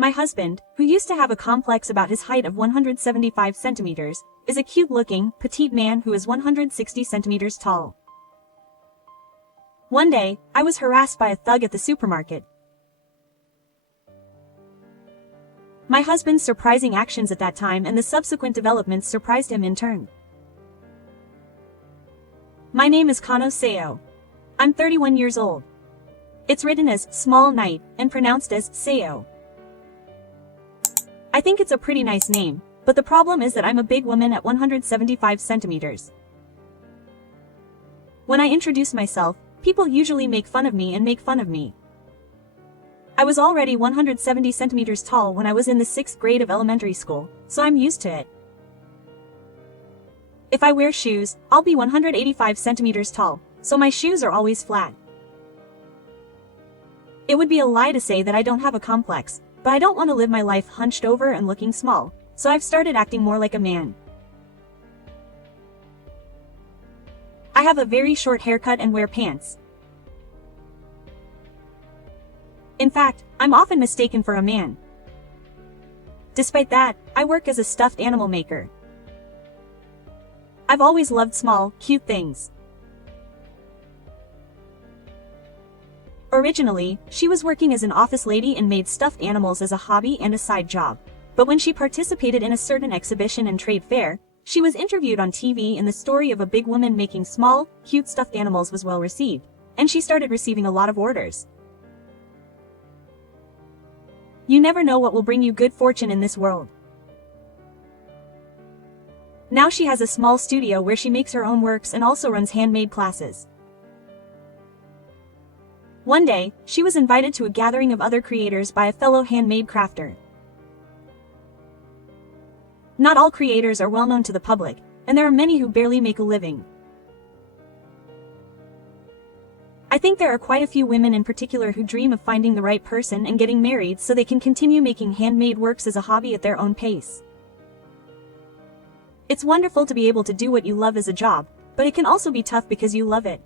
My husband, who used to have a complex about his height of 175 centimeters, is a cute-looking, petite man who is 160 centimeters tall. One day, I was harassed by a thug at the supermarket. My husband's surprising actions at that time and the subsequent developments surprised him in turn. My name is Kano Seo. I'm 31 years old. It's written as small knight and pronounced as Seo. I think it's a pretty nice name, but the problem is that I'm a big woman at 175 centimeters. When I introduce myself, people usually make fun of me and make fun of me. I was already 170 centimeters tall when I was in the 6th grade of elementary school, so I'm used to it. If I wear shoes, I'll be 185 centimeters tall, so my shoes are always flat. It would be a lie to say that I don't have a complex, but I don't want to live my life hunched over and looking small, so I've started acting more like a man. I have a very short haircut and wear pants. In fact, I'm often mistaken for a man. Despite that, I work as a stuffed animal maker. I've always loved small, cute things. Originally, she was working as an office lady and made stuffed animals as a hobby and a side job. But when she participated in a certain exhibition and trade fair, she was interviewed on TV and the story of a big woman making small, cute stuffed animals was well received, and she started receiving a lot of orders. You never know what will bring you good fortune in this world. Now she has a small studio where she makes her own works and also runs handmade classes. One day, she was invited to a gathering of other creators by a fellow handmade crafter. Not all creators are well known to the public, and there are many who barely make a living. I think there are quite a few women in particular who dream of finding the right person and getting married so they can continue making handmade works as a hobby at their own pace. It's wonderful to be able to do what you love as a job, but it can also be tough because you love it.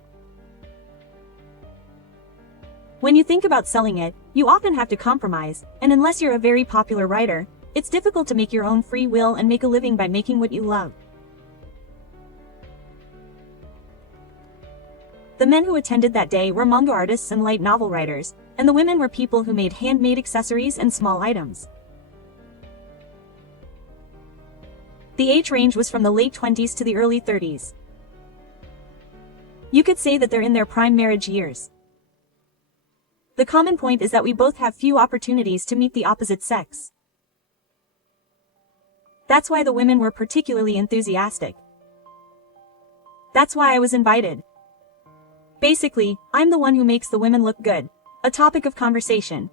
When you think about selling it, you often have to compromise, and unless you're a very popular writer, it's difficult to make your own free will and make a living by making what you love. The men who attended that day were manga artists and light novel writers, and the women were people who made handmade accessories and small items. The age range was from the late 20s to the early 30s. You could say that they're in their prime marriage years. The common point is that we both have few opportunities to meet the opposite sex. That's why the women were particularly enthusiastic. That's why I was invited. Basically, I'm the one who makes the women look good, a topic of conversation.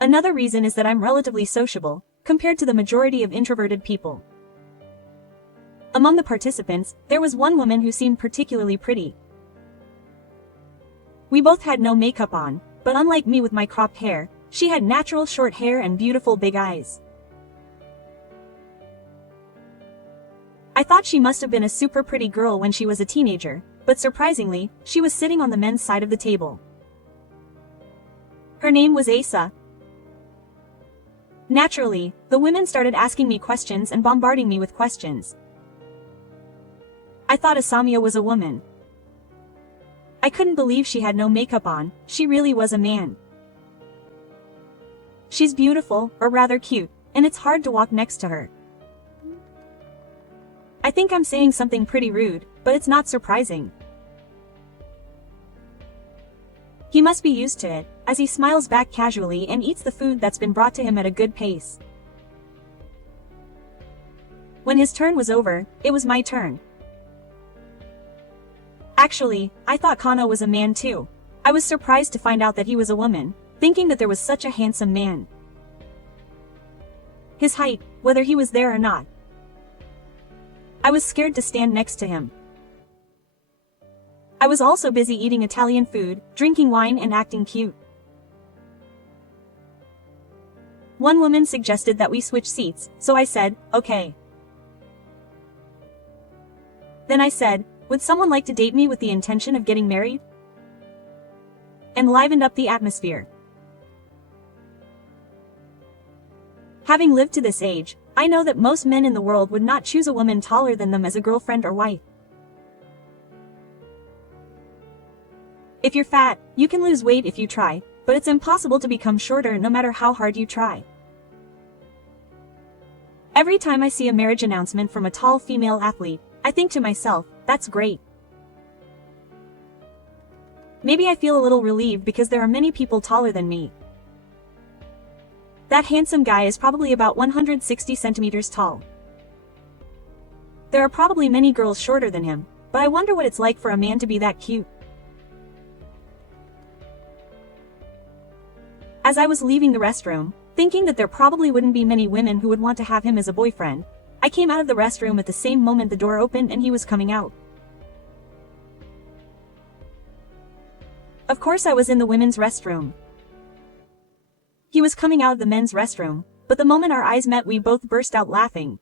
Another reason is that I'm relatively sociable, compared to the majority of introverted people. Among the participants, there was one woman who seemed particularly pretty. We both had no makeup on, but unlike me with my cropped hair, she had natural short hair and beautiful big eyes. I thought she must have been a super pretty girl when she was a teenager, but surprisingly, she was sitting on the men's side of the table. Her name was Asa. Naturally, the women started asking me questions and bombarding me with questions. I thought Asamiya was a woman. I couldn't believe she had no makeup on, she really was a man. She's beautiful, or rather cute, and it's hard to walk next to her. I think I'm saying something pretty rude, but it's not surprising. He must be used to it, as he smiles back casually and eats the food that's been brought to him at a good pace. When his turn was over, it was my turn. Actually, I thought Kano was a man too. I was surprised to find out that he was a woman, thinking that there was such a handsome man. His height, whether he was there or not. I was scared to stand next to him. I was also busy eating Italian food, drinking wine and acting cute. One woman suggested that we switch seats, so I said, okay. Then I said, would someone like to date me with the intention of getting married? And livened up the atmosphere. Having lived to this age, I know that most men in the world would not choose a woman taller than them as a girlfriend or wife. If you're fat, you can lose weight if you try, but it's impossible to become shorter no matter how hard you try. Every time I see a marriage announcement from a tall female athlete, I think to myself, that's great. Maybe I feel a little relieved because there are many people taller than me. That handsome guy is probably about 160 centimeters tall. There are probably many girls shorter than him, but I wonder what it's like for a man to be that cute. As I was leaving the restroom, thinking that there probably wouldn't be many women who would want to have him as a boyfriend, I came out of the restroom at the same moment the door opened and he was coming out. Of course I was in the women's restroom. He was coming out of the men's restroom, but the moment our eyes met we both burst out laughing.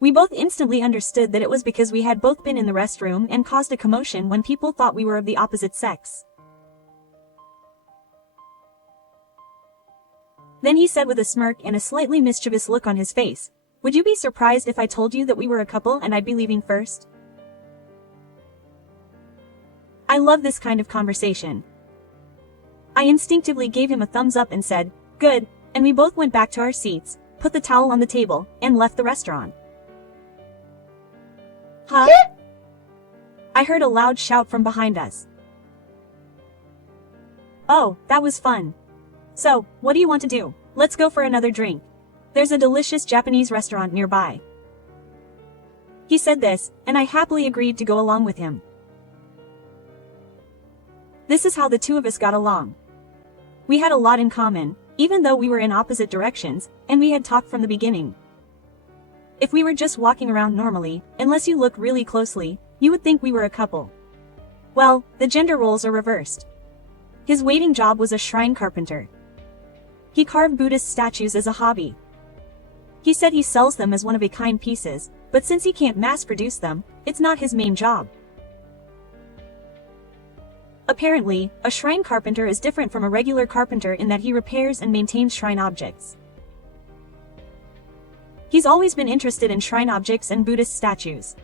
We both instantly understood that it was because we had both been in the restroom and caused a commotion when people thought we were of the opposite sex. Then he said with a smirk and a slightly mischievous look on his face, "Would you be surprised if I told you that we were a couple and I'd be leaving first?" I love this kind of conversation. I instinctively gave him a thumbs up and said, "Good," and we both went back to our seats, put the towel on the table, and left the restaurant. Huh? I heard a loud shout from behind us. Oh, that was fun. So, what do you want to do? Let's go for another drink. There's a delicious Japanese restaurant nearby. He said this, and I happily agreed to go along with him. This is how the two of us got along. We had a lot in common, even though we were in opposite directions, and we had talked from the beginning. If we were just walking around normally, unless you look really closely, you would think we were a couple. Well, the gender roles are reversed. His waiting job was a shrine carpenter. He carved Buddhist statues as a hobby. He said he sells them as one-of-a-kind pieces, but since he can't mass-produce them, it's not his main job. Apparently, a shrine carpenter is different from a regular carpenter in that he repairs and maintains shrine objects. He's always been interested in shrine objects and Buddhist statues.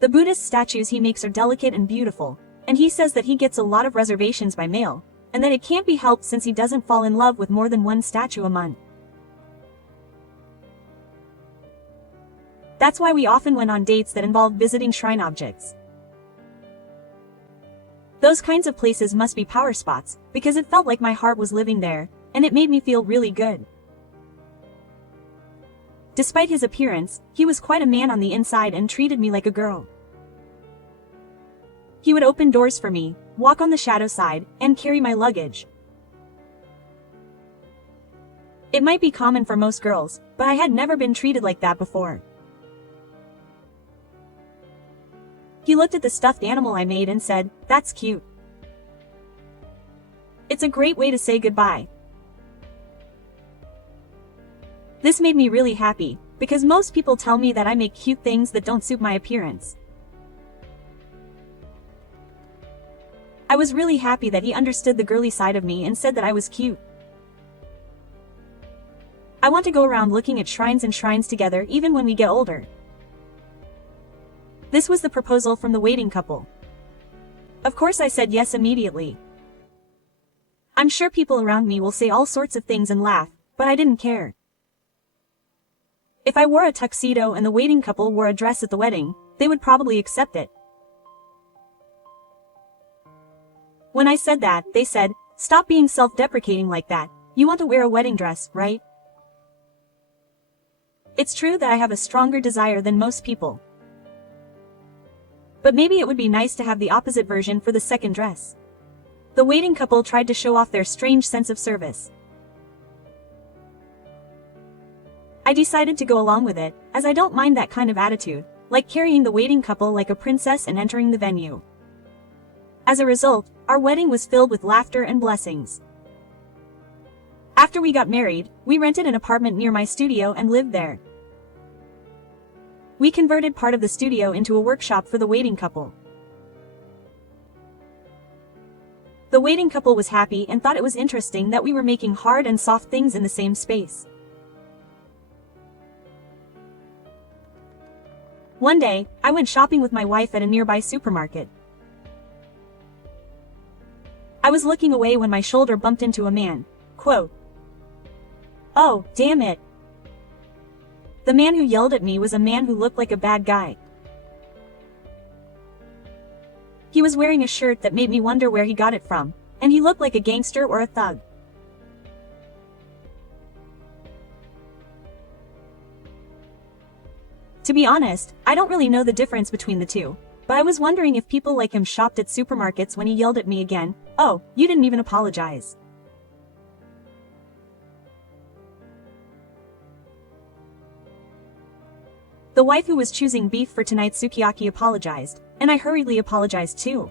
The Buddhist statues he makes are delicate and beautiful, and he says that he gets a lot of reservations by mail, and that it can't be helped since he doesn't fall in love with more than one statue a month. That's why we often went on dates that involved visiting shrine objects. Those kinds of places must be power spots, because it felt like my heart was living there, and it made me feel really good. Despite his appearance, he was quite a man on the inside and treated me like a girl. He would open doors for me, walk on the shadow side, and carry my luggage. It might be common for most girls, but I had never been treated like that before. He looked at the stuffed animal I made and said, "That's cute." It's a great way to say goodbye. This made me really happy, because most people tell me that I make cute things that don't suit my appearance. I was really happy that he understood the girly side of me and said that I was cute. I want to go around looking at shrines and shrines together even when we get older. This was the proposal from the waiting couple. Of course I said yes immediately. I'm sure people around me will say all sorts of things and laugh, but I didn't care. If I wore a tuxedo and the waiting couple wore a dress at the wedding, they would probably accept it. When I said that, they said, "Stop being self-deprecating like that, you want to wear a wedding dress, right?" It's true that I have a stronger desire than most people. But maybe it would be nice to have the opposite version for the second dress. The waiting couple tried to show off their strange sense of service. I decided to go along with it, as I don't mind that kind of attitude, like carrying the waiting couple like a princess and entering the venue. As a result, our wedding was filled with laughter and blessings. After we got married, we rented an apartment near my studio and lived there. We converted part of the studio into a workshop for the waiting couple. The waiting couple was happy and thought it was interesting that we were making hard and soft things in the same space. One day, I went shopping with my wife at a nearby supermarket. I was looking away when my shoulder bumped into a man. Quote, "Oh, damn it." The man who yelled at me was a man who looked like a bad guy. He was wearing a shirt that made me wonder where he got it from, and he looked like a gangster or a thug. To be honest, I don't really know the difference between the two, but I was wondering if people like him shopped at supermarkets when he yelled at me again. "Oh, you didn't even apologize." The wife who was choosing beef for tonight's sukiyaki apologized, and I hurriedly apologized too.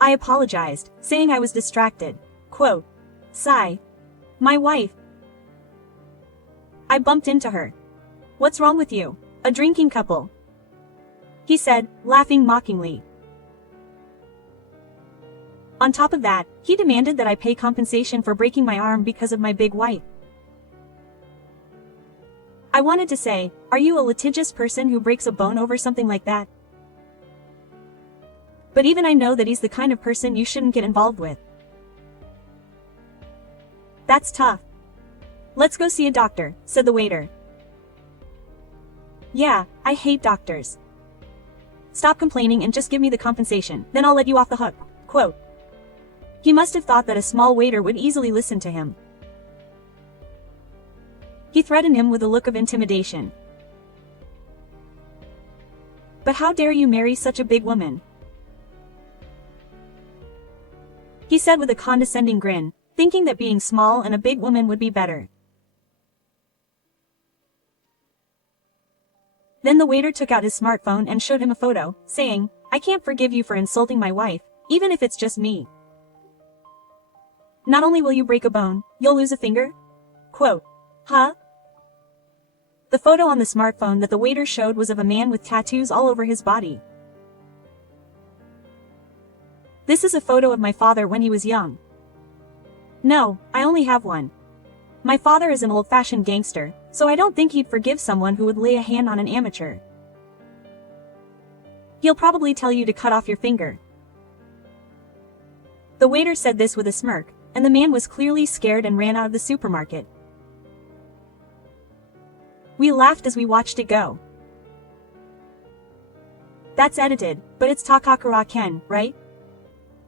I apologized, saying I was distracted. Quote, "Sigh. My wife. I bumped into her. What's wrong with you? A drinking couple," he said, laughing mockingly. On top of that, he demanded that I pay compensation for breaking my arm because of my big wife. I wanted to say, "Are you a litigious person who breaks a bone over something like that?" But even I know that he's the kind of person you shouldn't get involved with. "That's tough. Let's go see a doctor," said the waiter. "Yeah, I hate doctors. Stop complaining and just give me the compensation, then I'll let you off the hook." Quote. He must have thought that a small waiter would easily listen to him. He threatened him with a look of intimidation. "But how dare you marry such a big woman?" he said with a condescending grin, thinking that being small and a big woman would be better. Then the waiter took out his smartphone and showed him a photo, saying, "I can't forgive you for insulting my wife, even if it's just me. Not only will you break a bone, you'll lose a finger?" Quote, "Huh?" The photo on the smartphone that the waiter showed was of a man with tattoos all over his body. "This is a photo of my father when he was young." "No, I only have one. My father is an old-fashioned gangster, so I don't think he'd forgive someone who would lay a hand on an amateur. He'll probably tell you to cut off your finger." The waiter said this with a smirk, and the man was clearly scared and ran out of the supermarket. We laughed as we watched it go. That's edited, but it's Takakura Ken, right?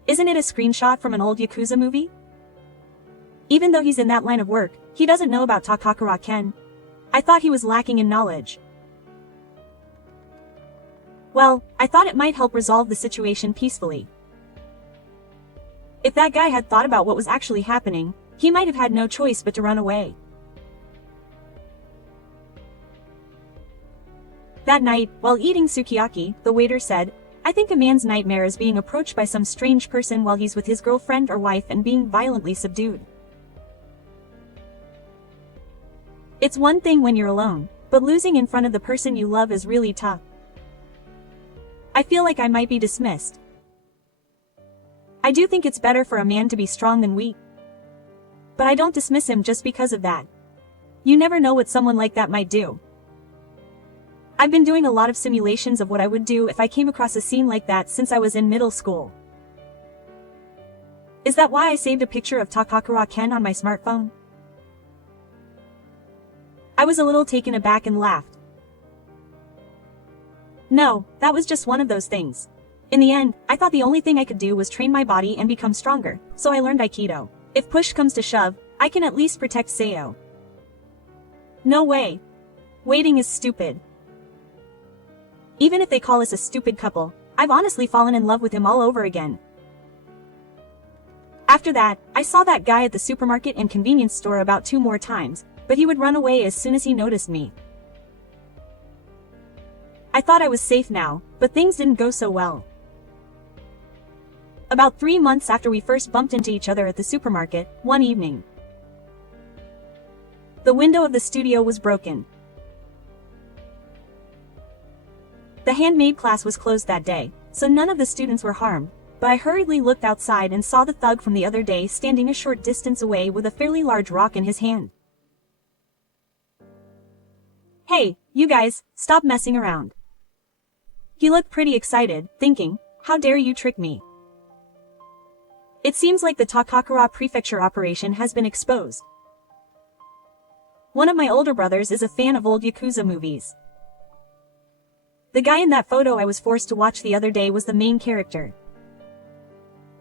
Isn't it a screenshot from an old Yakuza movie? Even though he's in that line of work, he doesn't know about Takakura Ken. I thought he was lacking in knowledge. Well, I thought it might help resolve the situation peacefully. If that guy had thought about what was actually happening, he might have had no choice but to run away. That night, while eating sukiyaki, the waiter said, "I think a man's nightmare is being approached by some strange person while he's with his girlfriend or wife and being violently subdued. It's one thing when you're alone, but losing in front of the person you love is really tough. I feel like I might be dismissed. I do think it's better for a man to be strong than weak. But I don't dismiss him just because of that. You never know what someone like that might do. I've been doing a lot of simulations of what I would do if I came across a scene like that since I was in middle school. Is that why I saved a picture of Takakura Ken on my smartphone?" I was a little taken aback and laughed. "No, that was just one of those things. In the end, I thought the only thing I could do was train my body and become stronger, so I learned Aikido. If push comes to shove, I can at least protect Seo." "No way. Waiting is stupid. Even if they call us a stupid couple, I've honestly fallen in love with him all over again." After that, I saw that guy at the supermarket and convenience store about 2 more times, but he would run away as soon as he noticed me. I thought I was safe now, but things didn't go so well. About 3 months after we first bumped into each other at the supermarket, one evening, the window of the studio was broken. The handmade class was closed that day, so none of the students were harmed, but I hurriedly looked outside and saw the thug from the other day standing a short distance away with a fairly large rock in his hand. Hey, you guys, stop messing around. He looked pretty excited, thinking, how dare you trick me? It seems like the Takakura prefecture operation has been exposed. One of my older brothers is a fan of old Yakuza movies. The guy in that photo I was forced to watch the other day was the main character.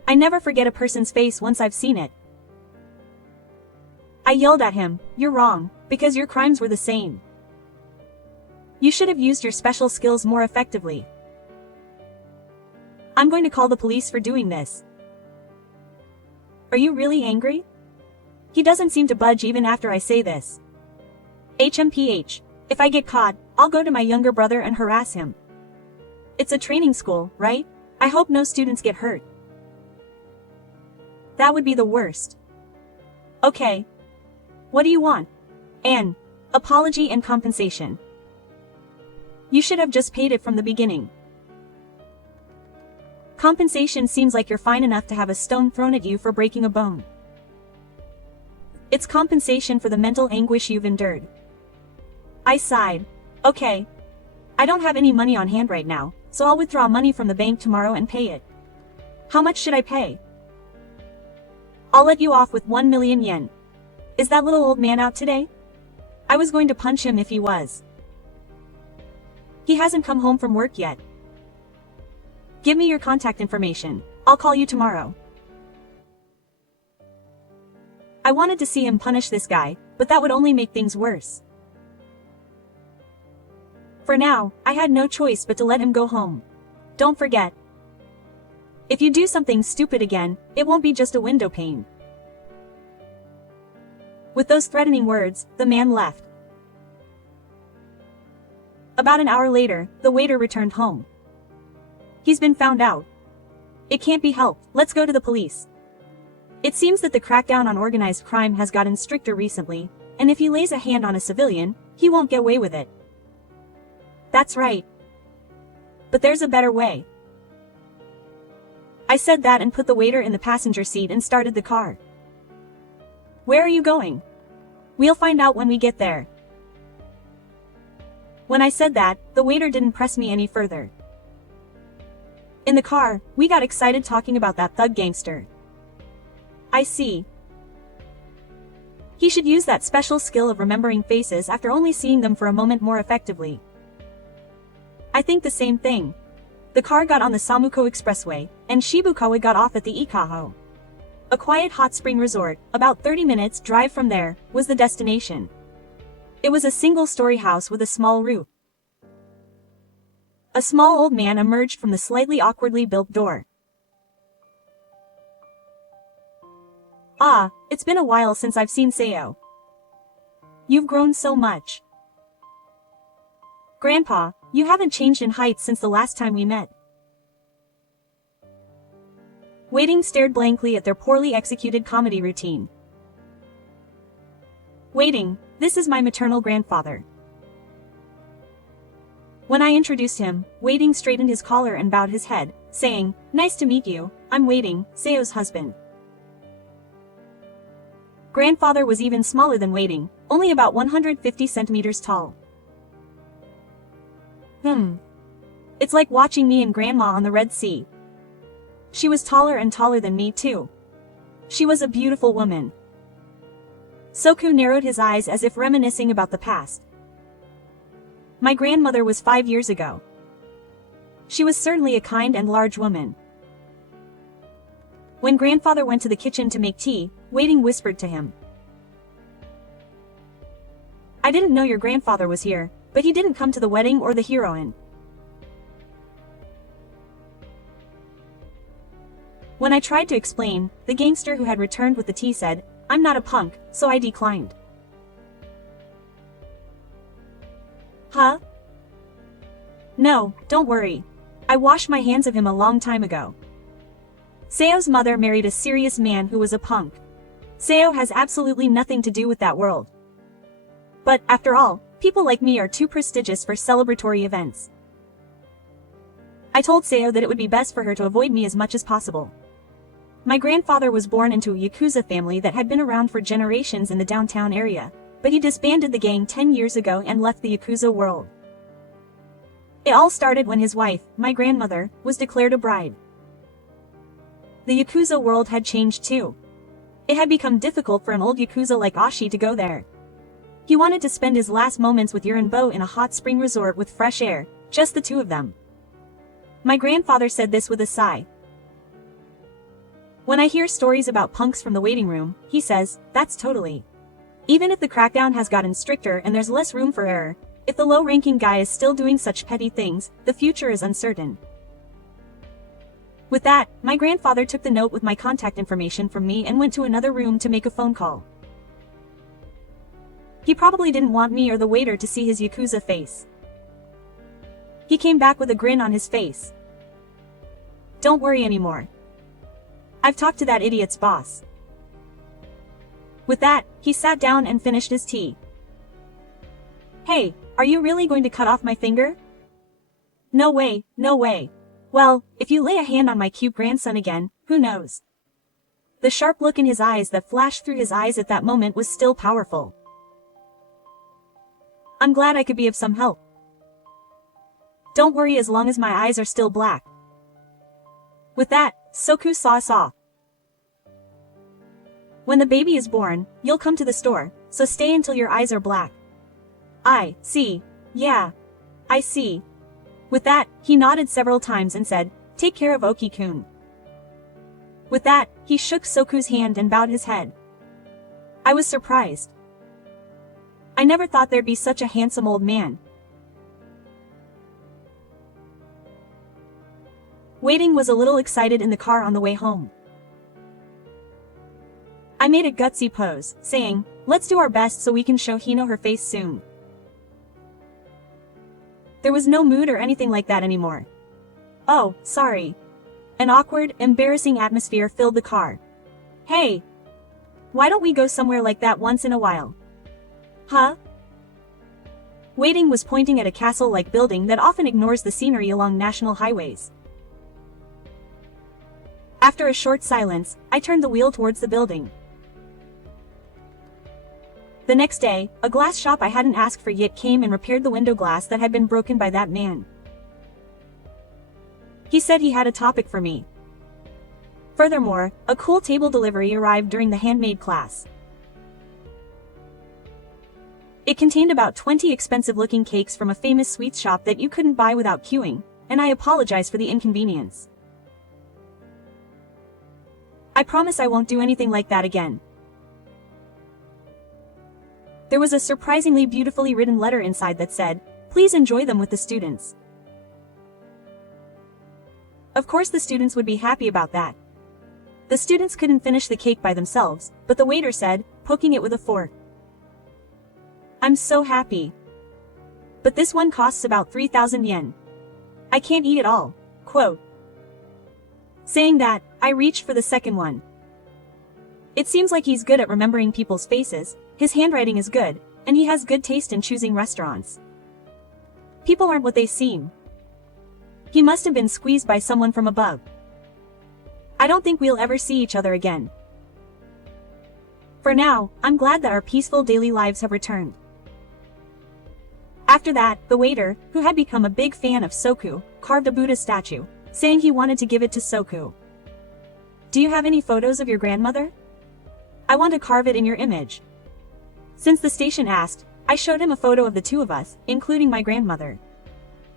I never forget a person's face once I've seen it. I yelled at him, "You're wrong, because your crimes were the same. You should have used your special skills more effectively. I'm going to call the police for doing this." Are you really angry? He doesn't seem to budge even after I say this. HMPH. If I get caught, I'll go to my younger brother and harass him. It's a training school, right? I hope no students get hurt. That would be the worst. Okay. What do you want? An apology and compensation. You should have just paid it from the beginning. Compensation seems like you're fine enough to have a stone thrown at you for breaking a bone. It's compensation for the mental anguish you've endured. I sighed. Okay. I don't have any money on hand right now, so I'll withdraw money from the bank tomorrow and pay it. How much should I pay? I'll let you off with 1 million yen. Is that little old man out today? I was going to punch him if he was. He hasn't come home from work yet. Give me your contact information. I'll call you tomorrow. I wanted to see him punish this guy, but that would only make things worse. For now, I had no choice but to let him go home. Don't forget. If you do something stupid again, it won't be just a window pane. With those threatening words, the man left. About an hour later, the waiter returned home. He's been found out. It can't be helped, let's go to the police. It seems that the crackdown on organized crime has gotten stricter recently, and if he lays a hand on a civilian, he won't get away with it. That's right. But there's a better way. I said that and put the waiter in the passenger seat and started the car. Where are you going? We'll find out when we get there. When I said that, the waiter didn't press me any further. In the car, we got excited talking about that thug gangster. I see. He should use that special skill of remembering faces after only seeing them for a moment more effectively. I think the same thing. The car got on the Samuko Expressway, and Shibukawa got off at the Ikaho. A quiet hot spring resort, about 30 minutes drive from there, was the destination. It was a single-story house with a small roof. A small old man emerged from the slightly awkwardly built door. Ah, it's been a while since I've seen Seo. You've grown so much. Grandpa, you haven't changed in height since the last time we met. Waiting stared blankly at their poorly executed comedy routine. Waiting, this is my maternal grandfather. When I introduced him, Waiting straightened his collar and bowed his head, saying, "Nice to meet you, I'm Waiting, Seo's husband." Grandfather was even smaller than Waiting, only about 150 centimeters tall. It's like watching me and Grandma on the Red Sea. She was taller and taller than me too. She was a beautiful woman. Soku narrowed his eyes as if reminiscing about the past. My grandmother was 5 years ago. She was certainly a kind and large woman. When grandfather went to the kitchen to make tea, Waiting whispered to him. "I didn't know your grandfather was here, but he didn't come to the wedding or the heroine." When I tried to explain, the gangster who had returned with the tea said, "I'm not a punk, so I declined." Huh? No, don't worry. I washed my hands of him a long time ago. Seo's mother married a serious man who was a punk. Seo has absolutely nothing to do with that world. But, after all, people like me are too prestigious for celebratory events. I told Seo that it would be best for her to avoid me as much as possible. My grandfather was born into a Yakuza family that had been around for generations in the downtown area, but he disbanded the gang 10 years ago and left the Yakuza world. It all started when his wife, my grandmother, was declared a bride. The Yakuza world had changed too. It had become difficult for an old Yakuza like Ashi to go there. He wanted to spend his last moments with Yurinbo in a hot spring resort with fresh air, just the two of them. My grandfather said this with a sigh. When I hear stories about punks from the waiting room, he says, that's totally. Even if the crackdown has gotten stricter and there's less room for error, if the low-ranking guy is still doing such petty things, the future is uncertain. With that, my grandfather took the note with my contact information from me and went to another room to make a phone call. He probably didn't want me or the waiter to see his Yakuza face. He came back with a grin on his face. Don't worry anymore. I've talked to that idiot's boss. With that, he sat down and finished his tea. Hey, are you really going to cut off my finger? No way, no way. Well, if you lay a hand on my cute grandson again, who knows? The sharp look in his eyes that flashed through his eyes at that moment was still powerful. I'm glad I could be of some help. Don't worry as long as my eyes are still black. With that, Soku saw. When the baby is born, you'll come to the store, so stay until your eyes are black. I see. Yeah. I see. With that, he nodded several times and said, take care of Oki-kun. With that, he shook Soku's hand and bowed his head. I was surprised. I never thought there'd be such a handsome old man. Waiting was a little excited in the car on the way home. I made a gutsy pose, saying, let's do our best so we can show Hino her face soon. There was no mood or anything like that anymore. Oh, sorry. An awkward, embarrassing atmosphere filled the car. Hey! Why don't we go somewhere like that once in a while? Huh? Waiting was pointing at a castle-like building that often ignores the scenery along national highways. After a short silence, I turned the wheel towards the building. The next day, a glass shop I hadn't asked for yet came and repaired the window glass that had been broken by that man. He said he had a topic for me. Furthermore, a cool table delivery arrived during the handmade class. It contained about 20 expensive-looking cakes from a famous sweets shop that you couldn't buy without queuing, and I apologize for the inconvenience. I promise I won't do anything like that again. There was a surprisingly beautifully written letter inside that said, please enjoy them with the students. Of course the students would be happy about that. The students couldn't finish the cake by themselves, but the waiter said, poking it with a fork. I'm so happy. But this one costs about 3,000 yen. I can't eat it all. Quote. Saying that, I reached for the second one. It seems like he's good at remembering people's faces, his handwriting is good, and he has good taste in choosing restaurants. People aren't what they seem. He must have been squeezed by someone from above. I don't think we'll ever see each other again. For now, I'm glad that our peaceful daily lives have returned. After that, the waiter, who had become a big fan of Soku, carved a Buddha statue, saying he wanted to give it to Soku. Do you have any photos of your grandmother? I want to carve it in your image. Since the station asked, I showed him a photo of the two of us, including my grandmother.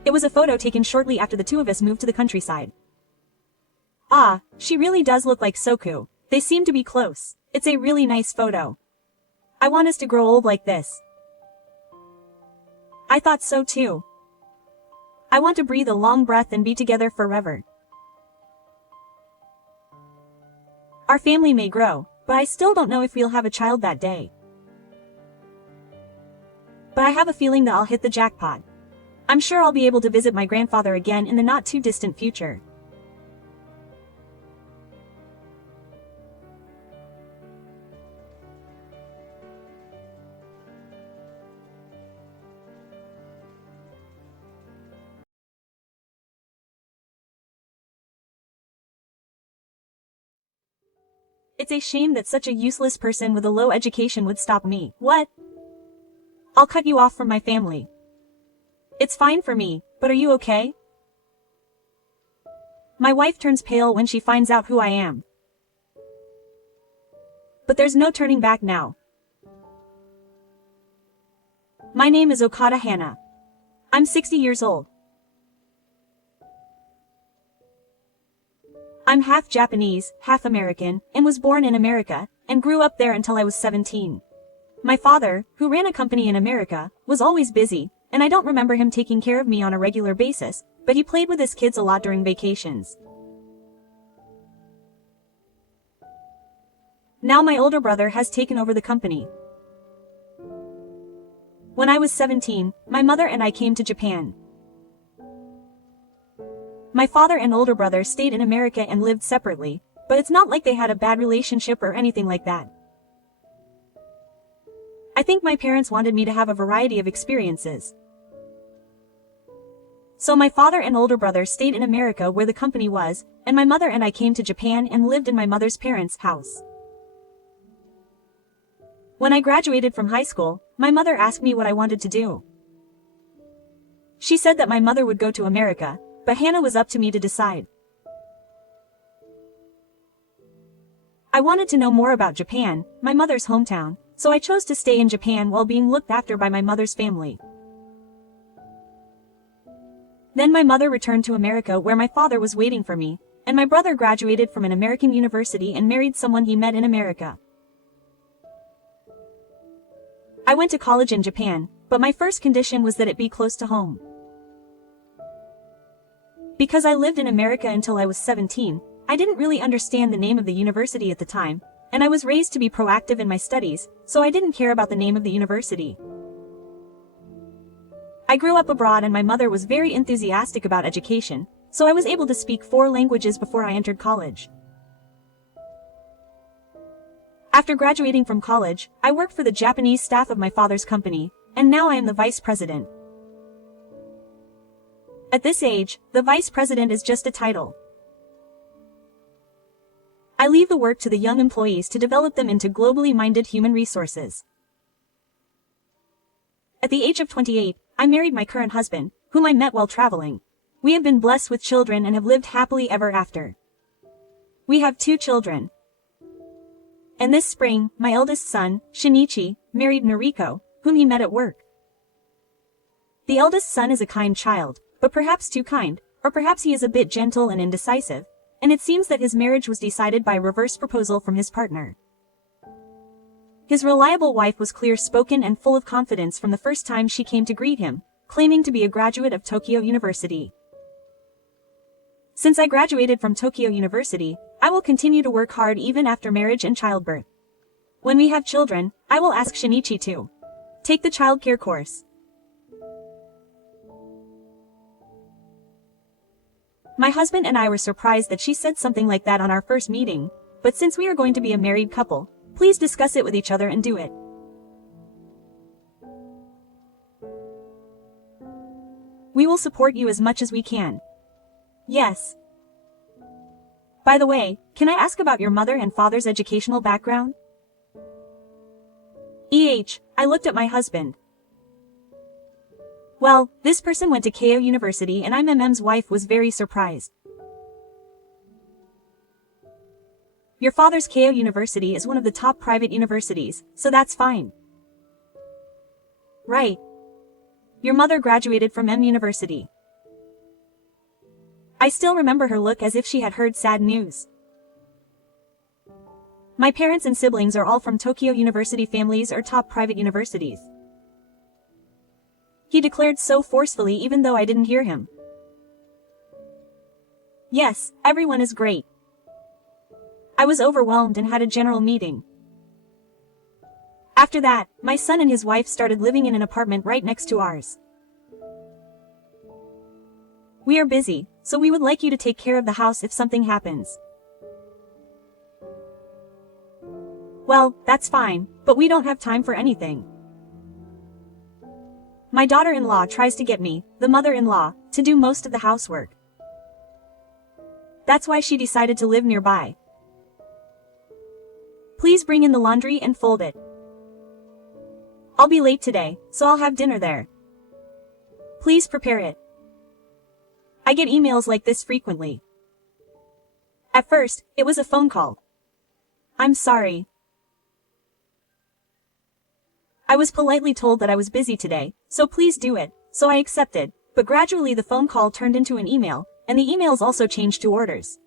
It was a photo taken shortly after the two of us moved to the countryside. Ah, she really does look like Soku. They seem to be close. It's a really nice photo. I want us to grow old like this. I thought so too. I want to breathe a long breath and be together forever. Our family may grow, but I still don't know if we'll have a child that day. But I have a feeling that I'll hit the jackpot. I'm sure I'll be able to visit my grandfather again in the not too distant future. It's a shame that such a useless person with a low education would stop me. What? I'll cut you off from my family. It's fine for me, but are you okay? My wife turns pale when she finds out who I am. But there's no turning back now. My name is Okada Hannah. I'm 60 years old. I'm half Japanese, half American, and was born in America, and grew up there until I was 17. My father, who ran a company in America, was always busy, and I don't remember him taking care of me on a regular basis, but he played with his kids a lot during vacations. Now my older brother has taken over the company. When I was 17, my mother and I came to Japan. My father and older brother stayed in America and lived separately, but it's not like they had a bad relationship or anything like that. I think my parents wanted me to have a variety of experiences. So my father and older brother stayed in America where the company was, and my mother and I came to Japan and lived in my mother's parents' house. When I graduated from high school, my mother asked me what I wanted to do. She said that my mother would go to America, but Hannah was up to me to decide. I wanted to know more about Japan, my mother's hometown, so I chose to stay in Japan while being looked after by my mother's family. Then my mother returned to America where my father was waiting for me, and my brother graduated from an American university and married someone he met in America. I went to college in Japan, but my first condition was that it be close to home. Because I lived in America until I was 17, I didn't really understand the name of the university at the time, and I was raised to be proactive in my studies, so I didn't care about the name of the university. I grew up abroad and my mother was very enthusiastic about education, so I was able to speak 4 languages before I entered college. After graduating from college, I worked for the Japanese staff of my father's company, and now I am the vice president. At this age, the vice president is just a title. I leave the work to the young employees to develop them into globally minded human resources. At the age of 28, I married my current husband, whom I met while traveling. We have been blessed with children and have lived happily ever after. We have 2 children. And this spring, my eldest son, Shinichi, married Noriko, whom he met at work. The eldest son is a kind child, but perhaps too kind, or perhaps he is a bit gentle and indecisive, and it seems that his marriage was decided by a reverse proposal from his partner. His reliable wife was clear-spoken and full of confidence from the first time she came to greet him, claiming to be a graduate of Tokyo University. Since I graduated from Tokyo University, I will continue to work hard even after marriage and childbirth. When we have children, I will ask Shinichi to take the childcare course. My husband and I were surprised that she said something like that on our first meeting, but since we are going to be a married couple, please discuss it with each other and do it. We will support you as much as we can. Yes. By the way, can I ask about your mother and father's educational background? I looked at my husband. Well, this person went to Keio University and MM's wife was very surprised. Your father's Keio University is one of the top private universities, so that's fine. Right. Your mother graduated from M University. I still remember her look as if she had heard sad news. My parents and siblings are all from Tokyo University families or top private universities. He declared so forcefully even though I didn't hear him. Yes, everyone is great. I was overwhelmed and had a general meeting. After that, my son and his wife started living in an apartment right next to ours. We are busy, so we would like you to take care of the house if something happens. Well, that's fine, but we don't have time for anything. My daughter-in-law tries to get me, the mother-in-law, to do most of the housework. That's why she decided to live nearby. Please bring in the laundry and fold it. I'll be late today, so I'll have dinner there. Please prepare it. I get emails like this frequently. At first, it was a phone call. I'm sorry. I was politely told that I was busy today, so please do it, so I accepted, but gradually the phone call turned into an email, and the emails also changed to orders.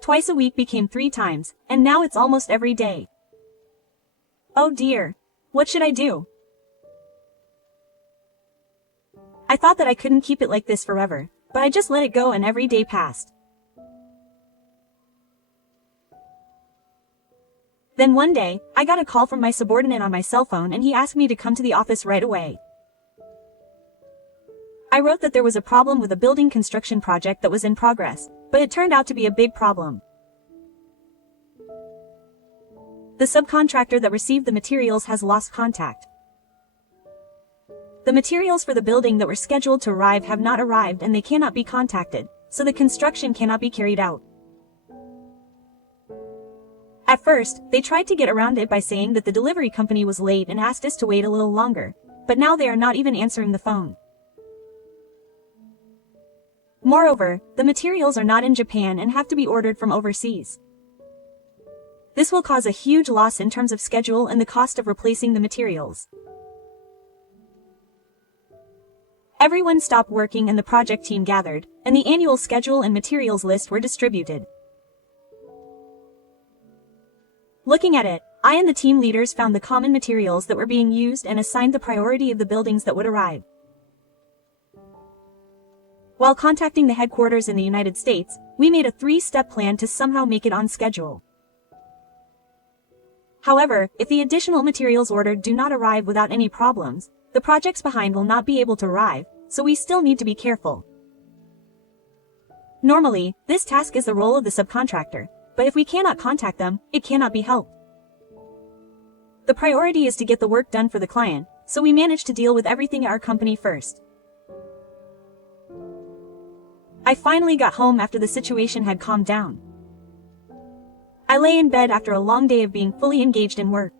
Twice a week became 3 times, and now it's almost every day. Oh dear. What should I do? I thought that I couldn't keep it like this forever, but I just let it go and every day passed. Then one day, I got a call from my subordinate on my cell phone and he asked me to come to the office right away. I wrote that there was a problem with a building construction project that was in progress, but it turned out to be a big problem. The subcontractor that received the materials has lost contact. The materials for the building that were scheduled to arrive have not arrived and they cannot be contacted, so the construction cannot be carried out. At first, they tried to get around it by saying that the delivery company was late and asked us to wait a little longer, but now they are not even answering the phone. Moreover, the materials are not in Japan and have to be ordered from overseas. This will cause a huge loss in terms of schedule and the cost of replacing the materials. Everyone stopped working and the project team gathered, and the annual schedule and materials list were distributed. Looking at it, I and the team leaders found the common materials that were being used and assigned the priority of the buildings that would arrive. While contacting the headquarters in the United States, we made a 3-step plan to somehow make it on schedule. However, if the additional materials ordered do not arrive without any problems, the projects behind will not be able to arrive, so we still need to be careful. Normally, this task is the role of the subcontractor, but if we cannot contact them, it cannot be helped. The priority is to get the work done for the client, so we managed to deal with everything at our company first. I finally got home after the situation had calmed down. I lay in bed after a long day of being fully engaged in work.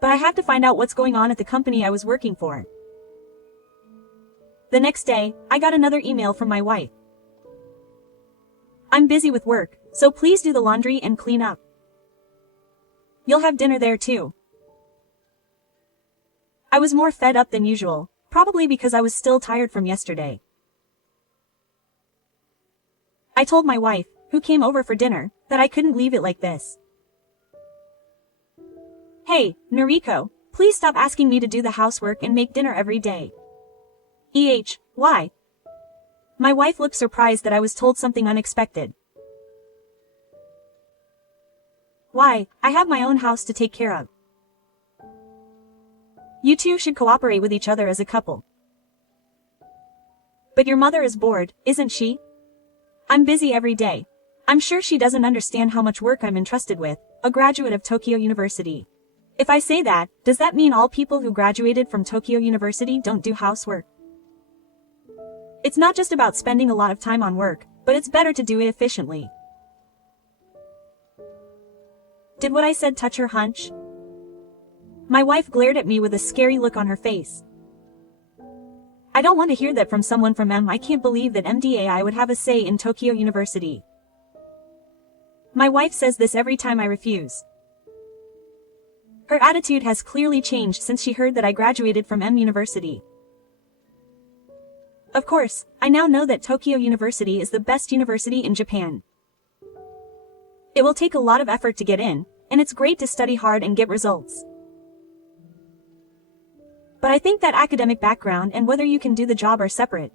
But I have to find out what's going on at the company I was working for. The next day, I got another email from my wife. I'm busy with work, so please do the laundry and clean up. You'll have dinner there too. I was more fed up than usual, probably because I was still tired from yesterday. I told my wife, who came over for dinner, that I couldn't leave it like this. Hey, Noriko, please stop asking me to do the housework and make dinner every day. Why? My wife looked surprised that I was told something unexpected. Why, I have my own house to take care of. You two should cooperate with each other as a couple. But your mother is bored, isn't she? I'm busy every day. I'm sure she doesn't understand how much work I'm entrusted with, a graduate of Tokyo University. If I say that, does that mean all people who graduated from Tokyo University don't do housework? It's not just about spending a lot of time on work, but it's better to do it efficiently. Did what I said touch her hunch? My wife glared at me with a scary look on her face. I don't want to hear that from someone from I can't believe that MDAI would have a say in Tokyo University. My wife says this every time I refuse. Her attitude has clearly changed since she heard that I graduated from University. Of course, I now know that Tokyo University is the best university in Japan. It will take a lot of effort to get in, and it's great to study hard and get results. But I think that academic background and whether you can do the job are separate.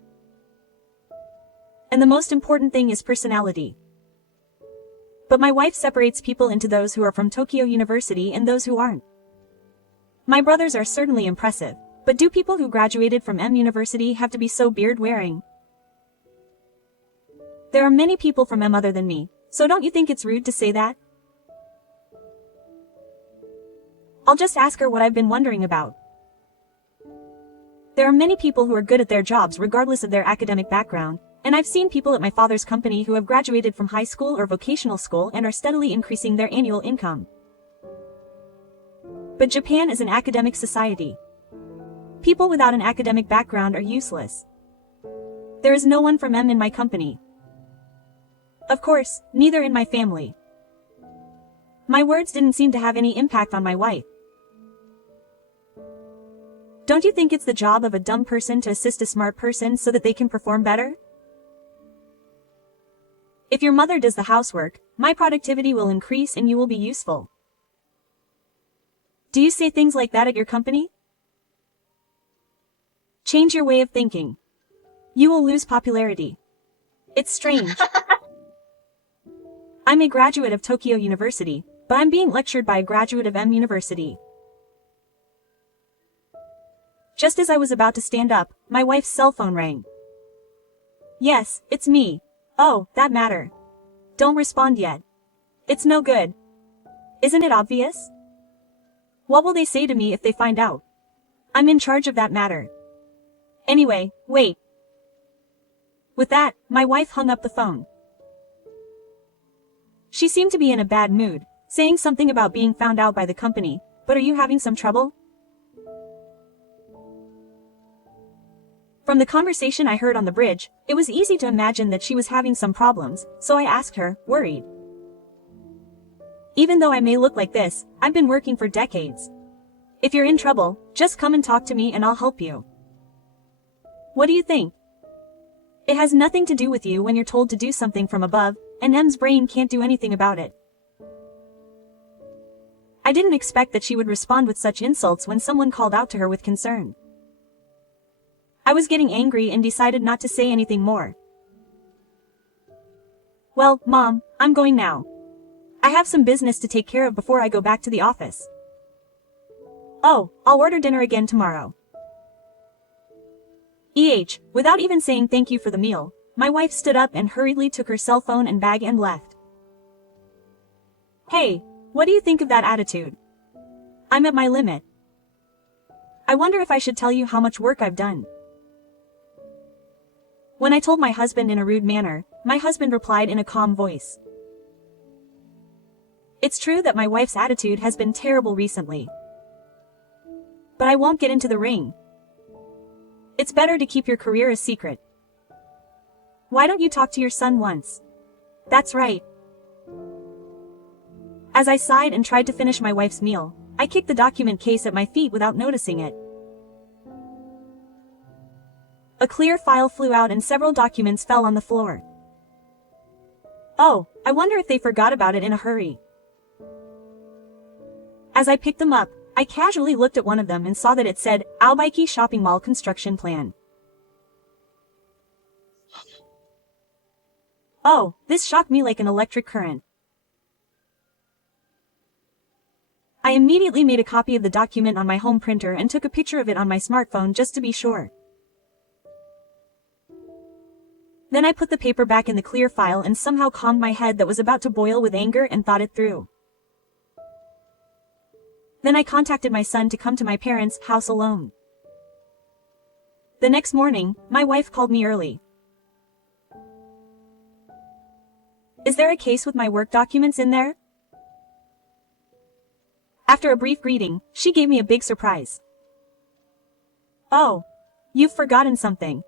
And the most important thing is personality. But my wife separates people into those who are from Tokyo University and those who aren't. My brothers are certainly impressive, but do people who graduated from University have to be so beard-wearing? There are many people from other than me, so don't you think it's rude to say that? I'll just ask her what I've been wondering about. There are many people who are good at their jobs regardless of their academic background, And I've seen people at my father's company who have graduated from high school or vocational school and are steadily increasing their annual income. But Japan is an academic society. People without an academic background are useless. There is no one from M in my company. Of course, neither in my family. My words didn't seem to have any impact on my wife. Don't you think it's the job of a dumb person to assist a smart person so that they can perform better? If your mother does the housework, my productivity will increase and you will be useful. Do you say things like that at your company? Change your way of thinking. You will lose popularity. It's strange. I'm a graduate of Tokyo University, but I'm being lectured by a graduate of M University. Just as I was about to stand up, my wife's cell phone rang. Yes, it's me. Oh, that matter. Don't respond yet. It's no good. Isn't it obvious? What will they say to me if they find out? I'm in charge of that matter. Anyway, wait. With that, my wife hung up the phone. She seemed to be in a bad mood, saying something about being found out by the company. But are you having some trouble? From the conversation I heard on the bridge, it was easy to imagine that she was having some problems, so I asked her, worried. Even though I may look like this, I've been working for decades. If you're in trouble, just come and talk to me and I'll help you. What do you think? It has nothing to do with you when you're told to do something from above, and M's brain can't do anything about it. I didn't expect that she would respond with such insults when someone called out to her with concern. I was getting angry and decided not to say anything more. Well, Mom, I'm going now. I have some business to take care of before I go back to the office. Oh, I'll order dinner again tomorrow. Without even saying thank you for the meal, my wife stood up and hurriedly took her cell phone and bag and left. Hey, what do you think of that attitude? I'm at my limit. I wonder if I should tell you how much work I've done. When I told my husband in a rude manner, my husband replied in a calm voice. It's true that my wife's attitude has been terrible recently. But I won't get into the ring. It's better to keep your career a secret. Why don't you talk to your son once? That's right. As I sighed and tried to finish my wife's meal, I kicked the document case at my feet without noticing it. A clear file flew out and several documents fell on the floor. Oh, I wonder if they forgot about it in a hurry. As I picked them up, I casually looked at one of them and saw that it said, Aobaiki Shopping Mall Construction Plan. Oh, this shocked me like an electric current. I immediately made a copy of the document on my home printer and took a picture of it on my smartphone just to be sure. Then I put the paper back in the clear file and somehow calmed my head that was about to boil with anger and thought it through. Then I contacted my son to come to my parents' house alone. The next morning, my wife called me early. Is there a case with my work documents in there? After a brief greeting, she gave me a big surprise. Oh, you've forgotten something.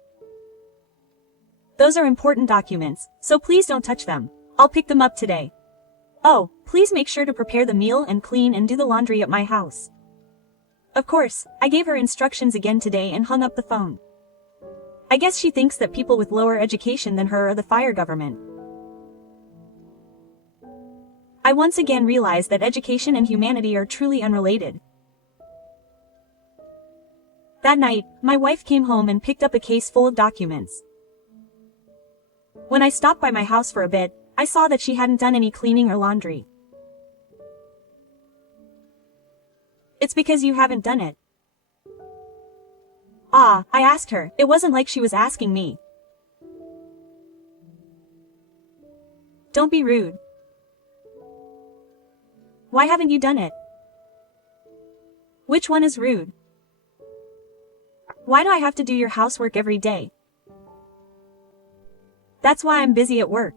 Those are important documents, so please don't touch them. I'll pick them up today. Oh, please make sure to prepare the meal and clean and do the laundry at my house. Of course, I gave her instructions again today and hung up the phone. I guess she thinks that people with lower education than her are the fire government. I once again realized that education and humanity are truly unrelated. That night, my wife came home and picked up a case full of documents. When I stopped by my house for a bit, I saw that she hadn't done any cleaning or laundry. It's because you haven't done it. Ah, I asked her. It wasn't like she was asking me. Don't be rude. Why haven't you done it? Which one is rude? Why do I have to do your housework every day? That's why I'm busy at work.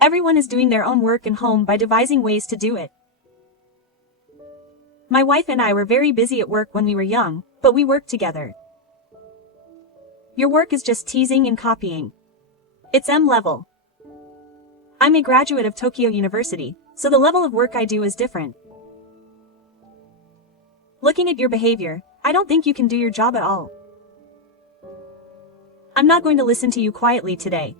Everyone is doing their own work and home by devising ways to do it. My wife and I were very busy at work when we were young, but we worked together. Your work is just teasing and copying. It's M level. I'm a graduate of Tokyo University, so the level of work I do is different. Looking at your behavior, I don't think you can do your job at all. I'm not going to listen to you quietly today.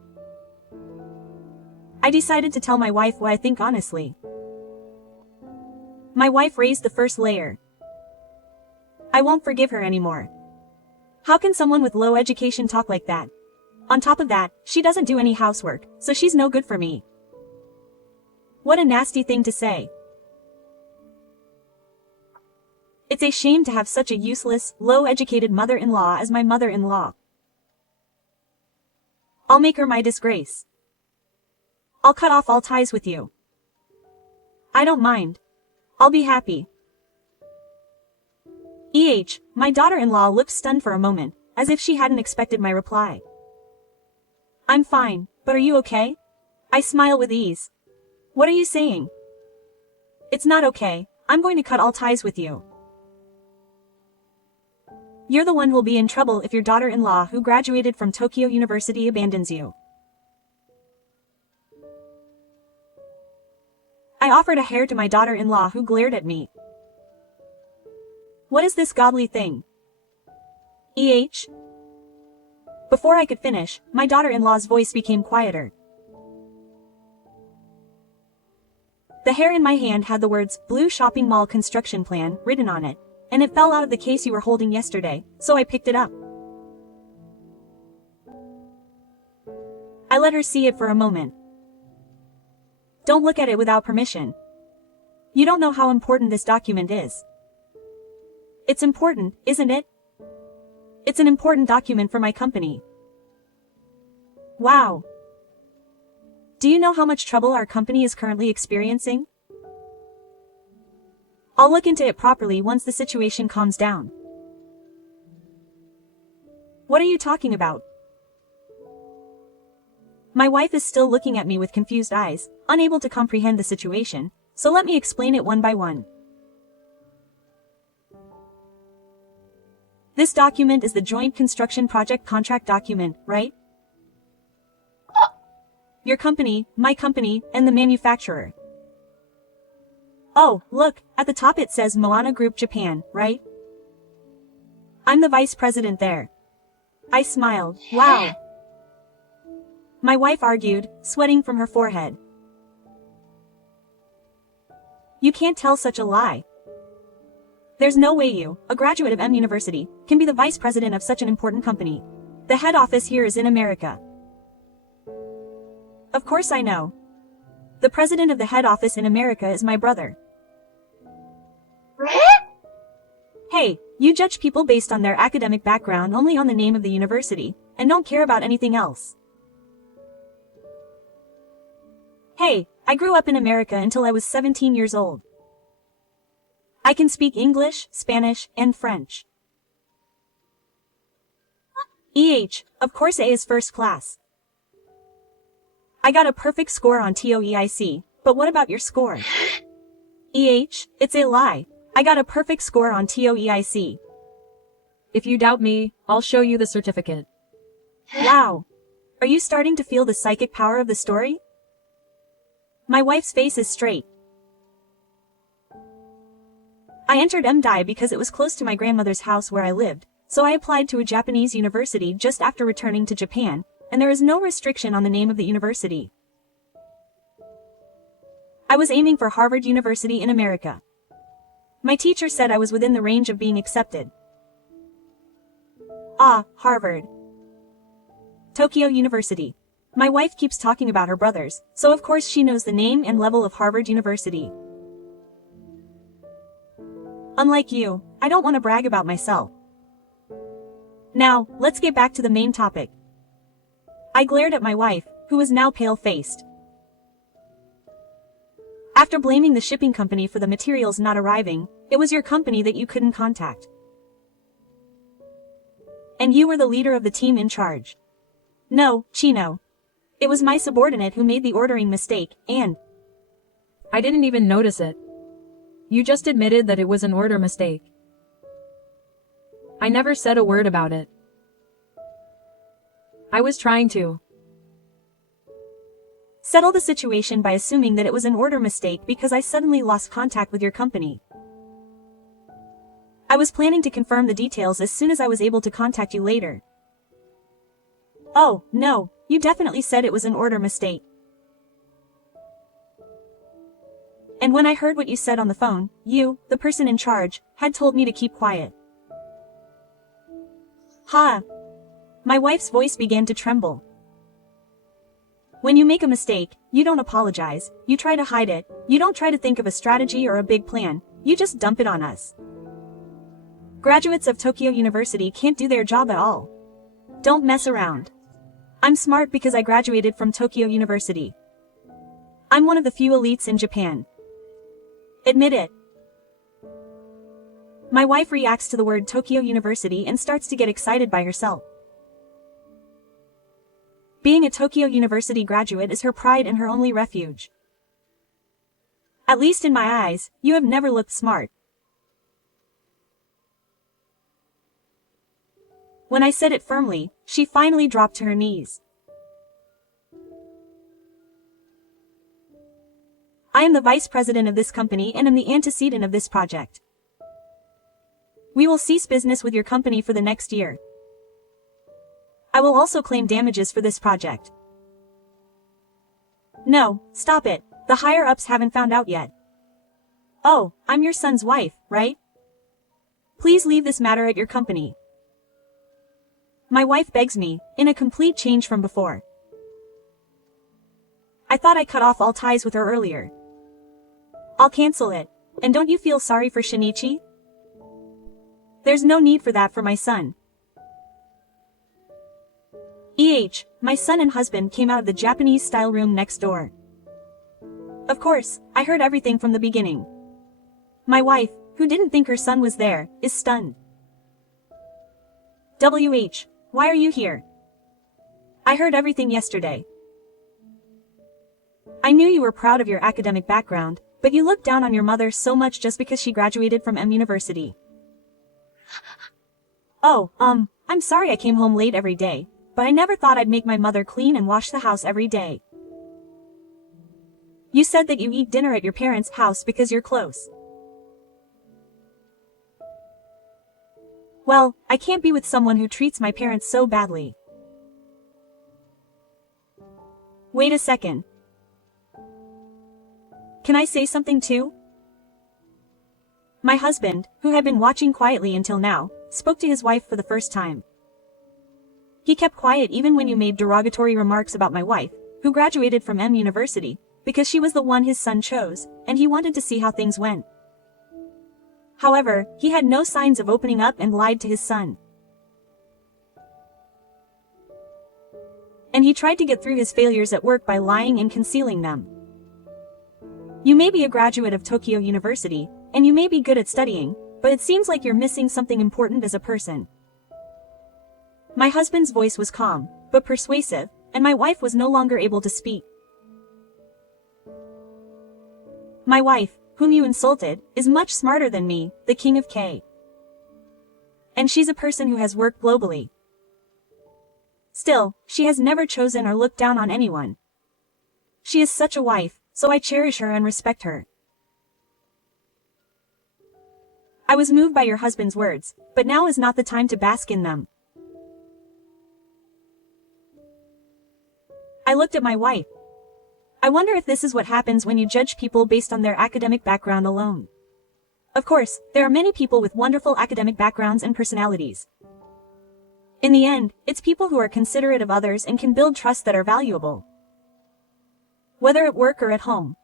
I decided to tell my wife what I think honestly. My wife raised the first layer. I won't forgive her anymore. How can someone with low education talk like that? On top of that, she doesn't do any housework, so she's no good for me. What a nasty thing to say. It's a shame to have such a useless, low-educated mother-in-law as my mother-in-law. I'll make her my disgrace. I'll cut off all ties with you. I don't mind. I'll be happy. My daughter-in-law looked stunned for a moment, as if she hadn't expected my reply. I'm fine, but are you okay? I smile with ease. What are you saying? It's not okay, I'm going to cut all ties with you. You're the one who'll be in trouble if your daughter-in-law who graduated from Tokyo University abandons you. I offered a hair to my daughter-in-law who glared at me. What is this godly thing? Before I could finish, my daughter-in-law's voice became quieter. The hair in my hand had the words, Blue Shopping Mall Construction Plan, written on it, and it fell out of the case you were holding yesterday, so I picked it up. I let her see it for a moment. Don't look at it without permission. You don't know how important this document is. It's important, isn't it? It's an important document for my company. Wow. Do you know how much trouble our company is currently experiencing? I'll look into it properly once the situation calms down. What are you talking about? My wife is still looking at me with confused eyes, unable to comprehend the situation, so let me explain it one by one. This document is the Joint Construction Project Contract document, right? Your company, my company, and the manufacturer. Oh, look, at the top it says Moana Group Japan, right? I'm the vice president there. I smiled. Wow. My wife argued, sweating from her forehead. You can't tell such a lie. There's no way you, a graduate of M University, can be the vice president of such an important company. The head office here is in America. Of course I know. The president of the head office in America is my brother. Hey, you judge people based on their academic background only on the name of the university, and don't care about anything else. Hey, I grew up in America until I was 17 years old. I can speak English, Spanish, and French. Of course A is first class. I got a perfect score on TOEIC, but what about your score? It's a lie. I got a perfect score on TOEIC. If you doubt me, I'll show you the certificate. Wow. Are you starting to feel the psychic power of the story? My wife's face is straight. I entered MDI because it was close to my grandmother's house where I lived, so I applied to a Japanese university just after returning to Japan, and there is no restriction on the name of the university. I was aiming for Harvard University in America. My teacher said I was within the range of being accepted. Ah, Harvard. Tokyo University. My wife keeps talking about her brothers, so of course she knows the name and level of Harvard University. Unlike you, I don't want to brag about myself. Now, let's get back to the main topic. I glared at my wife, who was now pale-faced. After blaming the shipping company for the materials not arriving, it was your company that you couldn't contact. And you were the leader of the team in charge. No, Chino. It was my subordinate who made the ordering mistake, and I didn't even notice it. You just admitted that it was an order mistake. I never said a word about it. I was trying to settle the situation by assuming that it was an order mistake because I suddenly lost contact with your company. I was planning to confirm the details as soon as I was able to contact you later. Oh, no, you definitely said it was an order mistake. And when I heard what you said on the phone, you, the person in charge, had told me to keep quiet. Ha! My wife's voice began to tremble. When you make a mistake, you don't apologize, you try to hide it, you don't try to think of a strategy or a big plan, you just dump it on us. Graduates of Tokyo University can't do their job at all. Don't mess around. I'm smart because I graduated from Tokyo University. I'm one of the few elites in Japan. Admit it. My wife reacts to the word Tokyo University and starts to get excited by herself. Being a Tokyo University graduate is her pride and her only refuge. At least in my eyes, you have never looked smart. When I said it firmly, she finally dropped to her knees. I am the vice president of this company and am the antecedent of this project. We will cease business with your company for the next year. I will also claim damages for this project. No, stop it, the higher-ups haven't found out yet. Oh, I'm your son's wife, right? Please leave this matter at your company. My wife begs me, in a complete change from before. I thought I cut off all ties with her earlier. I'll cancel it, and don't you feel sorry for Shinichi? There's no need for that for my son. My son and husband came out of the Japanese-style room next door. Of course, I heard everything from the beginning. My wife, who didn't think her son was there, is stunned. Why are you here? I heard everything yesterday. I knew you were proud of your academic background, but you looked down on your mother so much just because she graduated from M University. Oh, I'm sorry I came home late every day, but I never thought I'd make my mother clean and wash the house every day. You said that you eat dinner at your parents' house because you're close. Well, I can't be with someone who treats my parents so badly. Wait a second. Can I say something too? My husband, who had been watching quietly until now, spoke to his wife for the first time. He kept quiet even when you made derogatory remarks about my wife, who graduated from M University, because she was the one his son chose, and he wanted to see how things went. However, he had no signs of opening up and lied to his son. And he tried to get through his failures at work by lying and concealing them. You may be a graduate of Tokyo University, and you may be good at studying, but it seems like you're missing something important as a person. My husband's voice was calm, but persuasive, and my wife was no longer able to speak. My wife, whom you insulted, is much smarter than me, the King of K. And she's a person who has worked globally. Still, she has never chosen or looked down on anyone. She is such a wife, so I cherish her and respect her. I was moved by your husband's words, but now is not the time to bask in them. I looked at my wife. I wonder if this is what happens when you judge people based on their academic background alone. Of course, there are many people with wonderful academic backgrounds and personalities. In the end, it's people who are considerate of others and can build trust that are valuable. Whether at work or at home.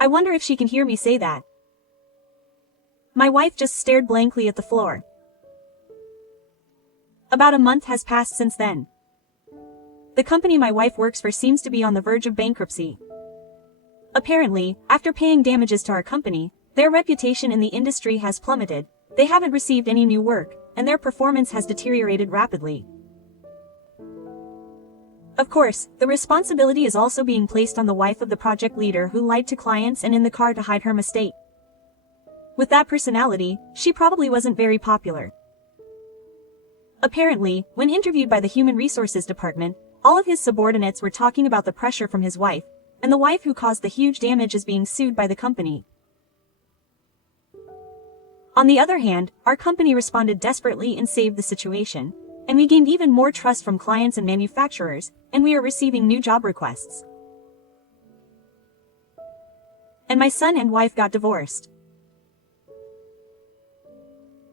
I wonder if she can hear me say that. My wife just stared blankly at the floor. About a month has passed since then. The company my wife works for seems to be on the verge of bankruptcy. Apparently, after paying damages to our company, their reputation in the industry has plummeted, they haven't received any new work, and their performance has deteriorated rapidly. Of course, the responsibility is also being placed on the wife of the project leader who lied to clients and in the car to hide her mistake. With that personality, she probably wasn't very popular. Apparently, when interviewed by the Human Resources Department, all of his subordinates were talking about the pressure from his wife, and the wife who caused the huge damage is being sued by the company. On the other hand, our company responded desperately and saved the situation, and we gained even more trust from clients and manufacturers, and we are receiving new job requests. And my son and wife got divorced.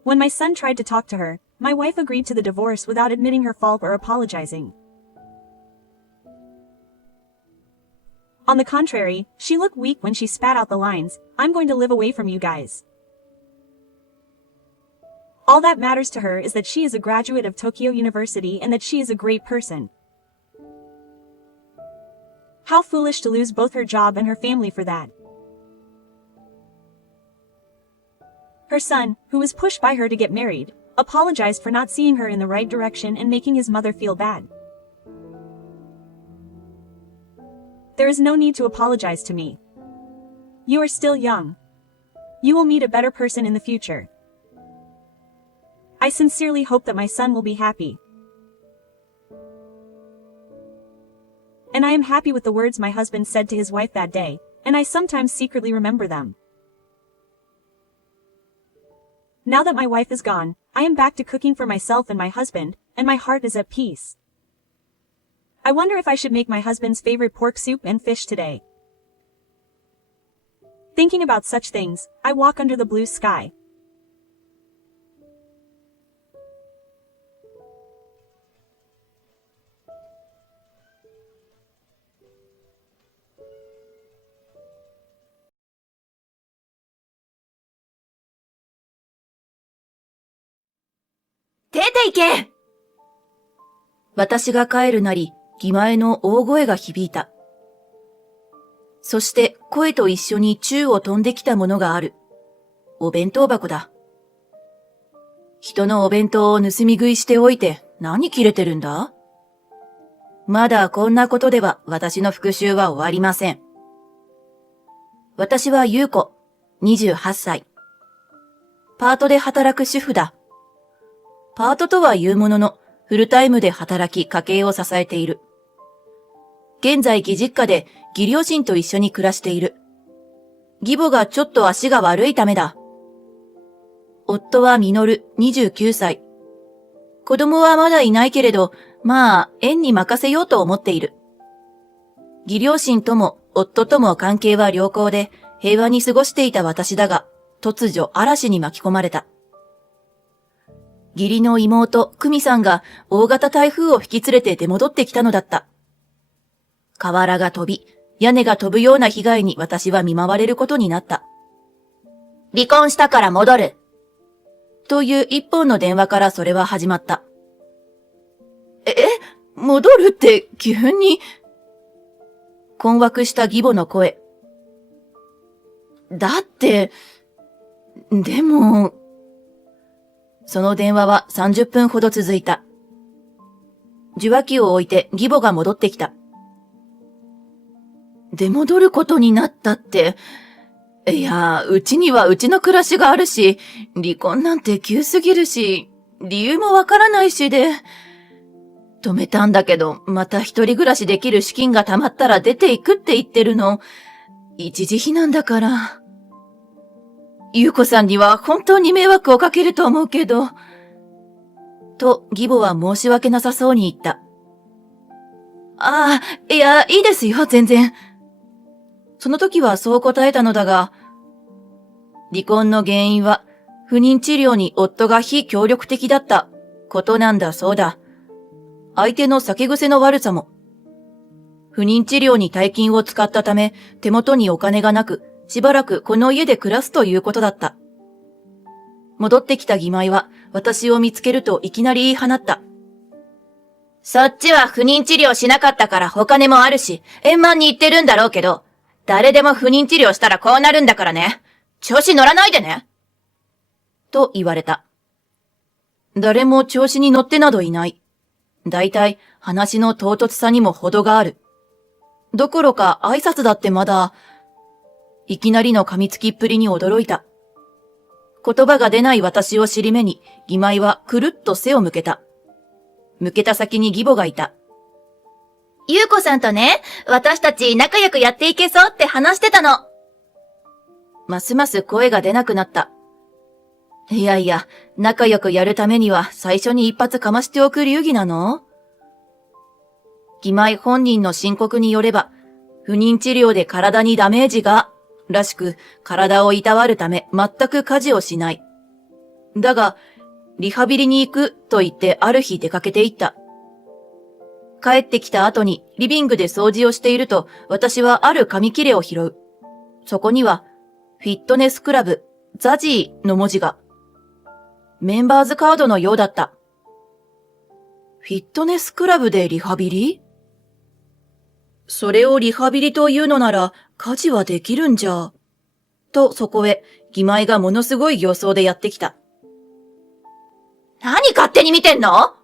When my son tried to talk to her, my wife agreed to the divorce without admitting her fault or apologizing. On the contrary, she looked weak when she spat out the lines, "I'm going to live away from you guys." All that matters to her is that she is a graduate of Tokyo University and that she is a great person. How foolish to lose both her job and her family for that. Her son, who was pushed by her to get married, apologized for not seeing her in the right direction and making his mother feel bad. There is no need to apologize to me. You are still young. You will meet a better person in the future. I sincerely hope that my son will be happy. And I am happy with the words my husband said to his wife that day, and I sometimes secretly remember them. Now that my wife is gone, I am back to cooking for myself and my husband, and my heart is at peace. I wonder if I should make my husband's favorite pork soup and fish today. Thinking about such things, I walk under the blue sky.出て行け！私が帰るなり、義前の大声が響いた。そして声と一緒に宙を飛んできたものがある。お弁当箱だ。人のお弁当を盗み食いしておいて何切れてるんだ？まだこんなことでは私の復讐は終わりません。私は優子、28歳。パートで働く主婦だ。パートとは言うものの、フルタイムで働き家計を支えている。現在義実家で義両親と一緒に暮らしている。義母がちょっと足が悪いためだ。夫は実、29歳。子供はまだいないけれど、まあ、縁に任せようと思っている。義両親とも夫とも関係は良好で、平和に過ごしていた私だが、突如嵐に巻き込まれた。義理の妹、久美さんが大型台風を引き連れて出戻ってきたのだった。瓦が飛び、屋根が飛ぶような被害に私は見舞われることになった。離婚したから戻る。という一本の電話からそれは始まった。戻るって急に。困惑した義母の声。だって、でも、その電話は30分ほど続いた。受話器を置いて義母が戻ってきた。出戻ることになったって。いや、うちにはうちの暮らしがあるし、離婚なんて急すぎるし、理由もわからないしで、止めたんだけど、また一人暮らしできる資金が貯まったら出ていくって言ってるの。一時避難だから。優子さんには本当に迷惑をかけると思うけど、と義母は申し訳なさそうに言った。ああ、いや、いいですよ、全然。その時はそう答えたのだが、離婚の原因は不妊治療に夫が非協力的だったことなんだそうだ。相手の酒癖の悪さも。不妊治療に大金を使ったため手元にお金がなく、しばらくこの家で暮らすということだった。戻ってきた義妹は私を見つけるといきなり言い放った。そっちは不妊治療しなかったからお金もあるし、円満に言ってるんだろうけど、誰でも不妊治療したらこうなるんだからね。調子乗らないでね。と言われた。誰も調子に乗ってなどいない。だいたい話の唐突さにも程がある。どころか挨拶だってまだ、いきなりの噛みつきっぷりに驚いた。言葉が出ない私を尻目に、義妹はくるっと背を向けた。向けた先に義母がいた。ゆうこさんとね、私たち仲良くやっていけそうって話してたの。ますます声が出なくなった。いやいや、仲良くやるためには最初に一発かましておく流儀なの？義妹本人の申告によれば、不妊治療で体にダメージが、らしく体をいたわるため全く家事をしない。だが、リハビリに行くと言ってある日出かけて行った。帰ってきた後にリビングで掃除をしていると、私はある紙切れを拾う。そこには、フィットネスクラブ、ザジーの文字が。メンバーズカードのようだった。フィットネスクラブでリハビリ？それをリハビリというのなら、家事はできるんじゃ。と、そこへ、義妹がものすごい形相でやってきた。何勝手に見てんの？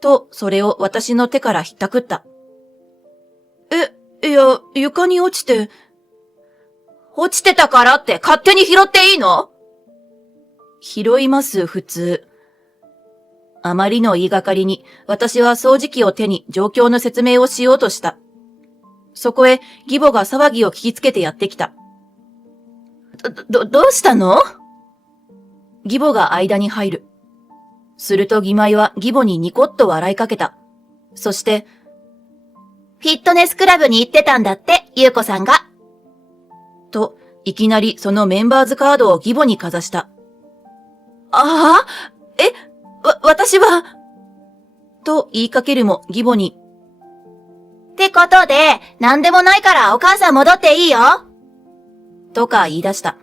と、それを私の手からひったくった。いや、床に落ちて。落ちてたからって勝手に拾っていいの？拾います、普通。あまりの言いがかりに、私は掃除機を手に状況の説明をしようとした。そこへ、義母が騒ぎを聞きつけてやってきた。どうしたの？義母が間に入る。すると義妹は義母にニコッと笑いかけた。そして、フィットネスクラブに行ってたんだって、ゆうこさんが。と、いきなりそのメンバーズカードを義母にかざした。ああ？私は、と言いかけるも義母に。ってことで、なんでもないからお母さん戻っていいよ。とか言い出した。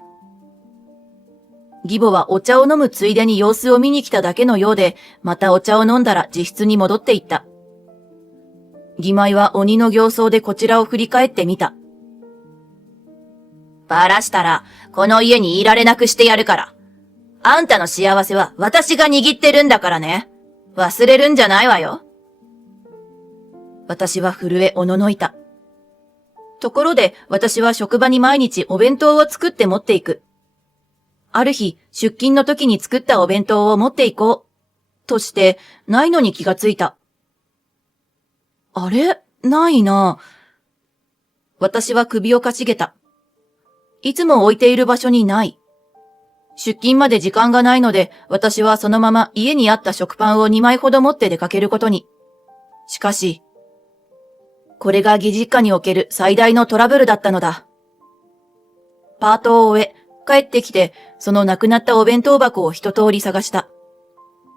義母はお茶を飲むついでに様子を見に来ただけのようで、またお茶を飲んだら自室に戻っていった。義妹は鬼の形相でこちらを振り返ってみた。ばらしたら、この家にいられなくしてやるから。あんたの幸せは私が握ってるんだからね。忘れるんじゃないわよ。私は震えおののいた。ところで私は職場に毎日お弁当を作って持っていく。ある日、出勤の時に作ったお弁当を持っていこう。として、ないのに気がついた。あれ？ないな。私は首をかしげた。いつも置いている場所にない。出勤まで時間がないので、私はそのまま家にあった食パンを2枚ほど持って出かけることに。しかし、これが義実家における最大のトラブルだったのだ。パートを終え、帰ってきて、そのなくなったお弁当箱を一通り探した。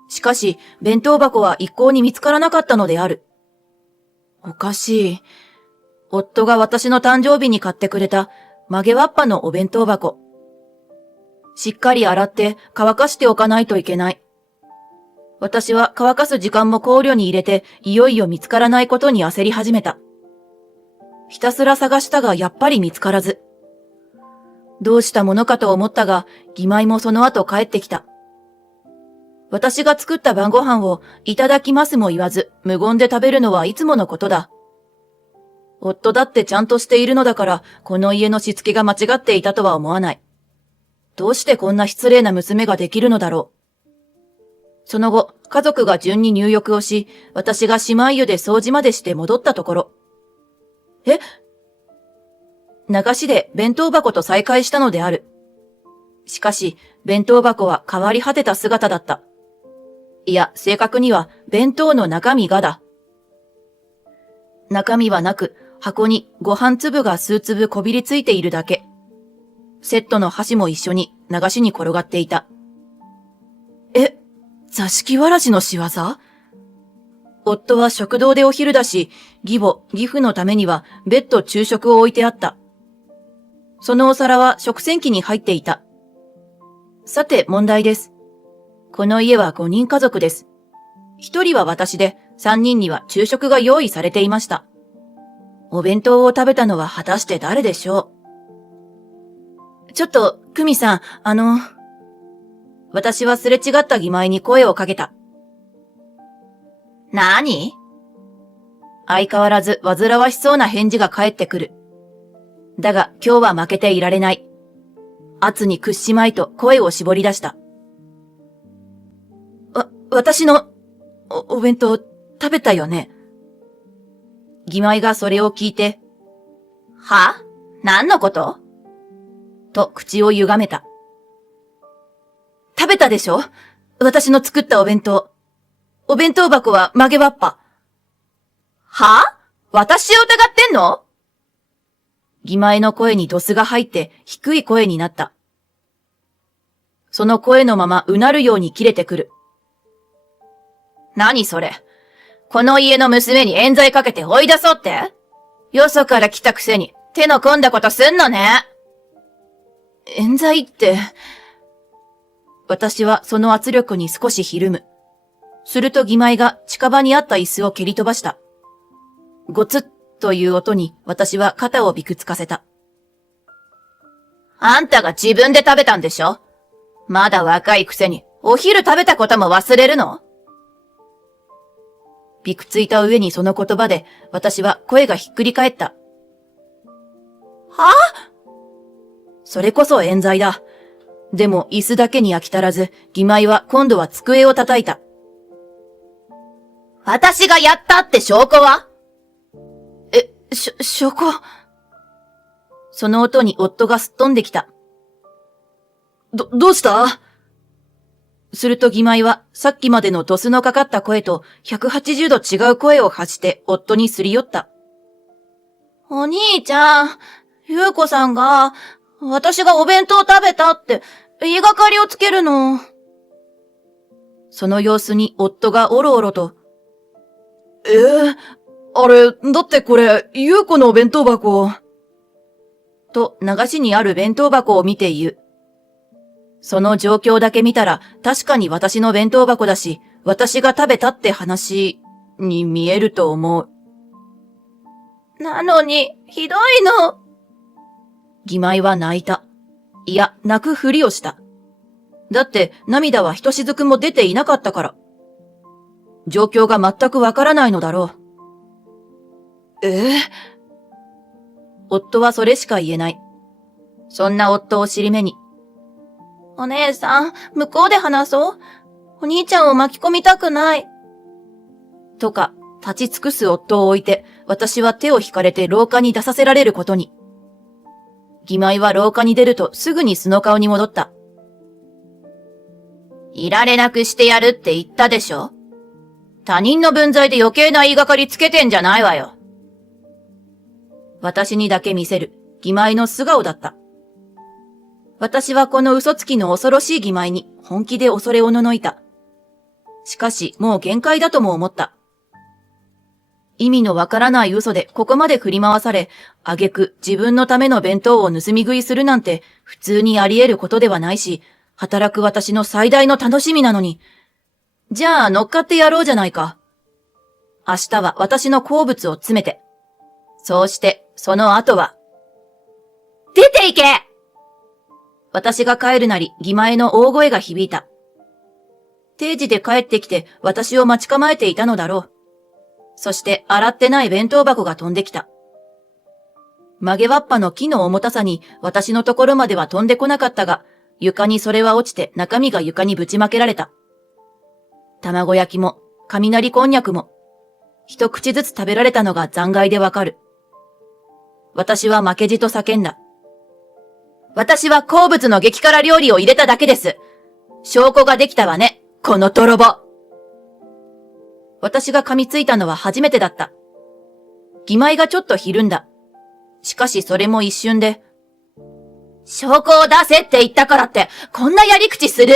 しかし、弁当箱は一向に見つからなかったのである。おかしい。夫が私の誕生日に買ってくれた曲げわっぱのお弁当箱。しっかり洗って乾かしておかないといけない。私は乾かす時間も考慮に入れて、いよいよ見つからないことに焦り始めた。ひたすら探したがやっぱり見つからず。どうしたものかと思ったが、義妹もその後帰ってきた。私が作った晩ご飯をいただきますも言わず、無言で食べるのはいつものことだ。夫だってちゃんとしているのだから、この家のしつけが間違っていたとは思わない。どうしてこんな失礼な娘ができるのだろう。その後、家族が順に入浴をし、私が姉妹湯で掃除までして戻ったところ。流しで弁当箱と再会したのである。しかし、弁当箱は変わり果てた姿だった。いや、正確には弁当の中身がだ。中身はなく、箱にご飯粒が数粒こびりついているだけ。セットの箸も一緒に流しに転がっていた。座敷わらしの仕業？夫は食堂でお昼だし、義母、義父のためには別途昼食を置いてあった。そのお皿は食洗機に入っていた。さて問題です。この家は5人家族です。1人は私で、3人には昼食が用意されていました。お弁当を食べたのは果たして誰でしょう？ちょっと、久美さん、私はすれ違った義妹に声をかけた。なに？相変わらず煩わしそうな返事が返ってくる。だが今日は負けていられない。圧に屈しまいと声を絞り出した。私のお弁当食べたよね？義妹がそれを聞いて、は？何のこと？と口を歪めた。食べたでしょ？私の作ったお弁当。お弁当箱は曲げわっぱ。は？私を疑ってんの？義妹の声にドスが入って低い声になった。その声のままうなるように切れてくる。何それ？この家の娘に冤罪かけて追い出そうって？よそから来たくせに手の込んだことすんのね。冤罪って。私はその圧力に少しひるむ。すると義妹が近場にあった椅子を蹴り飛ばした。ゴツッという音に私は肩をびくつかせた。あんたが自分で食べたんでしょ？まだ若いくせにお昼食べたことも忘れるの？びくついた上にその言葉で私は声がひっくり返った。は？それこそ冤罪だ。でも椅子だけに飽き足らず、義妹は今度は机を叩いた。私がやったって証拠は？証拠？その音に夫がすっ飛んできた。どうした？すると義妹はさっきまでのドスのかかった声と180度違う声を発して夫にすり寄った。お兄ちゃん、優子さんが、私がお弁当食べたって言いがかりをつけるの。その様子に夫がおろおろと。あれ、だってこれ、優子のお弁当箱。と流しにある弁当箱を見て言う。その状況だけ見たら確かに私の弁当箱だし、私が食べたって話に見えると思う。なのに、ひどいの。義妹は泣いた。いや、泣くふりをした。だって涙は一しずくも出ていなかったから。状況が全くわからないのだろう。夫はそれしか言えない。そんな夫を尻目に。お姉さん、向こうで話そう。お兄ちゃんを巻き込みたくない。とか、立ち尽くす夫を置いて、私は手を引かれて廊下に出させられることに。義妹は廊下に出るとすぐに素の顔に戻った。いられなくしてやるって言ったでしょ？他人の分際で余計な言いがかりつけてんじゃないわよ。私にだけ見せる義妹の素顔だった。私はこの嘘つきの恐ろしい義妹に本気で恐れおののいた。しかしもう限界だとも思った。意味のわからない嘘でここまで振り回され、挙句自分のための弁当を盗み食いするなんて普通にあり得ることではないし、働く私の最大の楽しみなのに。じゃあ乗っかってやろうじゃないか。明日は私の好物を詰めて。そうして、その後は。出て行け！私が帰るなり、義妹の大声が響いた。定時で帰ってきて私を待ち構えていたのだろう。そして洗ってない弁当箱が飛んできた。曲げわっぱの木の重たさに私のところまでは飛んでこなかったが、床にそれは落ちて中身が床にぶちまけられた。卵焼きも、雷こんにゃくも、一口ずつ食べられたのが残骸でわかる。私は負けじと叫んだ。私は好物の激辛料理を入れただけです。証拠ができたわね、この泥棒。私が噛みついたのは初めてだった。義妹がちょっとひるんだ。しかしそれも一瞬で。証拠を出せって言ったからって、こんなやり口する？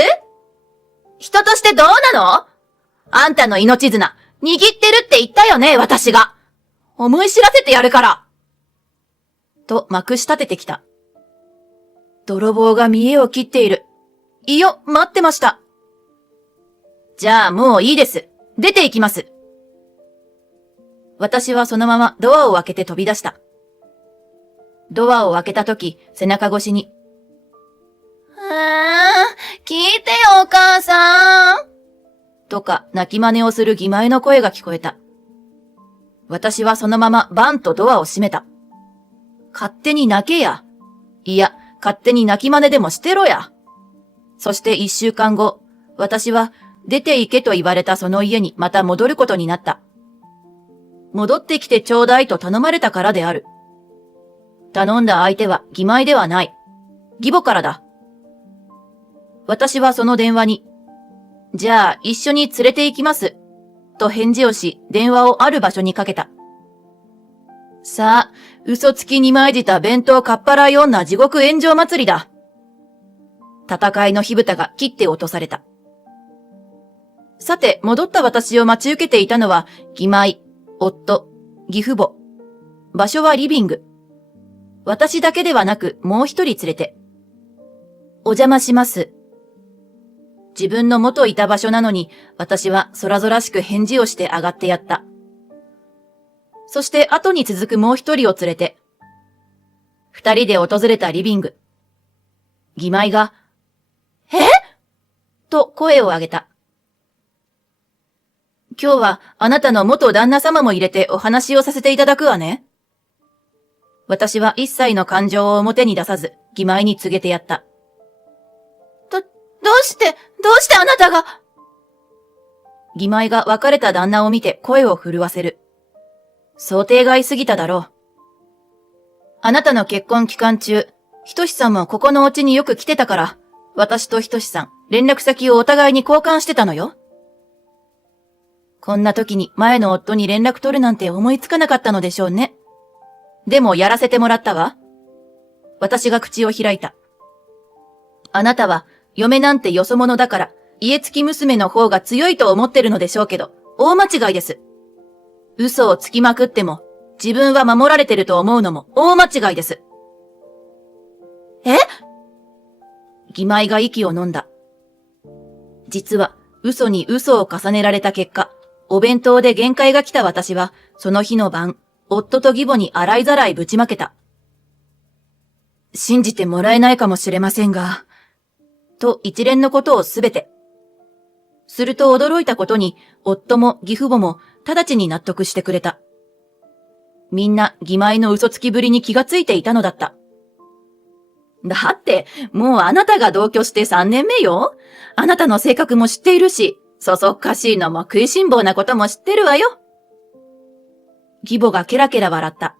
人としてどうなの？あんたの命綱、握ってるって言ったよね、私が。思い知らせてやるから。とまくし立ててきた。泥棒が見栄を切っている。いよ、待ってました。じゃあもういいです。出て行きます。私はそのままドアを開けて飛び出した。ドアを開けたとき、背中越しに。聞いてよお母さん。とか泣き真似をする義前の声が聞こえた。私はそのままバンとドアを閉めた。勝手に泣けや。いや、勝手に泣き真似でもしてろや。そして1週間後、私は出て行けと言われたその家にまた戻ることになった。戻ってきてちょうだいと頼まれたからである。頼んだ相手は義前ではない。義母からだ。私はその電話に、じゃあ一緒に連れて行きます。と返事をし、電話をある場所にかけた。さあ、嘘つきにまいじた弁当かっぱらい女地獄炎上祭りだ。戦いの火蓋が切って落とされた。さて、戻った私を待ち受けていたのは、義妹、夫、義父母。場所はリビング。私だけではなく、もう一人連れて。お邪魔します。自分の元いた場所なのに、私は空々しく返事をして上がってやった。そして後に続くもう一人を連れて。二人で訪れたリビング。義妹が、え？と声を上げた。今日はあなたの元旦那様も入れてお話をさせていただくわね。私は一切の感情を表に出さず、義妹に告げてやった。どうしてあなたが…義妹が別れた旦那を見て声を震わせる。想定外すぎただろう。あなたの結婚期間中、ひとしさんもここのお家によく来てたから、私とひとしさん、連絡先をお互いに交換してたのよ。こんな時に前の夫に連絡取るなんて思いつかなかったのでしょうね。でもやらせてもらったわ。私が口を開いた。あなたは嫁なんてよそ者だから家付き娘の方が強いと思ってるのでしょうけど、大間違いです。嘘をつきまくっても自分は守られてると思うのも大間違いです。え？義妹が息を飲んだ。実は嘘に嘘を重ねられた結果、お弁当で限界が来た私は、その日の晩、夫と義母に洗いざらいぶちまけた。信じてもらえないかもしれませんが、と一連のことをすべて。すると驚いたことに、夫も義父母も直ちに納得してくれた。みんな義妹の嘘つきぶりに気がついていたのだった。だって、もうあなたが同居して3年目よ。あなたの性格も知っているし、そそっかしいのも食いしん坊なことも知ってるわよ。義母がケラケラ笑った。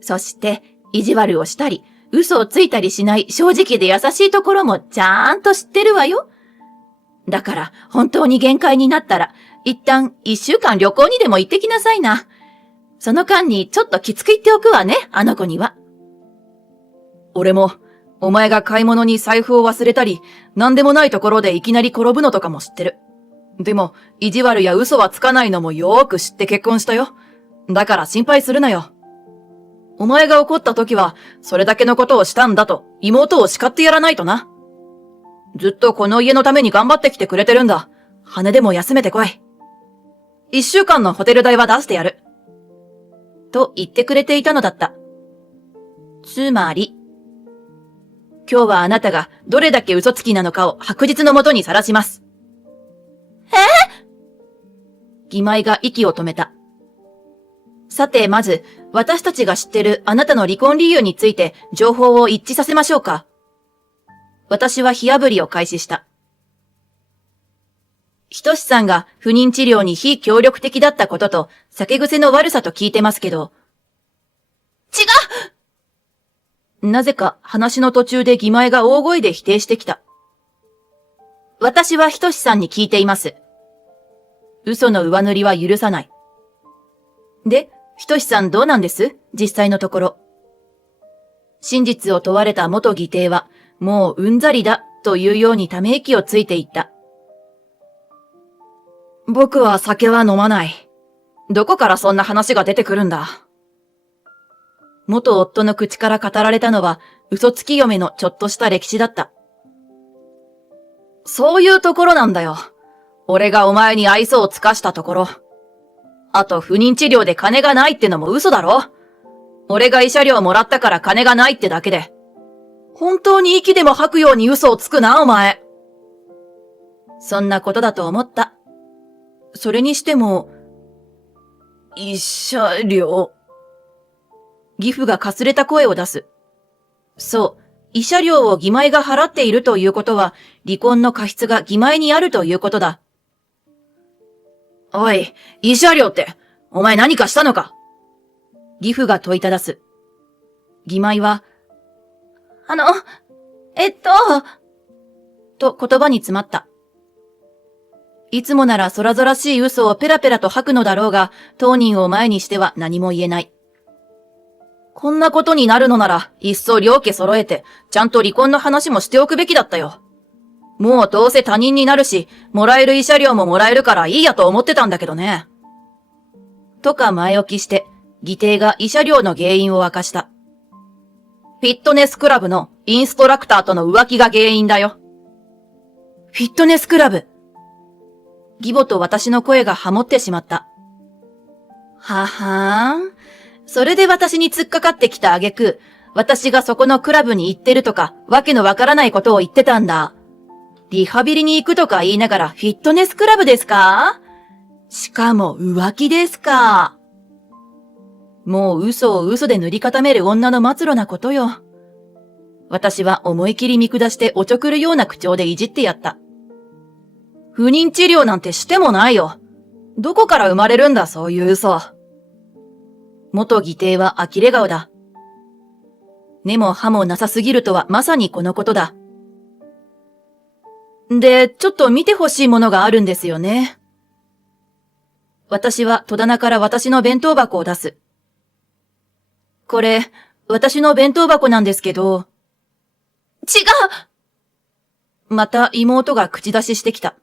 そして、意地悪をしたり、嘘をついたりしない正直で優しいところもちゃんと知ってるわよ。だから、本当に限界になったら、一旦1週間旅行にでも行ってきなさいな。その間にちょっときつく言っておくわね、あの子には。俺も、お前が買い物に財布を忘れたり、なんでもないところでいきなり転ぶのとかも知ってる。でも、意地悪や嘘はつかないのもよーく知って結婚したよ。だから心配するなよ。お前が怒った時は、それだけのことをしたんだと、妹を叱ってやらないとな。ずっとこの家のために頑張ってきてくれてるんだ。羽でも休めてこい。1週間のホテル代は出してやる。と言ってくれていたのだった。つまり、今日はあなたがどれだけ嘘つきなのかを白日のもとにさらします。義妹が息を止めた。さて、まず、私たちが知ってるあなたの離婚理由について情報を一致させましょうか。私は火炙りを開始した。ひとしさんが不妊治療に非協力的だったことと酒癖の悪さと聞いてますけど。違う！なぜか話の途中で義妹が大声で否定してきた。私はひとしさんに聞いています。嘘の上塗りは許さない。で、ひとしさんどうなんです？実際のところ。真実を問われた元義弟は、もううんざりだというようにため息をついていった。僕は酒は飲まない。どこからそんな話が出てくるんだ。元夫の口から語られたのは、嘘つき嫁のちょっとした歴史だった。そういうところなんだよ。俺がお前に愛想を尽かしたところ。あと不妊治療で金がないってのも嘘だろ。俺が慰謝料もらったから金がないってだけで。本当に息でも吐くように嘘をつくな、お前。そんなことだと思った。それにしても、慰謝料。義父がかすれた声を出す。そう、慰謝料を義妹が払っているということは、離婚の過失が義妹にあるということだ。おい、慰謝料って、お前何かしたのか？義父が問いただす。義妹は、と言葉に詰まった。いつもなら空々しい嘘をペラペラと吐くのだろうが、当人を前にしては何も言えない。こんなことになるのなら、いっそ両家揃えて、ちゃんと離婚の話もしておくべきだったよ。もうどうせ他人になるし、もらえる慰謝料ももらえるからいいやと思ってたんだけどね。とか前置きして、義弟が慰謝料の原因を明かした。フィットネスクラブのインストラクターとの浮気が原因だよ。フィットネスクラブ。義母と私の声がハモってしまった。ははーん。それで私に突っかかってきた挙句、私がそこのクラブに行ってるとか、わけのわからないことを言ってたんだ。リハビリに行くとか言いながらフィットネスクラブですか？しかも浮気ですか？もう嘘を嘘で塗り固める女の末路なことよ。私は思い切り見下しておちょくるような口調でいじってやった。不妊治療なんてしてもないよ。どこから生まれるんだ、そういう嘘。元義弟は呆れ顔だ。根も葉もなさすぎるとはまさにこのことだ。で、ちょっと見てほしいものがあるんですよね。私は戸棚から私の弁当箱を出す。これ、私の弁当箱なんですけど。違う！また妹が口出ししてきた。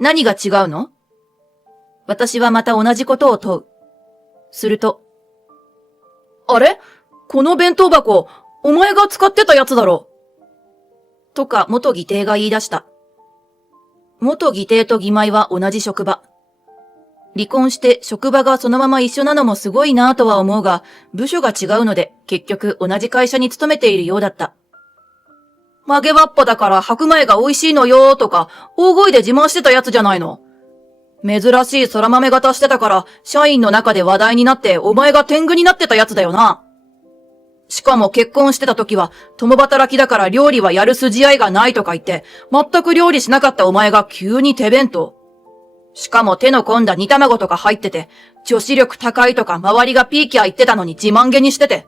何が違うの？私はまた同じことを問う。すると、あれ？この弁当箱、お前が使ってたやつだろ。とか元義弟が言い出した。元義弟と義妹は同じ職場。離婚して職場がそのまま一緒なのもすごいなぁとは思うが、部署が違うので結局同じ会社に勤めているようだった。曲げわっぱだから白米が美味しいのよーとか大声で自慢してたやつじゃないの。珍しい空豆型してたから社員の中で話題になってお前が天狗になってたやつだよな。しかも結婚してた時は共働きだから料理はやる筋合いがないとか言って全く料理しなかったお前が急に手弁当。しかも手の込んだ煮卵とか入ってて女子力高いとか周りがピーキャー言ってたのに自慢げにしてて。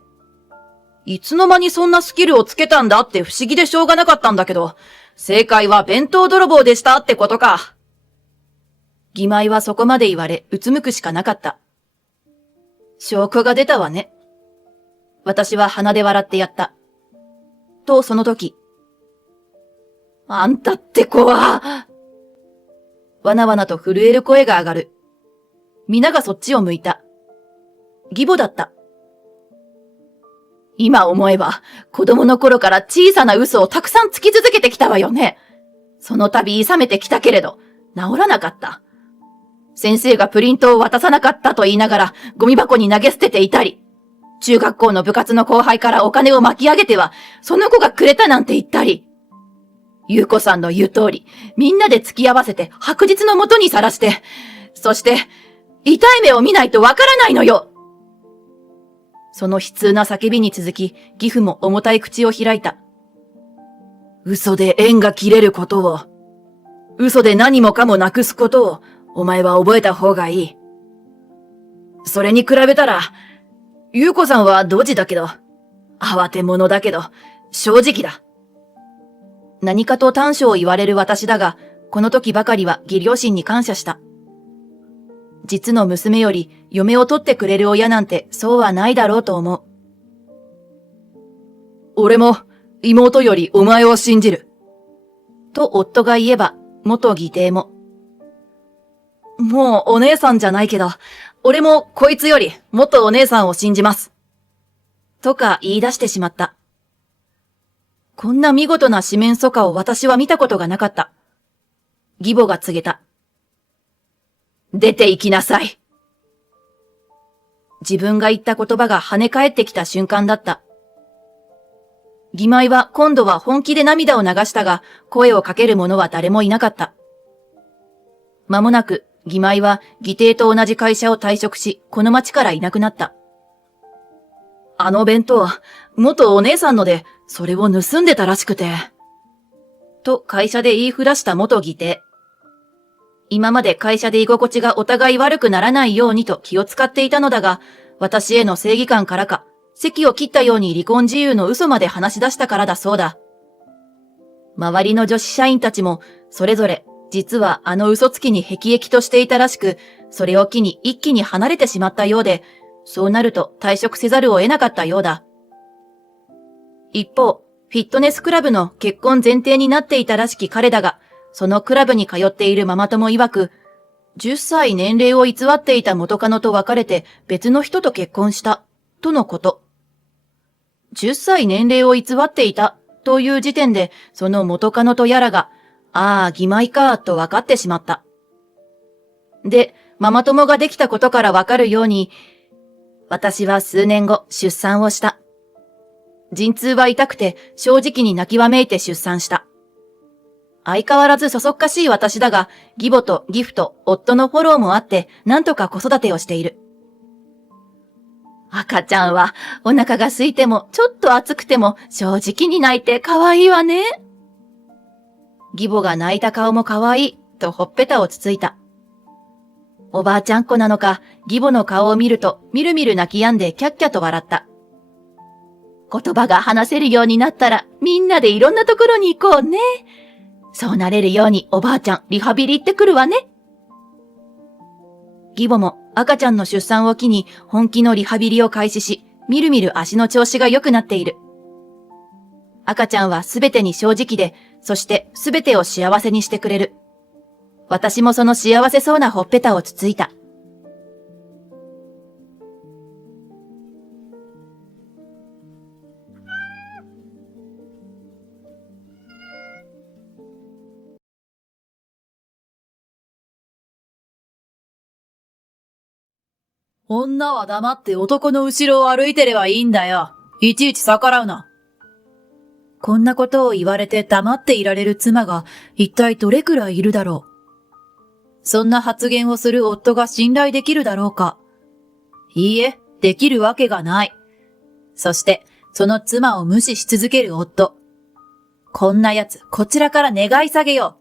いつの間にそんなスキルをつけたんだって不思議でしょうがなかったんだけど、正解は弁当泥棒でしたってことか。義妹はそこまで言われ、うつむくしかなかった。証拠が出たわね。私は鼻で笑ってやった。と、その時。あんたって子は、わなわなと震える声が上がる。皆がそっちを向いた。義母だった。今思えば、子供の頃から小さな嘘をたくさんつき続けてきたわよね。その度諌めてきたけれど、治らなかった。先生がプリントを渡さなかったと言いながら、ゴミ箱に投げ捨てていたり、中学校の部活の後輩からお金を巻き上げては、その子がくれたなんて言ったり、ゆうこさんの言う通り、みんなで付き合わせて白日のもとにさらして、そして、痛い目を見ないとわからないのよ。その悲痛な叫びに続き、義父も重たい口を開いた。嘘で縁が切れることを、嘘で何もかもなくすことを、お前は覚えた方がいい。それに比べたら、ゆうこさんはドジだけど、慌て者だけど、正直だ。何かと短所を言われる私だが、この時ばかりは義両親に感謝した。実の娘より嫁を取ってくれる親なんてそうはないだろうと思う。俺も妹よりお前を信じる。と夫が言えば、元義弟も。もうお姉さんじゃないけど、俺もこいつより元お姉さんを信じます。とか言い出してしまった。こんな見事な四面楚歌を私は見たことがなかった。義母が告げた。出て行きなさい。自分が言った言葉が跳ね返ってきた瞬間だった。義妹は今度は本気で涙を流したが、声をかける者は誰もいなかった。間もなく、義妹は義弟と同じ会社を退職し、この町からいなくなった。あの弁当、元お姉さんので、それを盗んでたらしくて。と会社で言いふらした元義弟。今まで会社で居心地がお互い悪くならないようにと気を使っていたのだが、私への正義感からか、席を切ったように離婚事由の嘘まで話し出したからだそうだ。周りの女子社員たちも、それぞれ、実はあの嘘つきに辟易としていたらしく、それを機に一気に離れてしまったようで、そうなると退職せざるを得なかったようだ。一方、フィットネスクラブの結婚前提になっていたらしき彼だが、そのクラブに通っているママ友曰く、10歳年齢を偽っていた元カノと別れて別の人と結婚した、とのこと。10歳年齢を偽っていた、という時点で、その元カノとやらが、ああ、義妹か、と分かってしまった。で、ママ友ができたことから分かるように、私は数年後、出産をした。陣痛は痛くて、正直に泣きわめいて出産した。相変わらずそそっかしい私だが、義母と義父と夫のフォローもあって、なんとか子育てをしている。赤ちゃんは、お腹が空いても、ちょっと暑くても、正直に泣いて可愛いわね。義母が泣いた顔も可愛い、とほっぺたをつついた。おばあちゃん子なのか、義母の顔を見ると、みるみる泣き止んでキャッキャと笑った。言葉が話せるようになったら、みんなでいろんなところに行こうね。そうなれるようにおばあちゃんリハビリ行ってくるわね。義母も赤ちゃんの出産を機に本気のリハビリを開始し、みるみる足の調子が良くなっている。赤ちゃんはすべてに正直で、そしてすべてを幸せにしてくれる。私もその幸せそうなほっぺたをつついた。女は黙って男の後ろを歩いてればいいんだよ。いちいち逆らうな。こんなことを言われて黙っていられる妻が一体どれくらいいるだろう。そんな発言をする夫が信頼できるだろうか。いいえ、できるわけがない。そして、その妻を無視し続ける夫。こんな奴、こちらから願い下げよ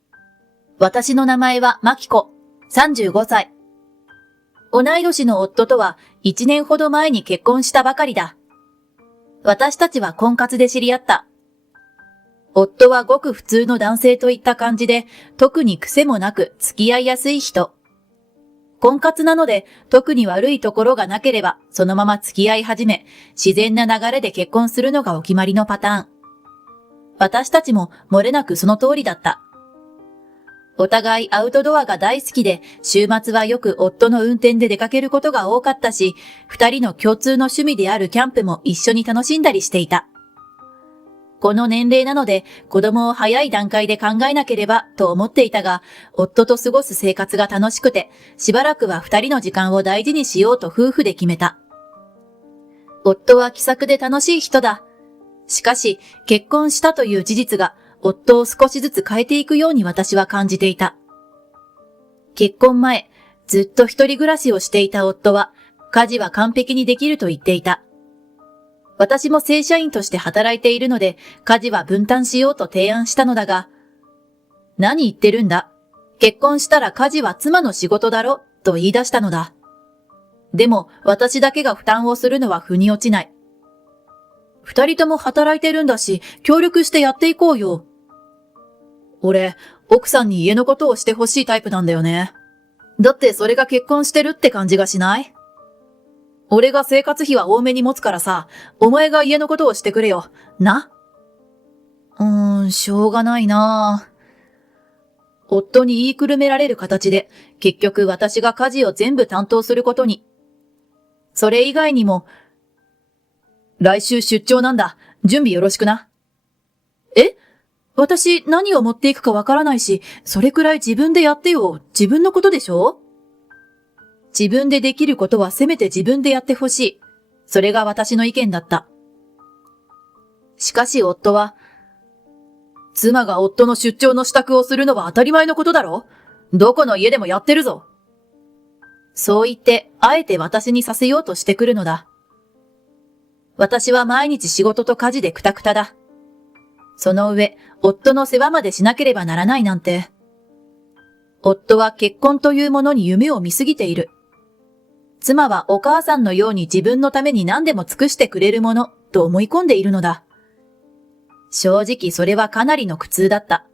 う。私の名前はマキコ、35歳。同い年の夫とは1年ほど前に結婚したばかりだ。私たちは婚活で知り合った。夫はごく普通の男性といった感じで、特に癖もなく付き合いやすい人。婚活なので特に悪いところがなければそのまま付き合い始め、自然な流れで結婚するのがお決まりのパターン。私たちも漏れなくその通りだった。お互いアウトドアが大好きで、週末はよく夫の運転で出かけることが多かったし、二人の共通の趣味であるキャンプも一緒に楽しんだりしていた。この年齢なので、子供を早い段階で考えなければと思っていたが、夫と過ごす生活が楽しくて、しばらくは二人の時間を大事にしようと夫婦で決めた。夫は気さくで楽しい人だ。しかし、結婚したという事実が、夫を少しずつ変えていくように私は感じていた。結婚前、ずっと一人暮らしをしていた夫は、家事は完璧にできると言っていた。私も正社員として働いているので、家事は分担しようと提案したのだが、何言ってるんだ。結婚したら家事は妻の仕事だろ、と言い出したのだ。でも、私だけが負担をするのは腑に落ちない。二人とも働いてるんだし、協力してやっていこうよ。俺、奥さんに家のことをしてほしいタイプなんだよね。だってそれが結婚してるって感じがしない？俺が生活費は多めに持つからさ、お前が家のことをしてくれよ。な？しょうがないな。夫に言いくるめられる形で、結局私が家事を全部担当することに。それ以外にも、来週出張なんだ。準備よろしくな。え？私何を持っていくかわからないし、それくらい自分でやってよ。自分のことでしょ？自分でできることはせめて自分でやってほしい。それが私の意見だった。しかし夫は、妻が夫の出張の支度をするのは当たり前のことだろ？どこの家でもやってるぞ。そう言って、あえて私にさせようとしてくるのだ。私は毎日仕事と家事でクタクタだ。その上、夫の世話までしなければならないなんて。夫は結婚というものに夢を見すぎている。妻はお母さんのように自分のために何でも尽くしてくれるものと思い込んでいるのだ。正直それはかなりの苦痛だった。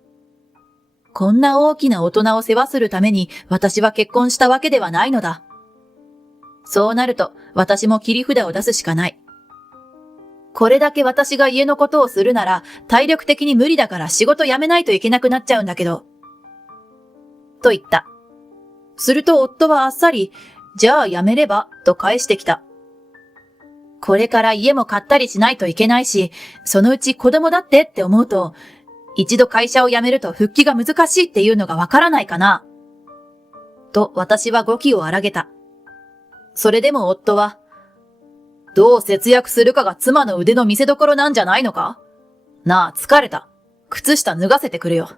こんな大きな大人を世話するために私は結婚したわけではないのだ。そうなると私も切り札を出すしかない。これだけ私が家のことをするなら体力的に無理だから仕事辞めないといけなくなっちゃうんだけど。と言った。すると夫はあっさり、じゃあ辞めればと返してきた。これから家も買ったりしないといけないし、そのうち子供だって思うと、一度会社を辞めると復帰が難しいっていうのがわからないかな。と私は語気を荒げた。それでも夫は、どう節約するかが妻の腕の見せ所なんじゃないのか？なあ、疲れた。靴下脱がせてくれよ。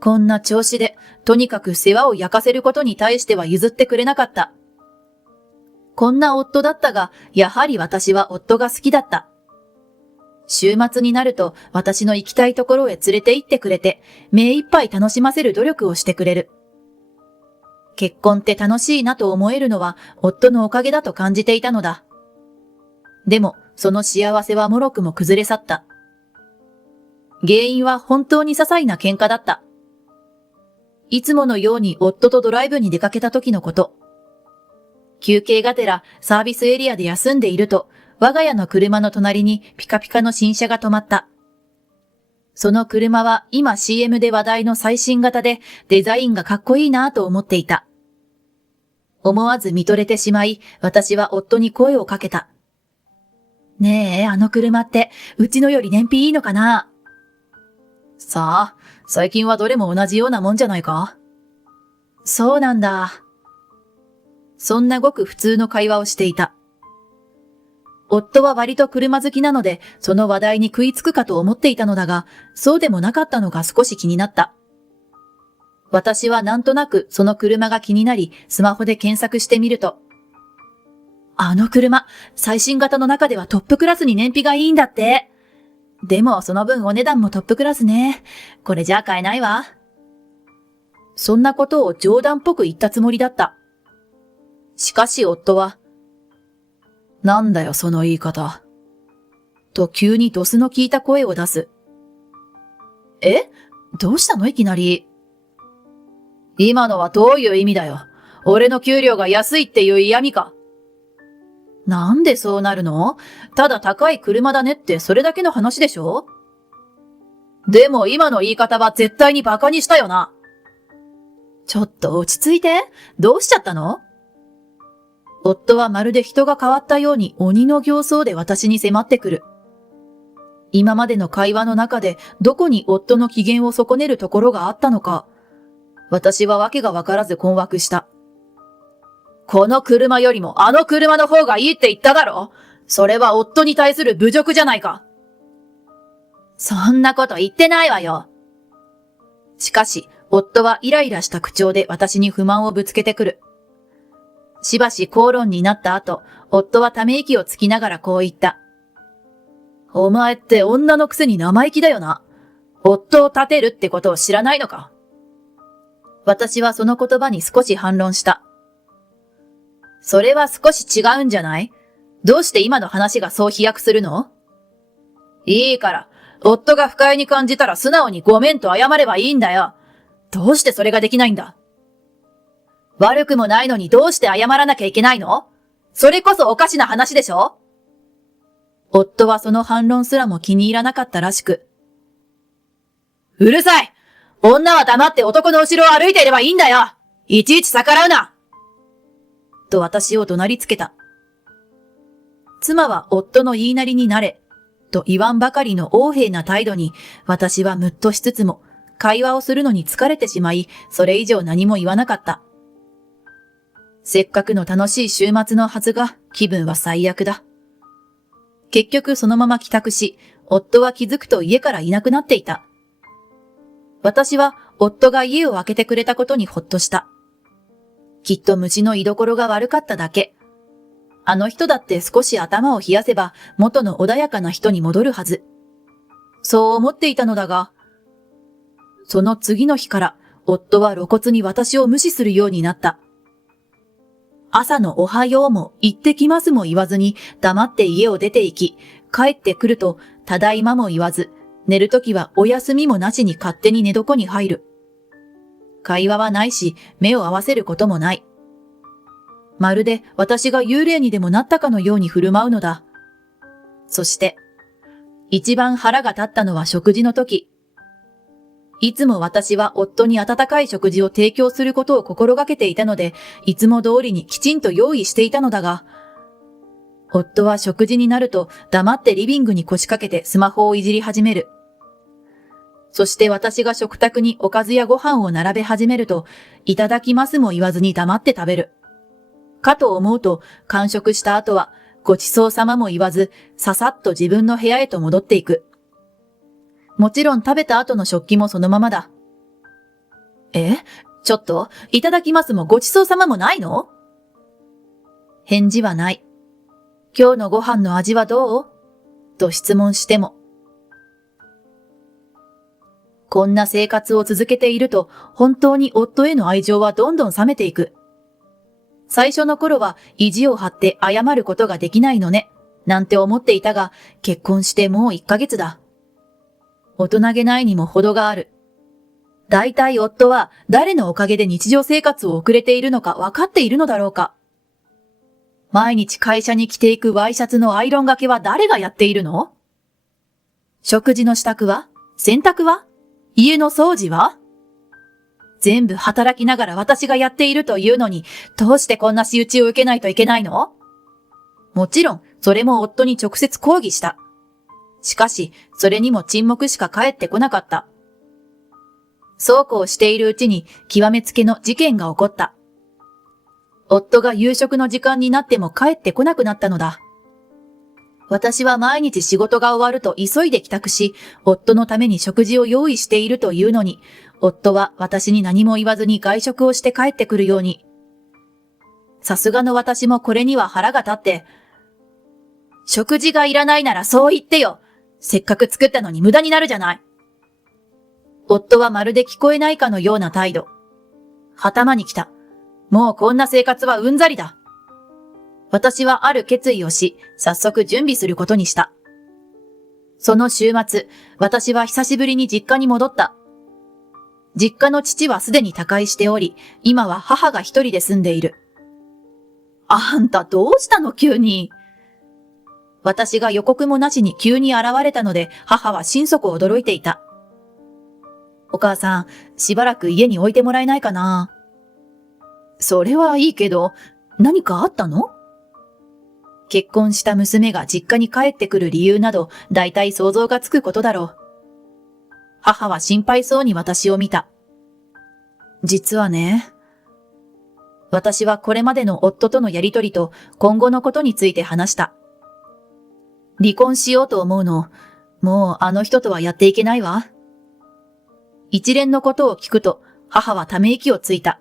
こんな調子で、とにかく世話を焼かせることに対しては譲ってくれなかった。こんな夫だったが、やはり私は夫が好きだった。週末になると私の行きたいところへ連れて行ってくれて、目いっぱい楽しませる努力をしてくれる。結婚って楽しいなと思えるのは夫のおかげだと感じていたのだ。でも、その幸せは脆くも崩れ去った。原因は本当に些細な喧嘩だった。いつものように夫とドライブに出かけた時のこと。休憩がてらサービスエリアで休んでいると、我が家の車の隣にピカピカの新車が止まった。その車は今 CM で話題の最新型でデザインがかっこいいなぁと思っていた。思わず見とれてしまい、私は夫に声をかけた。ねえ、あの車ってうちのより燃費いいのかな？さあ、最近はどれも同じようなもんじゃないか？そうなんだ。そんなごく普通の会話をしていた。夫は割と車好きなので、その話題に食いつくかと思っていたのだが、そうでもなかったのが少し気になった。私はなんとなくその車が気になり、スマホで検索してみると、あの車、最新型の中ではトップクラスに燃費がいいんだって。でもその分お値段もトップクラスね。これじゃ買えないわ。そんなことを冗談っぽく言ったつもりだった。しかし夫は、なんだよその言い方。と急にドスの効いた声を出す。え？どうしたのいきなり。今のはどういう意味だよ。俺の給料が安いっていう嫌味か。なんでそうなるの？ただ高い車だねってそれだけの話でしょ？でも今の言い方は絶対にバカにしたよな。ちょっと落ち着いて。どうしちゃったの？夫はまるで人が変わったように鬼の形相で私に迫ってくる。今までの会話の中でどこに夫の機嫌を損ねるところがあったのか、私はわけがわからず困惑した。この車よりもあの車の方がいいって言っただろ？それは夫に対する侮辱じゃないか。そんなこと言ってないわよ。しかし、夫はイライラした口調で私に不満をぶつけてくる。しばし口論になった後、夫はため息をつきながらこう言った。お前って女のくせに生意気だよな。夫を立てるってことを知らないのか？私はその言葉に少し反論した。それは少し違うんじゃない？どうして今の話がそう飛躍するの？いいから、夫が不快に感じたら素直にごめんと謝ればいいんだよ。どうしてそれができないんだ？悪くもないのにどうして謝らなきゃいけないの？それこそおかしな話でしょ？夫はその反論すらも気に入らなかったらしく。うるさい！女は黙って男の後ろを歩いていればいいんだよ！いちいち逆らうな！と私を怒鳴りつけた。妻は夫の言いなりになれ、と言わんばかりの横柄な態度に私はムッとしつつも会話をするのに疲れてしまい、それ以上何も言わなかった。せっかくの楽しい週末のはずが気分は最悪だ。結局そのまま帰宅し、夫は気づくと家からいなくなっていた。私は夫が家を開けてくれたことにほっとした。きっと虫の居所が悪かっただけ。あの人だって少し頭を冷やせば元の穏やかな人に戻るはず。そう思っていたのだが、その次の日から夫は露骨に私を無視するようになった。朝のおはようも行ってきますも言わずに黙って家を出て行き、帰ってくるとただいまも言わず、寝るときはお休みもなしに勝手に寝床に入る。会話はないし、目を合わせることもない。まるで私が幽霊にでもなったかのように振る舞うのだ。そして、一番腹が立ったのは食事の時。いつも私は夫に温かい食事を提供することを心がけていたので、いつも通りにきちんと用意していたのだが、夫は食事になると黙ってリビングに腰掛けてスマホをいじり始める。そして私が食卓におかずやご飯を並べ始めると、いただきますも言わずに黙って食べる。かと思うと、完食した後は、ごちそうさまも言わず、ささっと自分の部屋へと戻っていく。もちろん食べた後の食器もそのままだ。ちょっと、いただきますもごちそうさまもないの？返事はない。今日のご飯の味はどう？と質問しても。こんな生活を続けていると、本当に夫への愛情はどんどん冷めていく。最初の頃は意地を張って謝ることができないのね、なんて思っていたが、結婚してもう1ヶ月だ。大人げないにも程がある。だいたい夫は誰のおかげで日常生活を送れているのか分かっているのだろうか。毎日会社に着ていくワイシャツのアイロンがけは誰がやっているの？食事の支度は？洗濯は？家の掃除は？全部働きながら私がやっているというのに、どうしてこんな仕打ちを受けないといけないの？もちろん、それも夫に直接抗議した。しかし、それにも沈黙しか返ってこなかった。そうこうしているうちに、極めつけの事件が起こった。夫が夕食の時間になっても帰ってこなくなったのだ。私は毎日仕事が終わると急いで帰宅し、夫のために食事を用意しているというのに、夫は私に何も言わずに外食をして帰ってくるように。さすがの私もこれには腹が立って、食事がいらないならそう言ってよ。せっかく作ったのに無駄になるじゃない。夫はまるで聞こえないかのような態度。頭に来た。もうこんな生活はうんざりだ。私はある決意をし、早速準備することにした。その週末、私は久しぶりに実家に戻った。実家の父はすでに他界しており、今は母が一人で住んでいる。あんたどうしたの急に。私が予告もなしに急に現れたので、母は心底驚いていた。お母さん、しばらく家に置いてもらえないかな。それはいいけど、何かあったの？結婚した娘が実家に帰ってくる理由など、だいたい想像がつくことだろう。母は心配そうに私を見た。実はね、私はこれまでの夫とのやりとりと今後のことについて話した。離婚しようと思うの。もうあの人とはやっていけないわ。一連のことを聞くと母はため息をついた。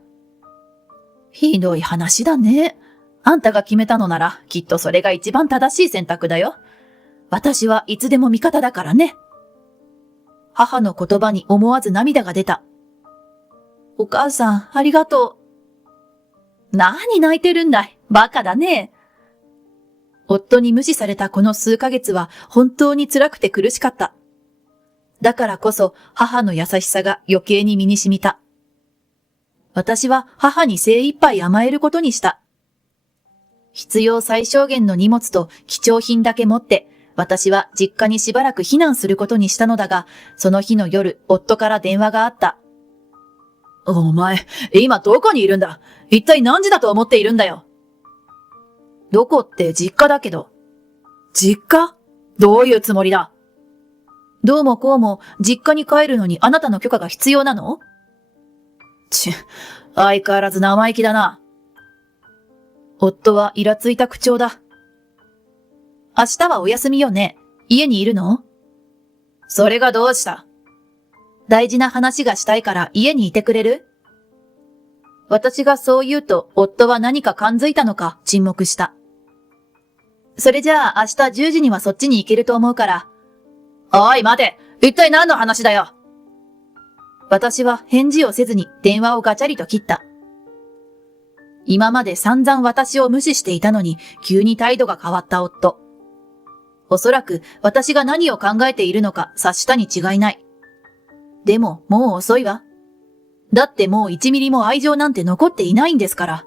ひどい話だね。あんたが決めたのならきっとそれが一番正しい選択だよ。私はいつでも味方だからね。母の言葉に思わず涙が出た。お母さん、ありがとう。何泣いてるんだい。バカだね。夫に無視されたこの数ヶ月は本当に辛くて苦しかった。だからこそ母の優しさが余計に身に染みた。私は母に精一杯甘えることにした。必要最小限の荷物と貴重品だけ持って、私は実家にしばらく避難することにしたのだが、その日の夜、夫から電話があった。お前、今どこにいるんだ？一体何時だと思っているんだよ。どこって実家だけど。実家？どういうつもりだ？どうもこうも実家に帰るのにあなたの許可が必要なの？相変わらず生意気だな。夫はイラついた口調だ。明日はお休みよね。家にいるの？それがどうした？大事な話がしたいから家にいてくれる？私がそう言うと、夫は何か感づいたのか沈黙した。それじゃあ明日10時にはそっちに行けると思うから。おい待て！一体何の話だよ！私は返事をせずに電話をガチャリと切った。今まで散々私を無視していたのに急に態度が変わった夫。おそらく私が何を考えているのか察したに違いない。でももう遅いわ。だってもう1ミリも愛情なんて残っていないんですから。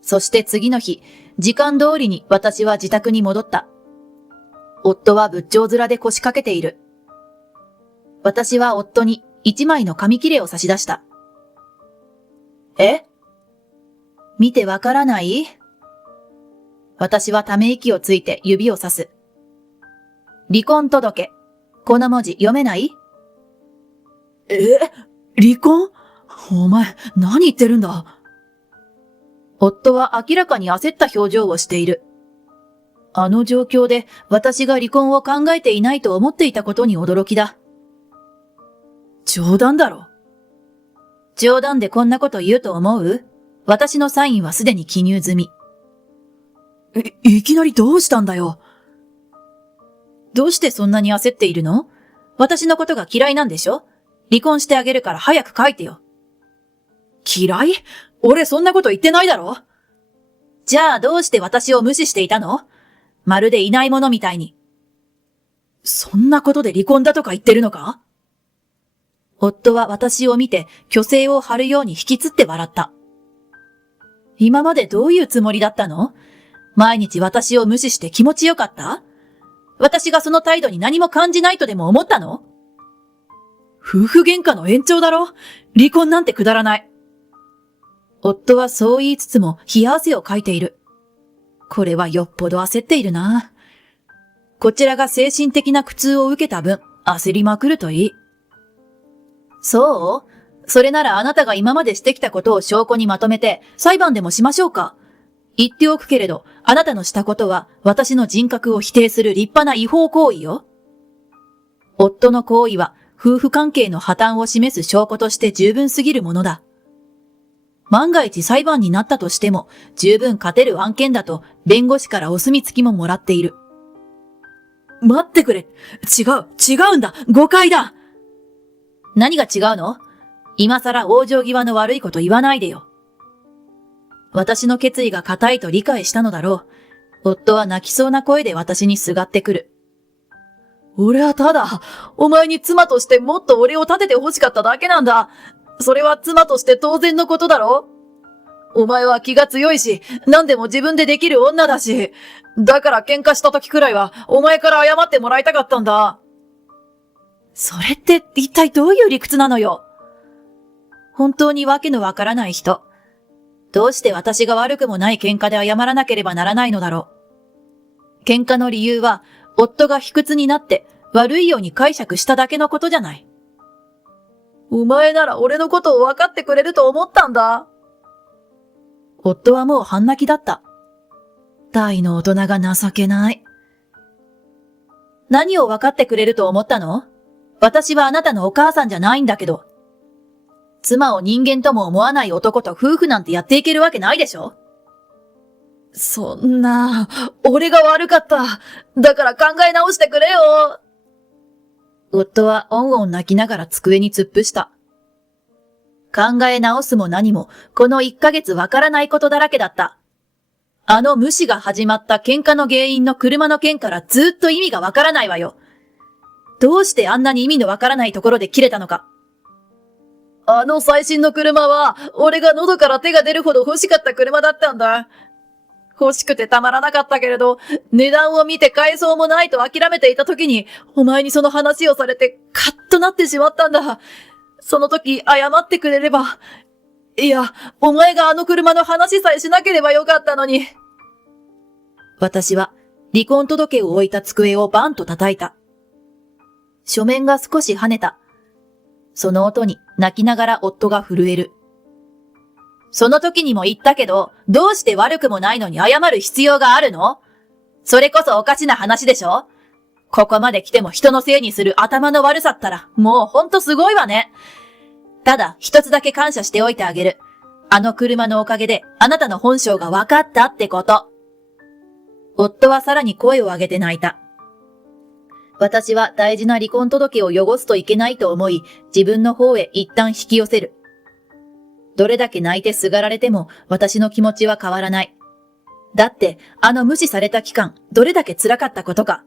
そして次の日、時間通りに私は自宅に戻った。夫は仏頂面で腰掛けている。私は夫に1枚の紙切れを差し出した。え？見てわからない？私はため息をついて指をさす。離婚届。この文字読めない？離婚？お前、何言ってるんだ？夫は明らかに焦った表情をしている。あの状況で私が離婚を考えていないと思っていたことに驚きだ。冗談だろ。冗談でこんなこと言うと思う？私のサインはすでに記入済み。いきなりどうしたんだよ。どうしてそんなに焦っているの？私のことが嫌いなんでしょ？離婚してあげるから早く書いてよ。嫌い？俺そんなこと言ってないだろ。じゃあどうして私を無視していたの？まるでいないものみたいに。そんなことで離婚だとか言ってるのか？夫は私を見て虚勢を張るように引きつって笑った。今までどういうつもりだったの？毎日私を無視して気持ちよかった？私がその態度に何も感じないとでも思ったの？夫婦喧嘩の延長だろ？離婚なんてくだらない。夫はそう言いつつも冷や汗をかいている。これはよっぽど焦っているな。こちらが精神的な苦痛を受けた分、焦りまくるといい。そう？それならあなたが今までしてきたことを証拠にまとめて裁判でもしましょうか。言っておくけれど、あなたのしたことは私の人格を否定する立派な違法行為よ。夫の行為は夫婦関係の破綻を示す証拠として十分すぎるものだ。万が一裁判になったとしても十分勝てる案件だと弁護士からお墨付きももらっている。待ってくれ。違うんだ。誤解だ。何が違うの？今更往生際の悪いこと言わないでよ。私の決意が固いと理解したのだろう。夫は泣きそうな声で私にすがってくる。俺はただ、お前に妻としてもっと俺を立てて欲しかっただけなんだ。それは妻として当然のことだろ？お前は気が強いし、何でも自分でできる女だし。だから喧嘩した時くらいは、お前から謝ってもらいたかったんだ。それって一体どういう理屈なのよ？本当にわけのわからない人。どうして私が悪くもない喧嘩で謝らなければならないのだろう。喧嘩の理由は、夫が卑屈になって悪いように解釈しただけのことじゃない。お前なら俺のことを分かってくれると思ったんだ。夫はもう半泣きだった。大の大人が情けない。何を分かってくれると思ったの？私はあなたのお母さんじゃないんだけど。妻を人間とも思わない男と夫婦なんてやっていけるわけないでしょ？そんな、俺が悪かった。だから考え直してくれよ。夫はおんおん泣きながら机に突っ伏した。考え直すも何も、この1ヶ月わからないことだらけだった。あの無視が始まった喧嘩の原因の車の件からずっと意味がわからないわよ。どうしてあんなに意味のわからないところで切れたのか。あの最新の車は、俺が喉から手が出るほど欲しかった車だったんだ。欲しくてたまらなかったけれど、値段を見て買えそうもないと諦めていた時に、お前にその話をされてカッとなってしまったんだ。その時謝ってくれれば。いや、お前があの車の話さえしなければよかったのに。私は離婚届を置いた机をバンと叩いた。書面が少し跳ねた。その音に泣きながら夫が震える。その時にも言ったけど、どうして悪くもないのに謝る必要があるの？それこそおかしな話でしょ？ここまで来ても人のせいにする頭の悪さったら、もうほんとすごいわね。ただ、一つだけ感謝しておいてあげる。あの車のおかげで、あなたの本性が分かったってこと。夫はさらに声を上げて泣いた。私は大事な離婚届を汚すといけないと思い、自分の方へ一旦引き寄せる。どれだけ泣いてすがられても、私の気持ちは変わらない。だって、あの無視された期間、どれだけ辛かったことか。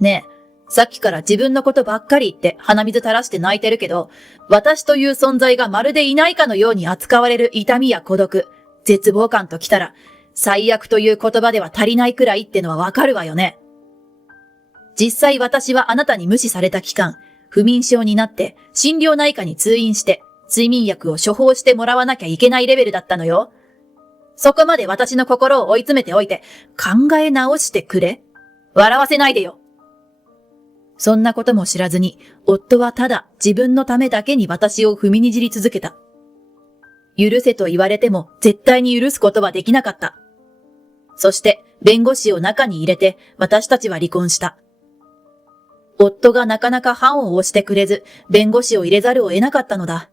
ねえ、さっきから自分のことばっかり言って鼻水垂らして泣いてるけど、私という存在がまるでいないかのように扱われる痛みや孤独、絶望感ときたら、最悪という言葉では足りないくらいってのはわかるわよね。実際私はあなたに無視された期間、不眠症になって心療内科に通院して睡眠薬を処方してもらわなきゃいけないレベルだったのよ。そこまで私の心を追い詰めておいて考え直してくれ。笑わせないでよ。そんなことも知らずに、夫はただ自分のためだけに私を踏みにじり続けた。許せと言われても絶対に許すことはできなかった。そして弁護士を中に入れて私たちは離婚した。夫がなかなか判を押してくれず、弁護士を入れざるを得なかったのだ。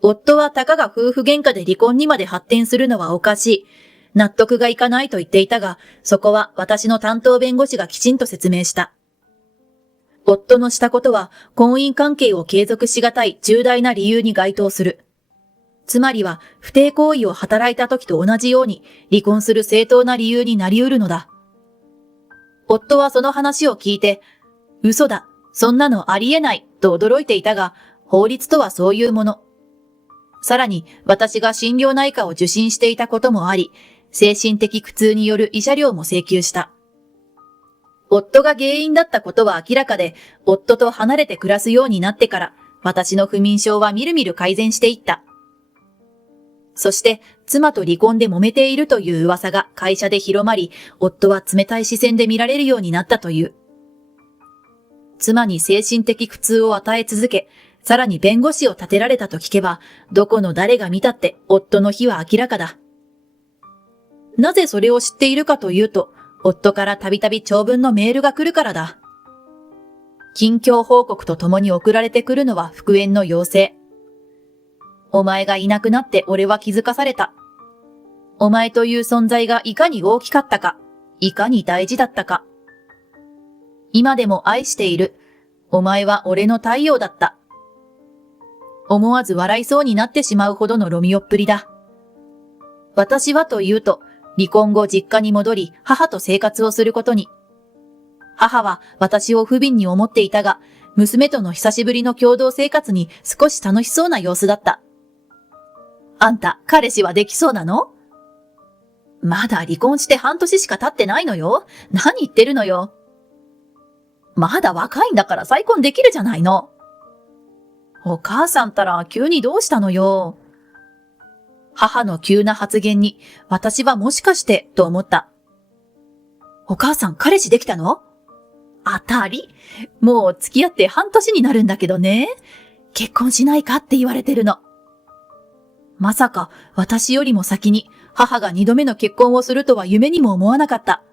夫はたかが夫婦喧嘩で離婚にまで発展するのはおかしい。納得がいかないと言っていたが、そこは私の担当弁護士がきちんと説明した。夫のしたことは婚姻関係を継続しがたい重大な理由に該当する。つまりは不貞行為を働いた時と同じように離婚する正当な理由になり得るのだ。夫はその話を聞いて、嘘だ、そんなのありえないと驚いていたが、法律とはそういうもの。さらに私が心療内科を受診していたこともあり、精神的苦痛による慰謝料も請求した。夫が原因だったことは明らかで、夫と離れて暮らすようになってから、私の不眠症はみるみる改善していった。そして、妻と離婚で揉めているという噂が会社で広まり、夫は冷たい視線で見られるようになったという。妻に精神的苦痛を与え続け、さらに弁護士を立てられたと聞けば、どこの誰が見たって夫の非は明らかだ。なぜそれを知っているかというと、夫からたびたび長文のメールが来るからだ。近況報告とともに送られてくるのは復縁の要請。お前がいなくなって俺は気づかされた。お前という存在がいかに大きかったか、いかに大事だったか。今でも愛している。お前は俺の太陽だった。思わず笑いそうになってしまうほどのロミオっぷりだ。私はというと、離婚後実家に戻り、母と生活をすることに。母は私を不憫に思っていたが、娘との久しぶりの共同生活に少し楽しそうな様子だった。あんた、彼氏はできそうなの？まだ離婚して半年しか経ってないのよ。何言ってるのよ。まだ若いんだから再婚できるじゃないの。お母さんったら急にどうしたのよ。母の急な発言に私はもしかしてと思った。お母さん彼氏できたの？当たり。もう付き合って半年になるんだけどね。結婚しないかって言われてるの。まさか私よりも先に母が2度目の結婚をするとは夢にも思わなかった。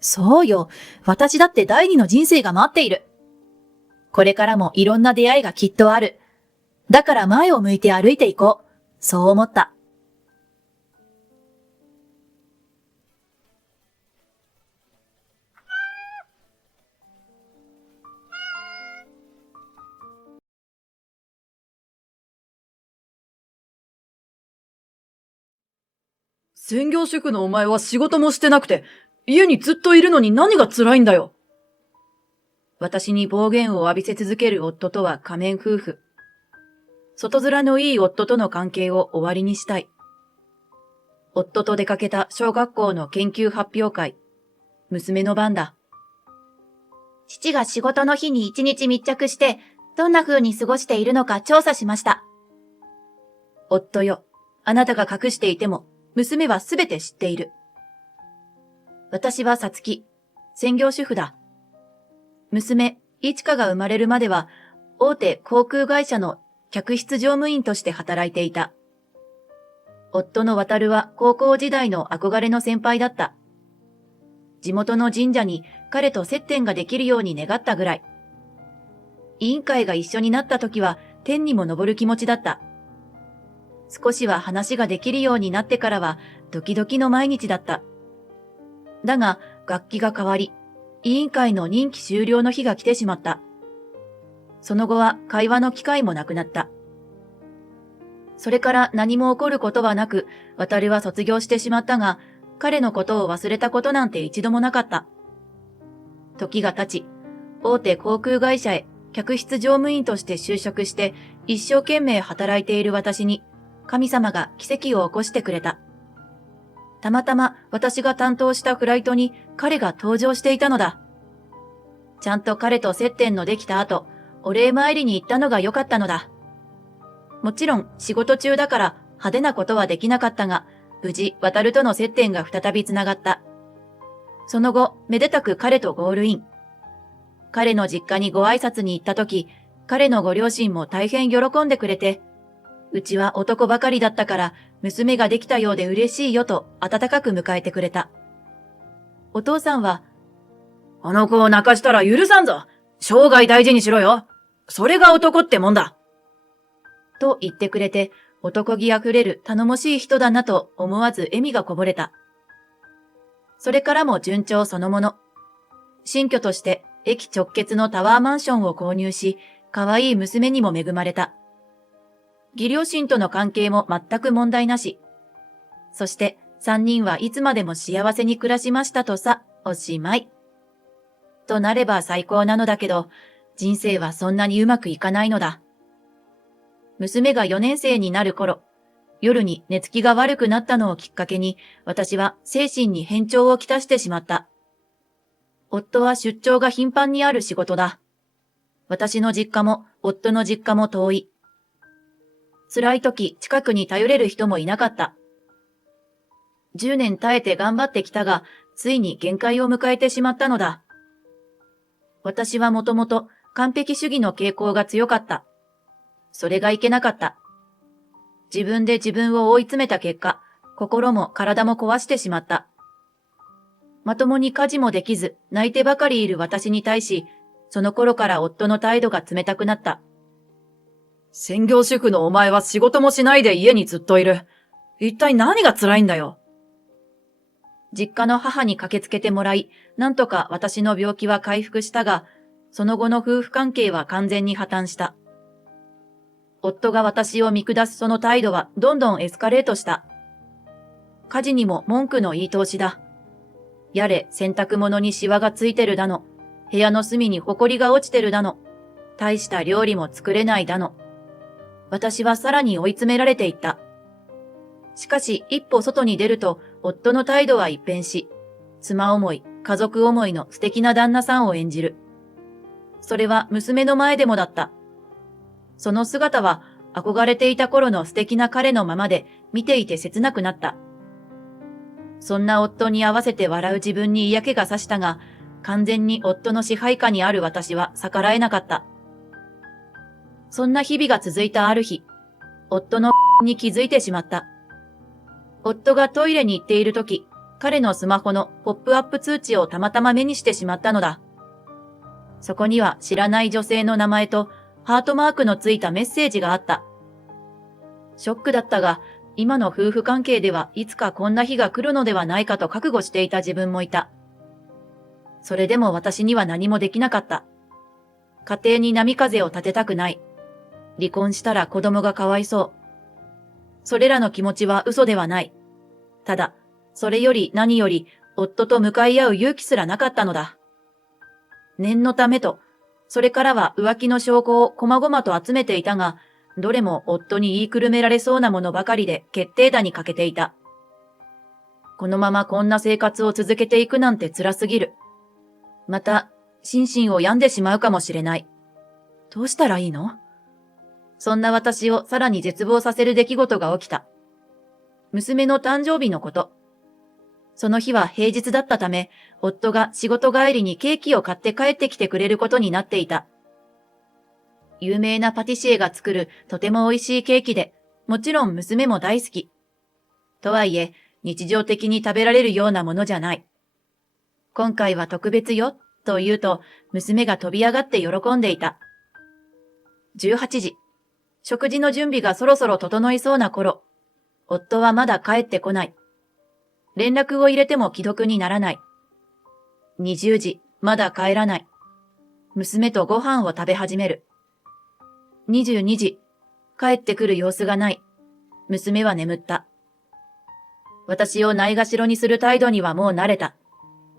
そうよ。私だって第二の人生が待っている。これからもいろんな出会いがきっとある。だから前を向いて歩いていこう。そう思った。専業主婦のお前は仕事もしてなくて、家にずっといるのに何が辛いんだよ。私に暴言を浴びせ続ける夫とは仮面夫婦。外面のいい夫との関係を終わりにしたい。夫と出かけた小学校の研究発表会。娘の番だ。父が仕事の日に一日密着して、どんな風に過ごしているのか調査しました。夫よ、あなたが隠していても、娘はすべて知っている。私はさつき、専業主婦だ。娘、いちかが生まれるまでは、大手航空会社の客室乗務員として働いていた。夫の渡るは高校時代の憧れの先輩だった。地元の神社に彼と接点ができるように願ったぐらい。委員会が一緒になった時は天にも昇る気持ちだった。少しは話ができるようになってからはドキドキの毎日だった。だが楽器が変わり、委員会の任期終了の日が来てしまった。その後は会話の機会もなくなった。それから何も起こることはなく、渡は卒業してしまったが、彼のことを忘れたことなんて一度もなかった。時が経ち、大手航空会社へ客室乗務員として就職して一生懸命働いている私に、神様が奇跡を起こしてくれた。たまたま私が担当したフライトに彼が搭乗していたのだ。ちゃんと彼と接点のできた後、お礼参りに行ったのが良かったのだ。もちろん仕事中だから派手なことはできなかったが、無事渡との接点が再びつながった。その後、めでたく彼とゴールイン。彼の実家にご挨拶に行った時、彼のご両親も大変喜んでくれて、うちは男ばかりだったから娘ができたようで嬉しいよと温かく迎えてくれた。お父さんは、あの子を泣かしたら許さんぞ。生涯大事にしろよ。それが男ってもんだ。と言ってくれて、男気あふれる頼もしい人だなと思わず笑みがこぼれた。それからも順調そのもの。新居として駅直結のタワーマンションを購入し、可愛い娘にも恵まれた。義両親との関係も全く問題なし。そして三人はいつまでも幸せに暮らしましたとさ、おしまい。となれば最高なのだけど、人生はそんなにうまくいかないのだ。娘が4年生になる頃、夜に寝つきが悪くなったのをきっかけに、私は精神に変調をきたしてしまった。夫は出張が頻繁にある仕事だ。私の実家も夫の実家も遠い。辛い時、近くに頼れる人もいなかった。10年耐えて頑張ってきたが、ついに限界を迎えてしまったのだ。私はもともと完璧主義の傾向が強かった。それがいけなかった。自分で自分を追い詰めた結果、心も体も壊してしまった。まともに家事もできず、泣いてばかりいる私に対し、その頃から夫の態度が冷たくなった。専業主婦のお前は仕事もしないで家にずっといる。一体何が辛いんだよ。実家の母に駆けつけてもらい、なんとか私の病気は回復したが、その後の夫婦関係は完全に破綻した。夫が私を見下すその態度はどんどんエスカレートした。家事にも文句の言い通しだ。やれ洗濯物にシワがついてるだの、部屋の隅に埃が落ちてるだの、大した料理も作れないだの。私はさらに追い詰められていった。しかし一歩外に出ると夫の態度は一変し、妻思い、家族思いの素敵な旦那さんを演じる。それは娘の前でもだった。その姿は憧れていた頃の素敵な彼のままで見ていて切なくなった。そんな夫に合わせて笑う自分に嫌気がさしたが、完全に夫の支配下にある私は逆らえなかった。そんな日々が続いたある日、夫のに気づいてしまった。夫がトイレに行っているとき、彼のスマホのポップアップ通知をたまたま目にしてしまったのだ。そこには知らない女性の名前とハートマークのついたメッセージがあった。ショックだったが、今の夫婦関係ではいつかこんな日が来るのではないかと覚悟していた自分もいた。それでも私には何もできなかった。家庭に波風を立てたくない。離婚したら子供がかわいそう。それらの気持ちは嘘ではない。ただ、それより何より夫と向かい合う勇気すらなかったのだ。念のためと、それからは浮気の証拠を細々と集めていたが、どれも夫に言いくるめられそうなものばかりで決定打にかけていた。このままこんな生活を続けていくなんて辛すぎる。また、心身を病んでしまうかもしれない。どうしたらいいの？そんな私をさらに絶望させる出来事が起きた。娘の誕生日のこと。その日は平日だったため、夫が仕事帰りにケーキを買って帰ってきてくれることになっていた。有名なパティシエが作るとても美味しいケーキで、もちろん娘も大好き。とはいえ、日常的に食べられるようなものじゃない。今回は特別よ、と言うと、娘が飛び上がって喜んでいた。18時。食事の準備がそろそろ整いそうな頃、夫はまだ帰ってこない。連絡を入れても既読にならない。20時、まだ帰らない。娘とご飯を食べ始める。22時、帰ってくる様子がない。娘は眠った。私をないがしろにする態度にはもう慣れた。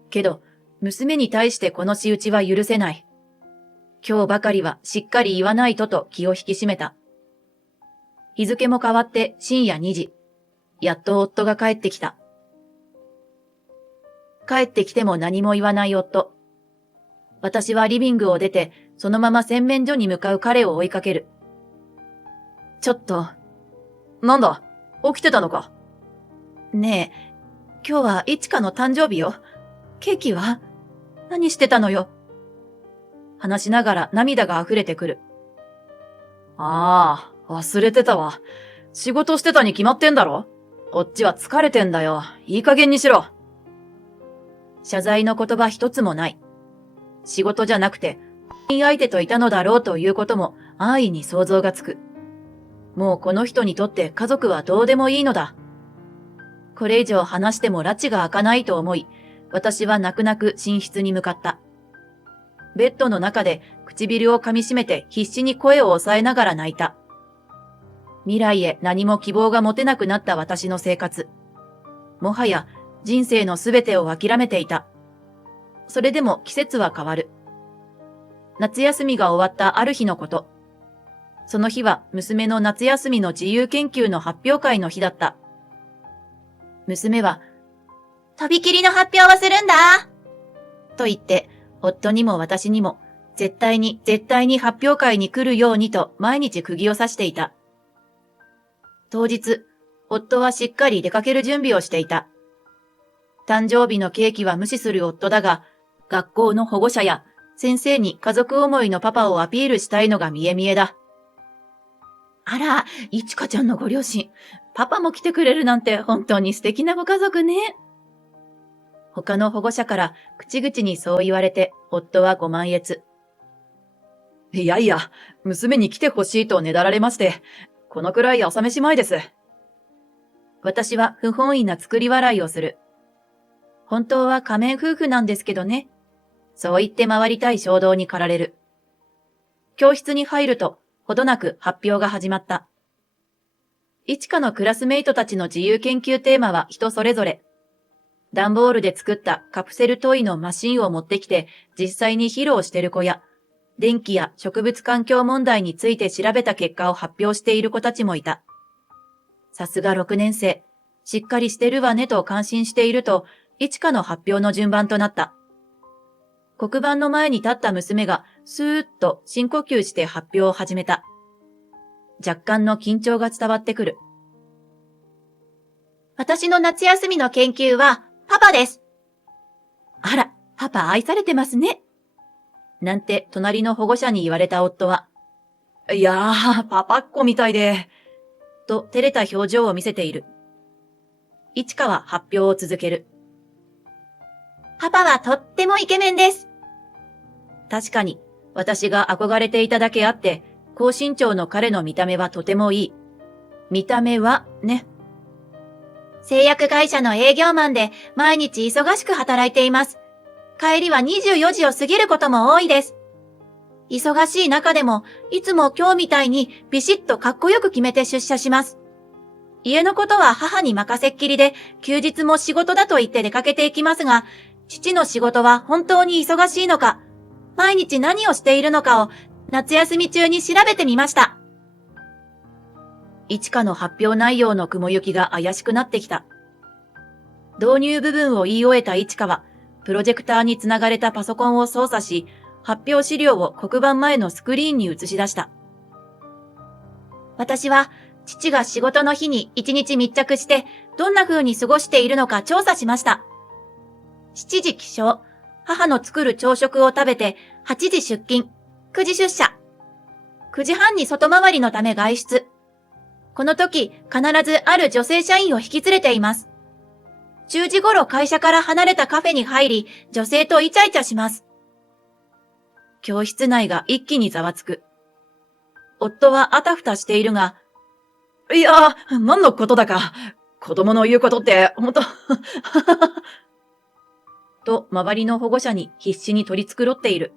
けど、娘に対してこの仕打ちは許せない。今日ばかりはしっかり言わないとと気を引き締めた。日付も変わって深夜2時。やっと夫が帰ってきた。帰ってきても何も言わない夫。私はリビングを出て、そのまま洗面所に向かう彼を追いかける。ちょっと。なんだ、起きてたのか。ねえ、今日はいちかの誕生日よ。ケーキは？何してたのよ。話しながら涙が溢れてくる。ああ、忘れてたわ。仕事してたに決まってんだろ。こっちは疲れてんだよ。いい加減にしろ。謝罪の言葉一つもない。仕事じゃなくて、相手といたのだろうということも安易に想像がつく。もうこの人にとって家族はどうでもいいのだ。これ以上話しても埒が明かないと思い、私は泣く泣く寝室に向かった。ベッドの中で唇を噛み締めて必死に声を抑えながら泣いた。未来へ何も希望が持てなくなった私の生活。もはや人生のすべてを諦めていた。それでも季節は変わる。夏休みが終わったある日のこと。その日は娘の夏休みの自由研究の発表会の日だった。娘は、とびきりの発表をするんだと言って、夫にも私にも、絶対に発表会に来るようにと毎日釘を刺していた。当日、夫はしっかり出かける準備をしていた。誕生日のケーキは無視する夫だが、学校の保護者や先生に家族思いのパパをアピールしたいのが見え見えだ。あら、いちかちゃんのご両親、パパも来てくれるなんて本当に素敵なご家族ね。他の保護者から口々にそう言われて、夫はご満悦。いやいや、娘に来てほしいとねだられまして、このくらい朝飯前です。私は不本意な作り笑いをする。本当は仮面夫婦なんですけどね。そう言って回りたい衝動に駆られる。教室に入ると、ほどなく発表が始まった。いちかのクラスメイトたちの自由研究テーマは人それぞれ。段ボールで作ったカプセルトイのマシンを持ってきて実際に披露してる子や、電気や植物環境問題について調べた結果を発表している子たちもいた。さすが6年生、しっかりしてるわねと感心していると、いちかの発表の順番となった。黒板の前に立った娘がスーッと深呼吸して発表を始めた。若干の緊張が伝わってくる。私の夏休みの研究はパパです。あら、パパ愛されてますね。なんて隣の保護者に言われた夫は、いやー、パパっ子みたいで、と照れた表情を見せている。いちかは発表を続ける。パパはとってもイケメンです。確かに、私が憧れていただけあって、高身長の彼の見た目はとてもいい。見た目は、ね。製薬会社の営業マンで毎日忙しく働いています。帰りは24時を過ぎることも多いです。忙しい中でも、いつも今日みたいにビシッとかっこよく決めて出社します。家のことは母に任せっきりで、休日も仕事だと言って出かけていきますが、父の仕事は本当に忙しいのか、毎日何をしているのかを夏休み中に調べてみました。いちかの発表内容の雲行きが怪しくなってきた。導入部分を言い終えたいちかは、プロジェクターにつながれたパソコンを操作し、発表資料を黒板前のスクリーンに映し出した。私は、父が仕事の日に1日密着して、どんな風に過ごしているのか調査しました。7時起床、母の作る朝食を食べて、8時出勤、9時出社。9時半に外回りのため外出。この時、必ずある女性社員を引き連れています。10時頃会社から離れたカフェに入り、女性とイチャイチャします。教室内が一気にざわつく。夫はあたふたしているが、いや、何のことだか。子供の言うことって、ほんと、と周りの保護者に必死に取り繕っている。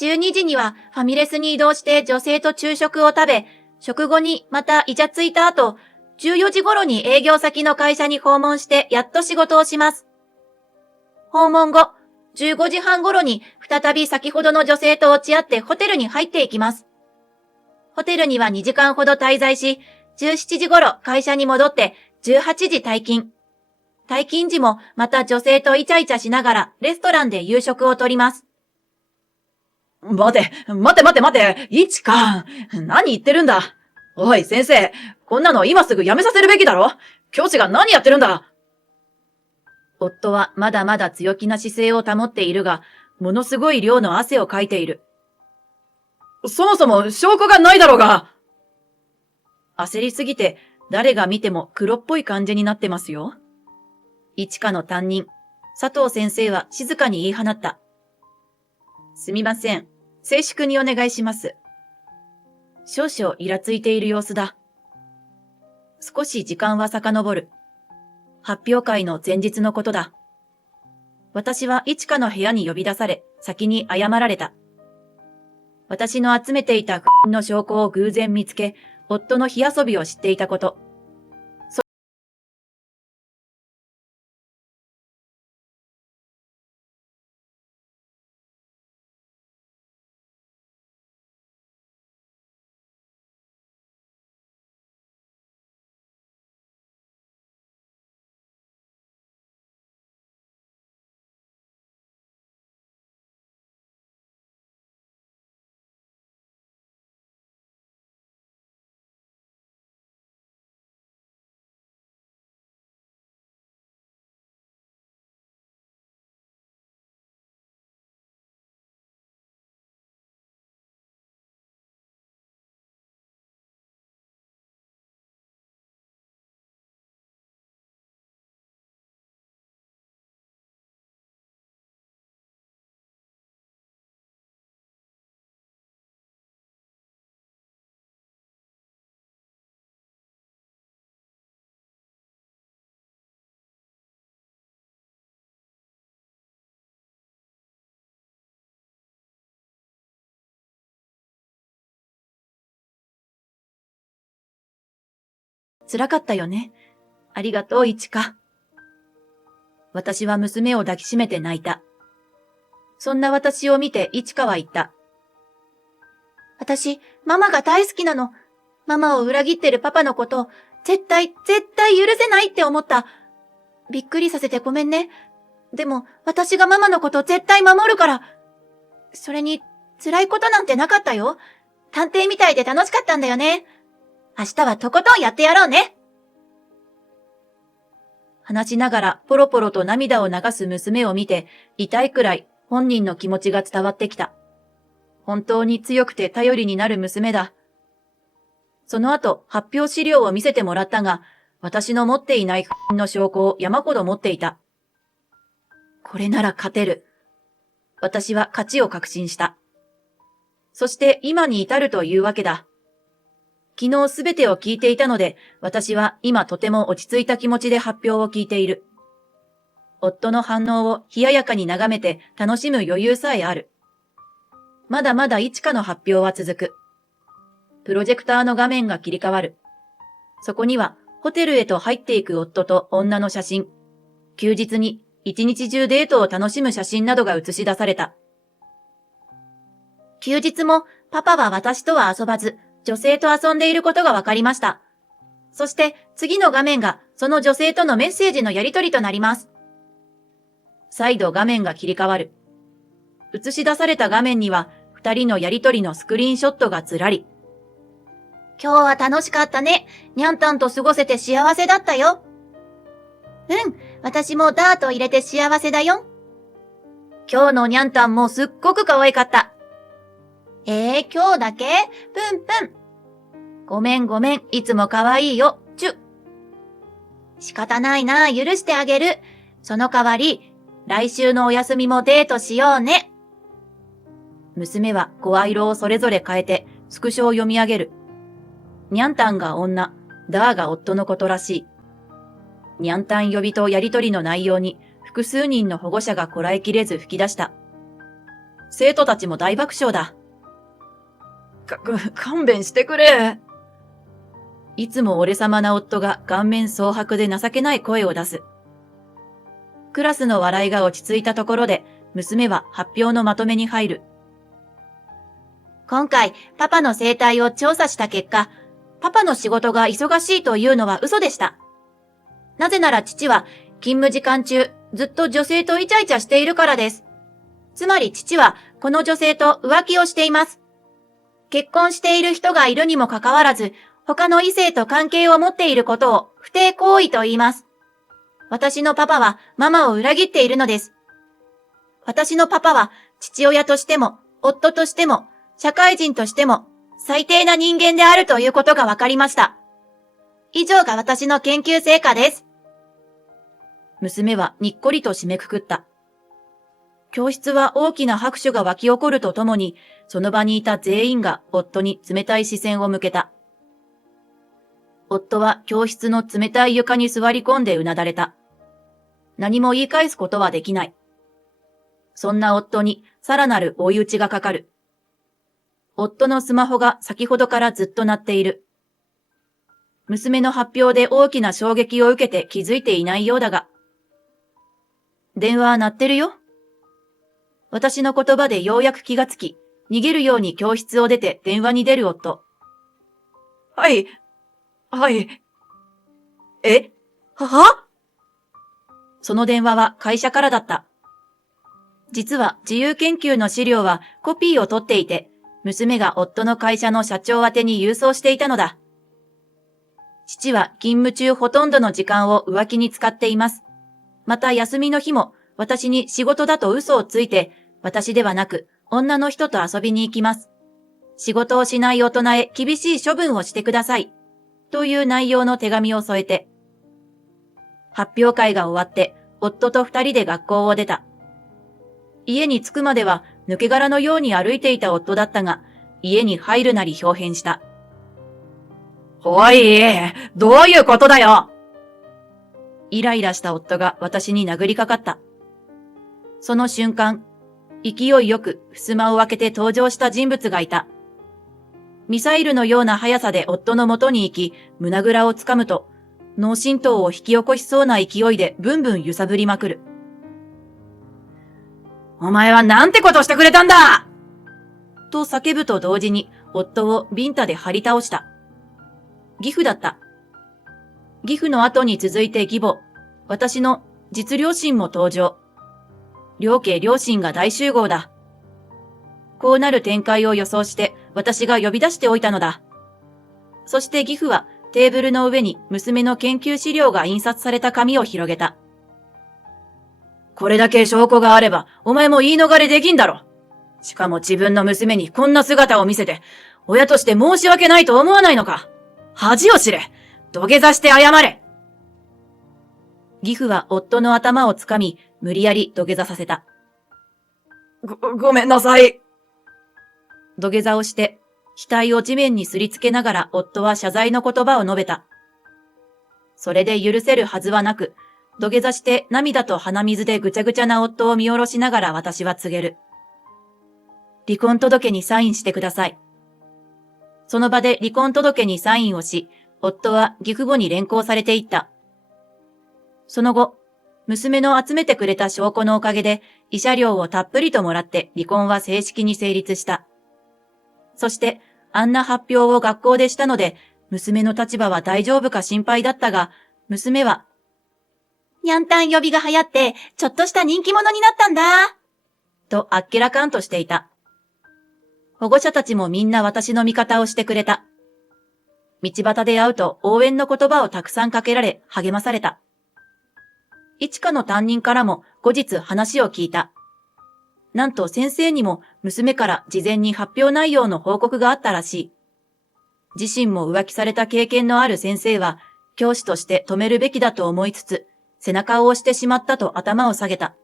12時にはファミレスに移動して女性と昼食を食べ、食後にまたイチャついた後、14時頃に営業先の会社に訪問してやっと仕事をします。訪問後、15時半頃に再び先ほどの女性と落ち合ってホテルに入っていきます。ホテルには2時間ほど滞在し、17時頃会社に戻って18時退勤。退勤時もまた女性とイチャイチャしながらレストランで夕食をとります。待て、いちか。何言ってるんだ。おい、先生、こんなの今すぐやめさせるべきだろ。教師が何やってるんだ。夫はまだまだ強気な姿勢を保っているが、ものすごい量の汗をかいている。そもそも証拠がないだろうが。焦りすぎて誰が見ても黒っぽい感じになってますよ。一課の担任、佐藤先生は静かに言い放った。すみません。静粛にお願いします。少々イラついている様子だ。少し時間は遡る。発表会の前日のことだ。私は一課の部屋に呼び出され、先に謝られた。私の集めていた不倫の証拠を偶然見つけ、夫の火遊びを知っていたこと。辛かったよね。ありがとう、いちか。私は娘を抱きしめて泣いた。そんな私を見ていちかは言った。私、ママが大好きなの。ママを裏切ってるパパのこと、絶対許せないって思った。びっくりさせてごめんね。でも、私がママのこと絶対守るから。それに、辛いことなんてなかったよ。探偵みたいで楽しかったんだよね。明日はとことんやってやろうね。話しながらポロポロと涙を流す娘を見て、痛いくらい本人の気持ちが伝わってきた。本当に強くて頼りになる娘だ。その後、発表資料を見せてもらったが、私の持っていない不倫の証拠を山ほど持っていた。これなら勝てる。私は勝ちを確信した。そして今に至るというわけだ。昨日すべてを聞いていたので、私は今とても落ち着いた気持ちで発表を聞いている。夫の反応を冷ややかに眺めて楽しむ余裕さえある。まだまだ一花の発表は続く。プロジェクターの画面が切り替わる。そこにはホテルへと入っていく夫と女の写真、休日に一日中デートを楽しむ写真などが映し出された。休日もパパは私とは遊ばず、女性と遊んでいることが分かりました。そして次の画面がその女性とのメッセージのやり取りとなります。再度画面が切り替わる。映し出された画面には二人のやり取りのスクリーンショットがずらり。今日は楽しかったね。にゃんたんと過ごせて幸せだったよ。私もダート入れて幸せだよ。今日のにゃんたんもすっごく可愛かった。今日だけプンプン。ごめん、いつも可愛いよ、チュ。仕方ないな、許してあげる。その代わり、来週のお休みもデートしようね。娘は声色をそれぞれ変えて、スクショを読み上げる。にゃんたんが女、ダーが夫のことらしい。にゃんたん呼びとやりとりの内容に複数人の保護者がこらえきれず吹き出した。生徒たちも大爆笑だ。勘弁してくれ。いつも俺様な夫が顔面蒼白で情けない声を出す。クラスの笑いが落ち着いたところで、娘は発表のまとめに入る。今回、パパの生態を調査した結果、パパの仕事が忙しいというのは嘘でした。なぜなら父は勤務時間中ずっと女性とイチャイチャしているからです。つまり父はこの女性と浮気をしています。結婚している人がいるにもかかわらず、他の異性と関係を持っていることを不貞行為と言います。私のパパはママを裏切っているのです。私のパパは父親としても、夫としても、社会人としても、最低な人間であるということが分かりました。以上が私の研究成果です。娘はにっこりと締めくくった。教室は大きな拍手が湧き起こるとともに、その場にいた全員が夫に冷たい視線を向けた。夫は教室の冷たい床に座り込んでうなだれた。何も言い返すことはできない。そんな夫にさらなる追い打ちがかかる。夫のスマホが先ほどからずっと鳴っている。娘の発表で大きな衝撃を受けて気づいていないようだが。電話は鳴ってるよ。私の言葉でようやく気がつき、逃げるように教室を出て電話に出る夫。はい。はその電話は会社からだった。実は自由研究の資料はコピーを取っていて、娘が夫の会社の社長宛てに郵送していたのだ。父は勤務中ほとんどの時間を浮気に使っています。また休みの日も私に仕事だと嘘をついて、私ではなく女の人と遊びに行きます。仕事をしない大人へ厳しい処分をしてください。という内容の手紙を添えて。発表会が終わって夫と二人で学校を出た。家に着くまでは抜け殻のように歩いていた夫だったが、家に入るなり表変した。おい、どういうことだよ。イライラした夫が私に殴りかかった。その瞬間、勢いよく襖を開けて登場した人物がいた。ミサイルのような速さで夫の元に行き、胸ぐらをつかむと、脳震盪を引き起こしそうな勢いでブンブン揺さぶりまくる。お前はなんてことしてくれたんだと叫ぶと同時に、夫をビンタで張り倒した。義父だった。義父の後に続いて義母、私の実両親も登場。両家両親が大集合だ。こうなる展開を予想して私が呼び出しておいたのだ。そして義父はテーブルの上に娘の研究資料が印刷された紙を広げた。これだけ証拠があればお前も言い逃れできんだろ。しかも自分の娘にこんな姿を見せて、親として申し訳ないと思わないのか。恥を知れ。土下座して謝れ。義父は夫の頭をつかみ、無理やり土下座させた。ごめんなさい。土下座をして、額を地面にすりつけながら夫は謝罪の言葉を述べた。それで許せるはずはなく、土下座して涙と鼻水でぐちゃぐちゃな夫を見下ろしながら私は告げる。離婚届にサインしてください。その場で離婚届にサインをし、夫は義父母に連行されていった。その後、娘の集めてくれた証拠のおかげで、慰謝料をたっぷりともらって離婚は正式に成立した。そして、あんな発表を学校でしたので、娘の立場は大丈夫か心配だったが、娘は、にゃんたん呼びが流行って、ちょっとした人気者になったんだ。とあっけらかんとしていた。保護者たちもみんな私の味方をしてくれた。道端で会うと応援の言葉をたくさんかけられ励まされた。一課の担任からも後日話を聞いた。なんと先生にも娘から事前に発表内容の報告があったらしい。自身も浮気された経験のある先生は教師として止めるべきだと思いつつ、背中を押してしまったと頭を下げた。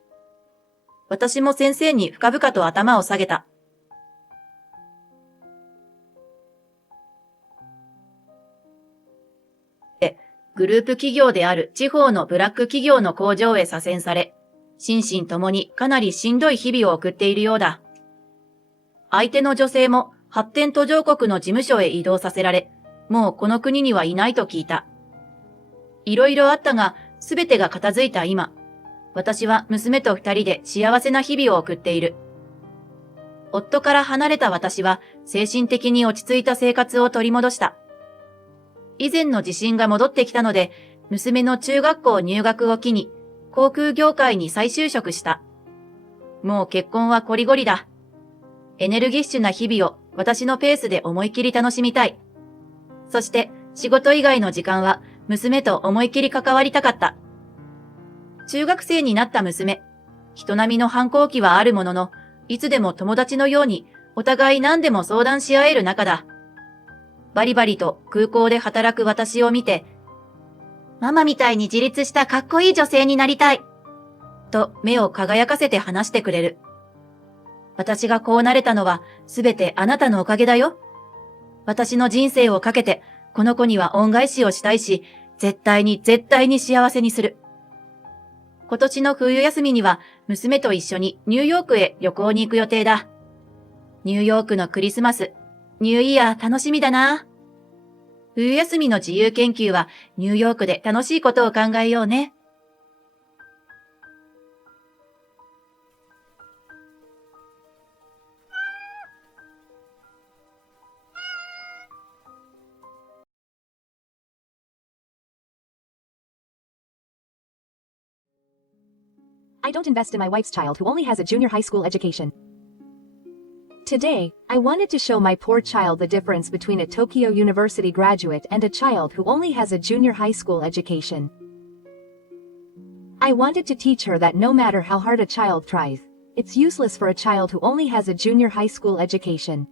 私も先生に深々と頭を下げた。グループ企業である地方のブラック企業の工場へ左遷され、心身ともにかなりしんどい日々を送っているようだ。相手の女性も発展途上国の事務所へ移動させられ、もうこの国にはいないと聞いた。いろいろあったが、すべてが片付いた今、私は娘と二人で幸せな日々を送っている。夫から離れた私は精神的に落ち着いた生活を取り戻した。以前の自信が戻ってきたので、娘の中学校入学を機に、航空業界に再就職した。もう結婚はこりごりだ。エネルギッシュな日々を私のペースで思い切り楽しみたい。そして仕事以外の時間は娘と思い切り関わりたかった。中学生になった娘。人並みの反抗期はあるものの、いつでも友達のようにお互い何でも相談し合える仲だ。バリバリと空港で働く私を見て、ママみたいに自立したかっこいい女性になりたい。と目を輝かせて話してくれる。私がこうなれたのはすべてあなたのおかげだよ。私の人生をかけてこの子には恩返しをしたいし、絶対に幸せにする。今年の冬休みには娘と一緒にニューヨークへ旅行に行く予定だ。ニューヨークのクリスマス、ニューイヤー楽しみだな。冬休みの自由研究はニューヨークで楽しいことを考えようね。I don't invest in my wife's child who only has a junior high school education. Today, I wanted to show my poor child the difference between a Tokyo University graduate and a child who only has a junior high school education. I wanted to teach her that no matter how hard a child tries, it's useless for a child who only has a junior high school education.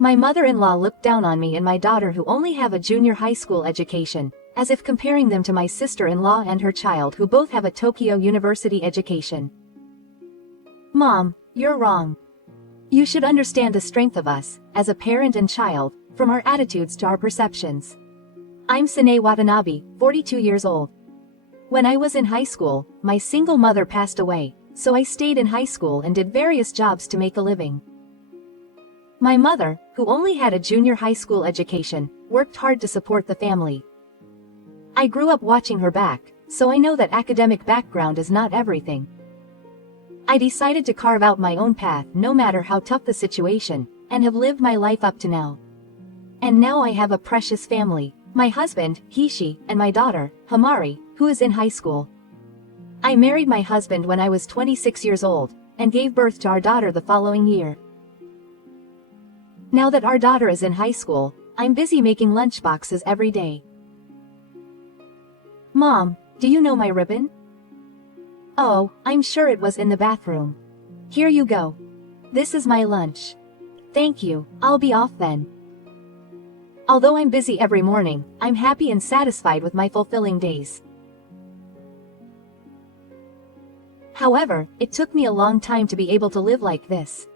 My mother-in-law looked down on me and my daughter who only have a junior high school education, as if comparing them to my sister-in-law and her child who both have a Tokyo University education. Mom, you're wrong. You should understand the strength of us, as a parent and child, from our attitudes to our perceptions. I'm Sine Watanabe, 42 years old. When I was in high school, my single mother passed away, so I stayed in high school and did various jobs to make a living. My mother, who only had a junior high school education, worked hard to support the family. I grew up watching her back, so I know that academic background is not everything. I decided to carve out my own path no matter how tough the situation, and have lived my life up to now. And now I have a precious family, my husband, Hishi, and my daughter, Hamari, who is in high school. I married my husband when I was 26 years old, and gave birth to our daughter the following year. Now that our daughter is in high school, I'm busy making lunch boxes every day. Mom, do you know my ribbon? Oh, I'm sure it was in the bathroom. Here you go. This is my lunch. Thank you, I'll be off then. Although I'm busy every morning, I'm happy and satisfied with my fulfilling days. However, it took me a long time to be able to live like this.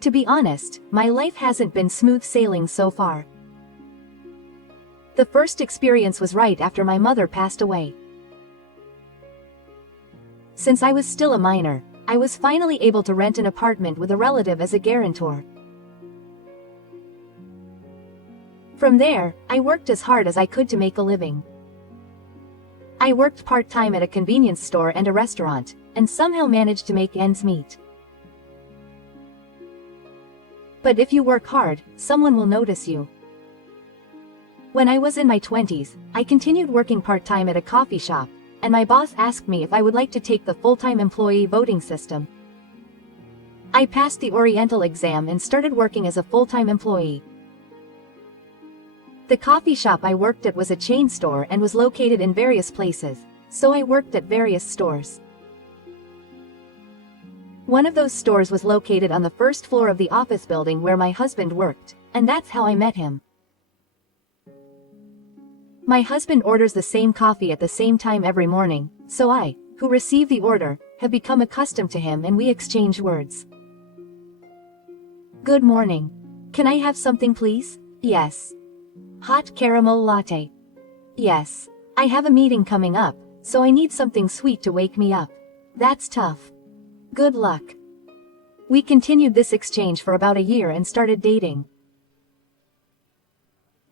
To be honest, my life hasn't been smooth sailing so far. The first experience was right after my mother passed away. Since I was still a minor, I was finally able to rent an apartment with a relative as a guarantor. From there, I worked as hard as I could to make a living. I worked part-time at a convenience store and a restaurant, and somehow managed to make ends meet. But if you work hard, someone will notice you. When I was in my 20s, I continued working part-time at a coffee shop, and my boss asked me if I would like to take the full-time employee voting system. I passed the Oriental exam and started working as a full-time employee. The coffee shop I worked at was a chain store and was located in various places, so I worked at various stores. One of those stores was located on the first floor of the office building where my husband worked, and that's how I met him. My husband orders the same coffee at the same time every morning, so I, who receive the order, have become accustomed to him and we exchange words. Good morning. Can I have something please? Yes. Hot caramel latte. Yes. I have a meeting coming up, so I need something sweet to wake me up. That's tough. Good luck. We continued this exchange for about a year and started dating.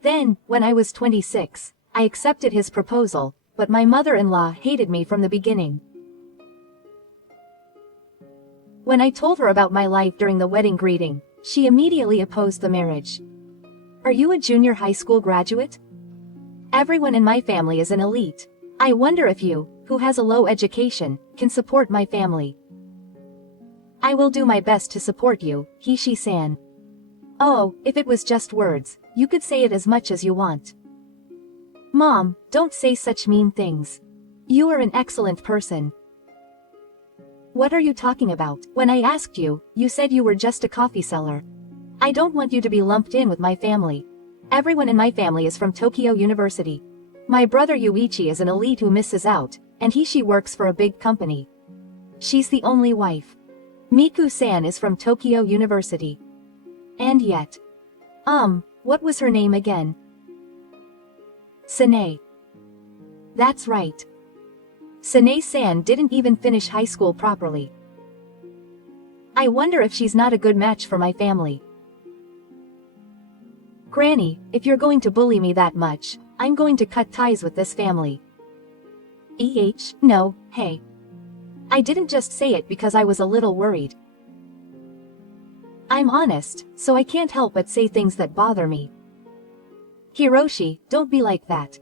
Then, when I was 26, I accepted his proposal, but my mother-in-law hated me from the beginning. When I told her about my life during the wedding greeting, she immediately opposed the marriage. Are you a junior high school graduate? Everyone in my family is an elite. I wonder if you, who has a low education, can support my family. I will do my best to support you, she-san. Oh, if it was just words, you could say it as much as you want. Mom, don't say such mean things. You are an excellent person. What are you talking about? When I asked you, you said you were just a coffee seller. I don't want you to be lumped in with my family. Everyone in my family is from Tokyo University. My brother Yuichi is an elite who misses out, and she works for a big company. She's the only wife. Miku-san is from Tokyo University. And yet. What was her name again? Sanae. That's right. Sanae-san didn't even finish high school properly. I wonder if she's not a good match for my family. Granny, if you're going to bully me that much, I'm going to cut ties with this family. No, hey. I didn't just say it because I was a little worried. I'm honest, so I can't help but say things that bother me. Hiroshi, don't be like that.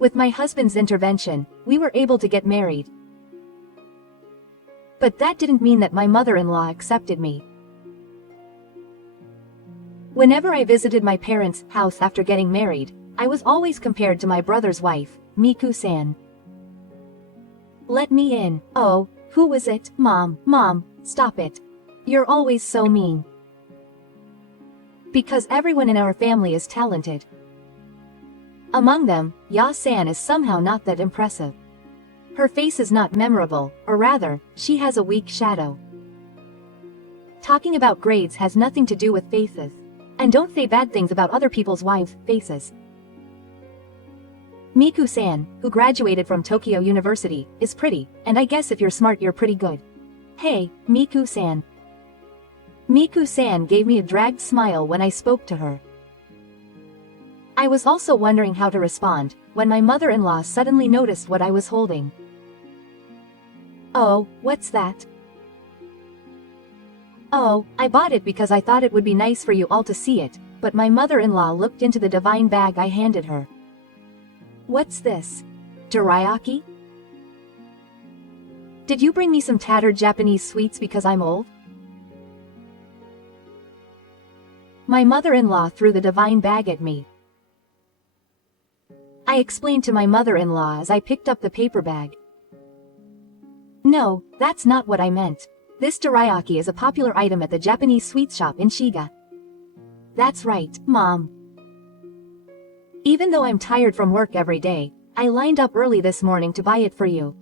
With my husband's intervention, we were able to get married. But that didn't mean that my mother-in-law accepted me. Whenever I visited my parents' house after getting married, I was always compared to my brother's wife, Miku-san. Let me in. Oh, who was it? Mom, stop it. You're always so mean. Because everyone in our family is talented. Among them, Ya-san is somehow not that impressive. Her face is not memorable, or rather, she has a weak shadow. Talking about grades has nothing to do with faces. And don't say bad things about other people's wives' faces. Miku-san, who graduated from Tokyo University, is pretty, and I guess if you're smart you're pretty good. Hey, Miku-san. Miku-san gave me a dragged smile when I spoke to her. I was also wondering how to respond, when my mother-in-law suddenly noticed what I was holding. Oh, what's that? Oh, I bought it because I thought it would be nice for you all to see it, but my mother-in-law looked into the divine bag I handed her. What's this? Teriyaki? Did you bring me some tattered Japanese sweets because I'm old? My mother-in-law threw the divine bag at me. I explained to my mother-in-law as I picked up the paper bag. No, that's not what I meant. This teriyaki is a popular item at the Japanese sweet shop in Shiga. That's right, Mom. Even though I'm tired from work every day, I lined up early this morning to buy it for you.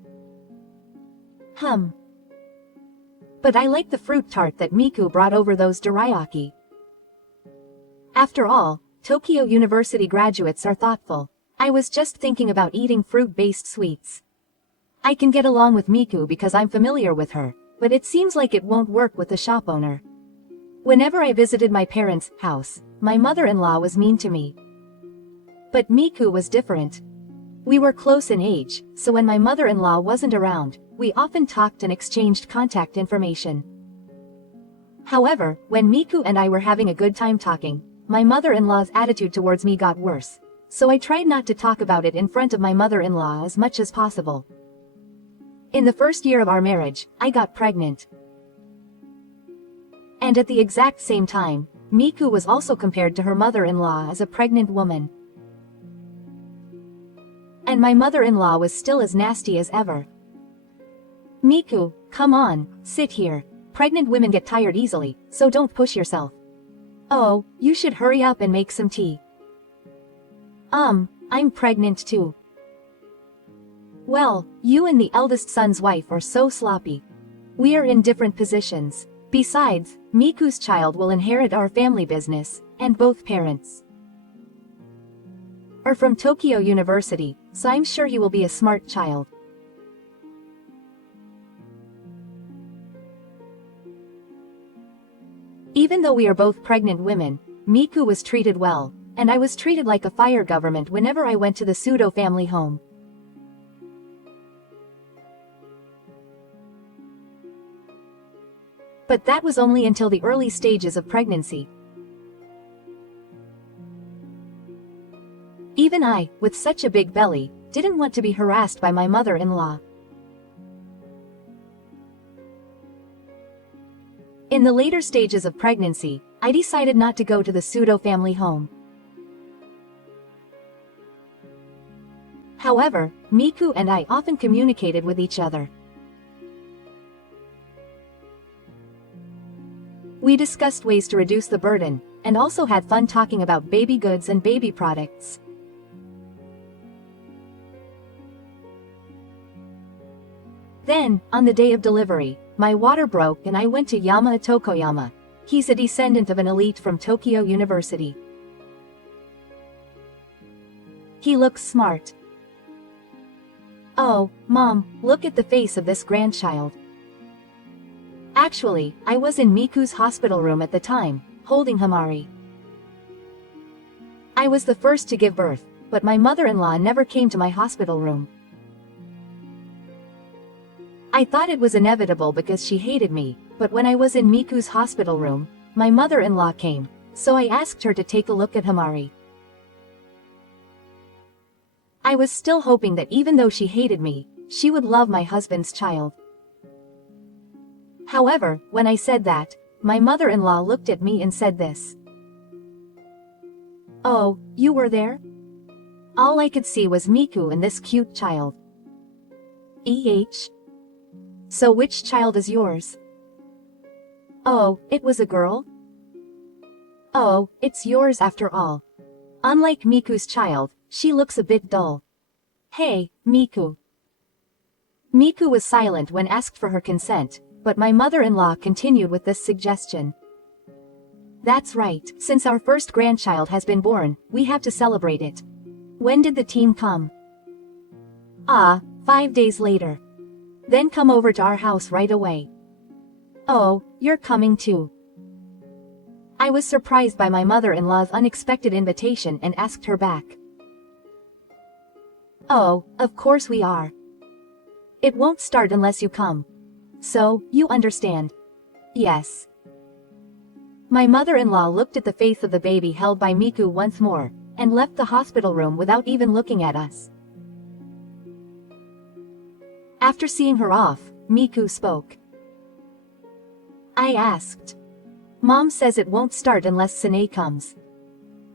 But I like the fruit tart that Miku brought over those teriyaki. After all, Tokyo University graduates are thoughtful. I was just thinking about eating fruit-based sweets. I can get along with Miku because I'm familiar with her, but it seems like it won't work with the shop owner. Whenever I visited my parents' house, my mother-in-law was mean to me. But Miku was different. We were close in age, so when my mother-in-law wasn't around, we often talked and exchanged contact information. However, when Miku and I were having a good time talking, my mother-in-law's attitude towards me got worse, so I tried not to talk about it in front of my mother-in-law as much as possible. In the first year of our marriage, I got pregnant. And at the exact same time, Miku was also compared to her mother-in-law as a pregnant woman. And my mother-in-law was still as nasty as ever. Miku, come on, sit here. Pregnant women get tired easily, so don't push yourself. Oh, you should hurry up and make some tea. I'm pregnant too. Well, you and the eldest son's wife are so sloppy. We are in different positions. Besides, Miku's child will inherit our family business, and both parents are from Tokyo University, so I'm sure he will be a smart child. Even though we are both pregnant women, Miku was treated well, and I was treated like a fire government whenever I went to the pseudo family home. But that was only until the early stages of pregnancy. Even I, with such a big belly, didn't want to be harassed by my mother-in-law. In the later stages of pregnancy, I decided not to go to the pseudo-family home. However, Miku and I often communicated with each other. We discussed ways to reduce the burden, and also had fun talking about baby goods and baby products. Then, on the day of delivery, my water broke and I went to Yama Tokoyama. He's a descendant of an elite from Tokyo University. He looks smart. Oh, Mom, look at the face of this grandchild. Actually, I was in Miku's hospital room at the time, holding Hamari. I was the first to give birth, but my mother-in-law never came to my hospital room. I thought it was inevitable because she hated me, but when I was in Miku's hospital room, my mother-in-law came, so I asked her to take a look at Hamari. I was still hoping that even though she hated me, she would love my husband's child. However, when I said that, my mother-in-law looked at me and said this. Oh, you were there? All I could see was Miku and this cute child. So which child is yours? Oh, it was a girl? Oh, it's yours after all. Unlike Miku's child, she looks a bit dull. Hey, Miku. Miku was silent when asked for her consent, but my mother-in-law continued with this suggestion. That's right, since our first grandchild has been born, we have to celebrate it. When did the team come? 5 days later. Then come over to our house right away. Oh, you're coming too. I was surprised by my mother-in-law's unexpected invitation and asked her back. Oh, of course we are. It won't start unless you come. So, you understand. Yes. My mother-in-law looked at the face of the baby held by Miku once more, and left the hospital room without even looking at us. After seeing her off, Miku spoke. I asked. Mom says it won't start unless Sine comes.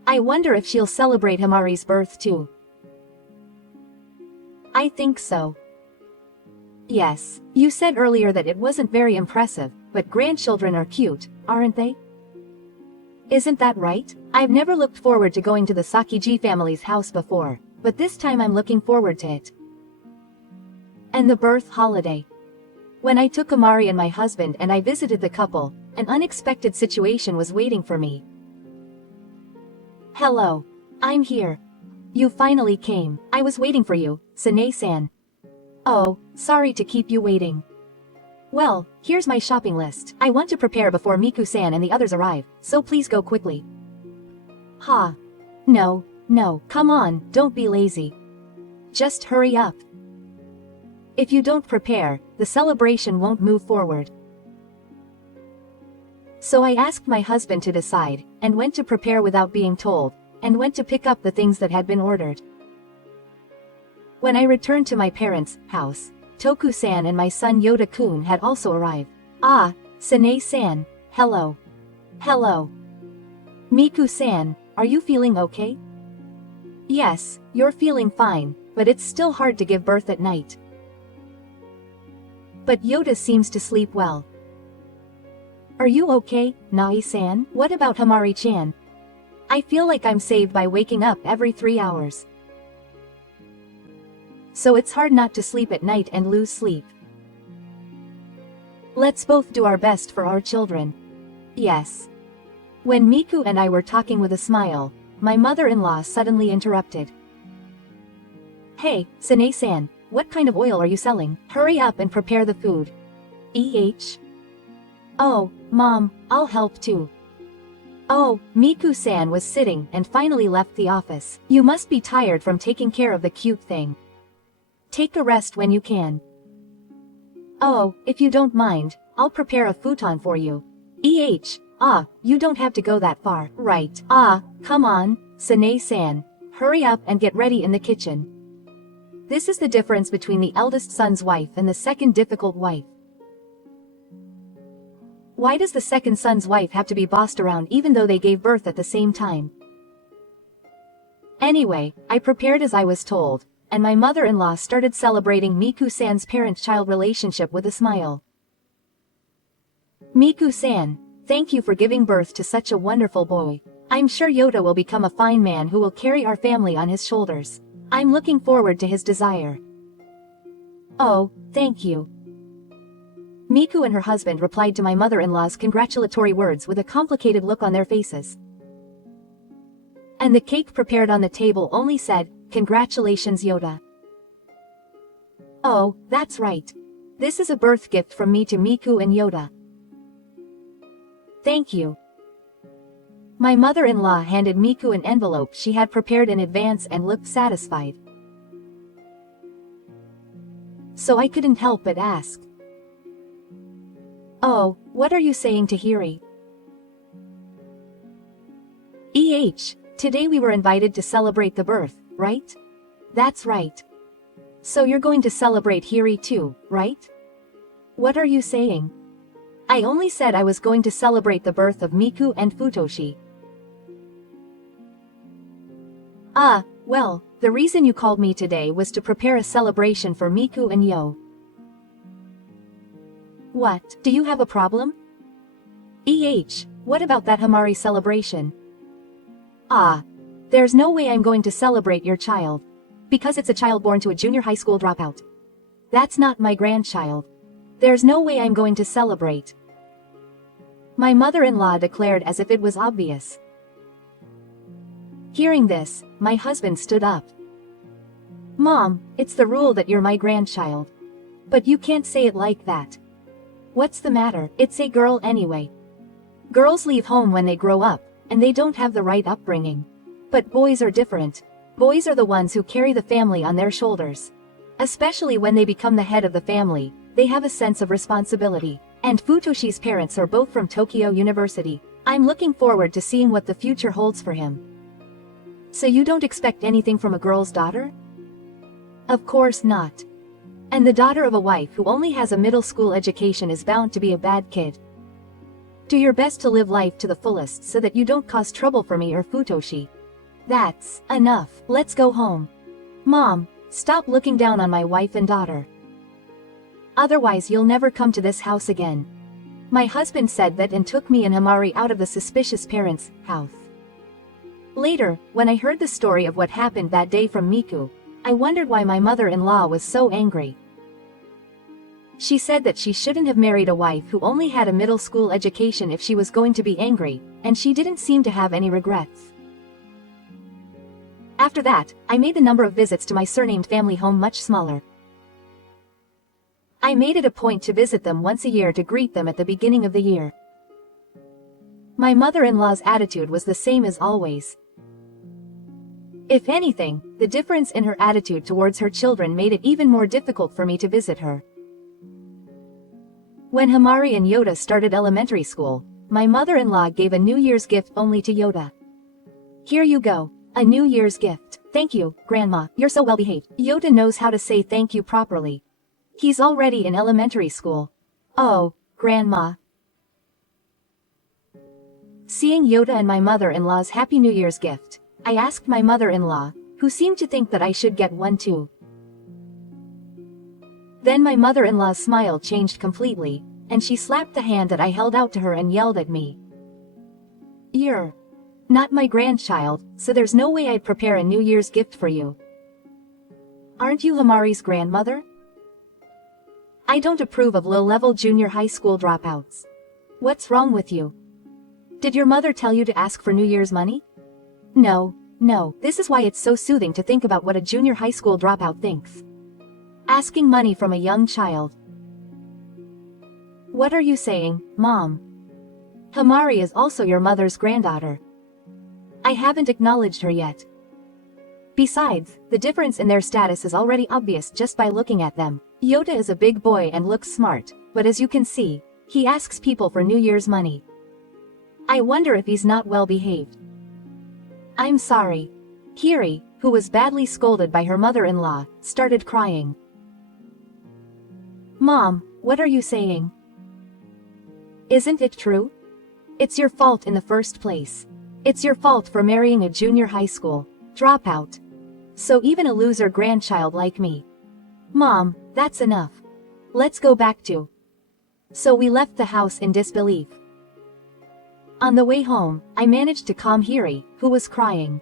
I wonder if she'll celebrate Hamari's birth too. I think so. Yes, you said earlier that it wasn't very impressive, but grandchildren are cute, aren't they? Isn't that right? I've never looked forward to going to the Sakiji family's house before, but this time I'm looking forward to it. And the birth holiday. When I took Amari and my husband and I visited the couple, an unexpected situation was waiting for me. Hello. I'm here. You finally came. I was waiting for you, Sane-san. Oh, sorry to keep you waiting. Well, here's my shopping list. I want to prepare before Miku-san and the others arrive, so please go quickly. No, come on, don't be lazy. Just hurry up. If you don't prepare, the celebration won't move forward. So I asked my husband to decide, and went to prepare without being told, and went to pick up the things that had been ordered. When I returned to my parents' house, Toku-san and my son Yoda-kun had also arrived. Sane-san, hello. Hello. Miku-san, are you feeling okay? Yes, you're feeling fine, but it's still hard to give birth at night. But Yoda seems to sleep well. Are you okay, Nai-san? What about Hamari-chan? I feel like I'm saved by waking up every 3 hours. so it's hard not to sleep at night and lose sleep. Let's both do our best for our children. Yes. When Miku and I were talking with a smile, my mother-in-law suddenly interrupted. Hey, Sane-san, what kind of oil are you selling? Hurry up and prepare the food. Oh, Mom, I'll help too. Oh, Miku-san was sitting and finally left the office. You must be tired from taking care of the cute thing. Take a rest when you can. Oh, if you don't mind, I'll prepare a futon for you. You don't have to go that far, right? Come on, Sane-san, hurry up and get ready in the kitchen. This is the difference between the eldest son's wife and the second difficult wife. Why does the second son's wife have to be bossed around even though they gave birth at the same time? Anyway, I prepared as I was told, and my mother-in-law started celebrating Miku-san's parent-child relationship with a smile. Miku-san, thank you for giving birth to such a wonderful boy. I'm sure Yoda will become a fine man who will carry our family on his shoulders. I'm looking forward to his desire. Oh, thank you. Miku and her husband replied to my mother-in-law's congratulatory words with a complicated look on their faces. And the cake prepared on the table only said, "Congratulations, Yoda." Oh, that's right. This is a birth gift from me to Miku and Yoda. Thank you. My mother-in-law handed Miku an envelope she had prepared in advance and looked satisfied. So I couldn't help but ask. Oh, what are you saying to Hiri? Today we were invited to celebrate the birth, right? That's right. So you're going to celebrate Hiri too, right? What are you saying? I only said I was going to celebrate the birth of Miku and Futoshi. Well, the reason you called me today was to prepare a celebration for Miku and Yo. What, do you have a problem? What about that Hamari celebration? There's no way I'm going to celebrate your child. Because it's a child born to a junior high school dropout. That's not my grandchild. There's no way I'm going to celebrate. My mother-in-law declared as if it was obvious. Hearing this, my husband stood up. Mom, it's the rule that you're my grandchild. But you can't say it like that. What's the matter? It's a girl anyway. Girls leave home when they grow up, and they don't have the right upbringing. But boys are different. Boys are the ones who carry the family on their shoulders. Especially when they become the head of the family, they have a sense of responsibility. And Futoshi's parents are both from Tokyo University. I'm looking forward to seeing what the future holds for him. So you don't expect anything from a girl's daughter? Of course not. And the daughter of a wife who only has a middle school education is bound to be a bad kid. Do your best to live life to the fullest so that you don't cause trouble for me or Futoshi. That's enough. Let's go home. Mom, stop looking down on my wife and daughter. Otherwise you'll never come to this house again. My husband said that and took me and Hamari out of the suspicious parents' house. Later, when I heard the story of what happened that day from Miku, I wondered why my mother-in-law was so angry. She said that she shouldn't have married a wife who only had a middle school education if she was going to be angry, and she didn't seem to have any regrets. After that, I made the number of visits to my surnamed family home much smaller. I made it a point to visit them once a year to greet them at the beginning of the year. My mother-in-law's attitude was the same as always. If anything, the difference in her attitude towards her children made it even more difficult for me to visit her. When Hamari and Yoda started elementary school, my mother-in-law gave a New Year's gift only to Yoda. Here you go, a New Year's gift. Thank you, Grandma, you're so well behaved. Yoda knows how to say thank you properly. He's already in elementary school. Oh, Grandma. Seeing Yoda and my mother-in-law's Happy New Year's gift, I asked my mother-in-law, who seemed to think that I should get one too. Then my mother-in-law's smile changed completely, and she slapped the hand that I held out to her and yelled at me. You're not my grandchild, so there's no way I'd prepare a New Year's gift for you. Aren't you Hamari's grandmother? I don't approve of low-level junior high school dropouts. What's wrong with you? Did your mother tell you to ask for New Year's money? No, this is why it's so soothing to think about what a junior high school dropout thinks. Asking money from a young child. What are you saying, Mom? Hamari is also your mother's granddaughter. I haven't acknowledged her yet. Besides, the difference in their status is already obvious just by looking at them. Yota is a big boy and looks smart, but as you can see, he asks people for New Year's money. I wonder if he's not well behaved. I'm sorry. Kiri, who was badly scolded by her mother-in-law, started crying. Mom, what are you saying? Isn't it true? It's your fault in the first place. It's your fault for marrying a junior high school dropout. So even a loser grandchild like me. Mom, that's enough. Let's go back to. So we left the house in disbelief. On the way home, I managed to calm Hiri, who was crying.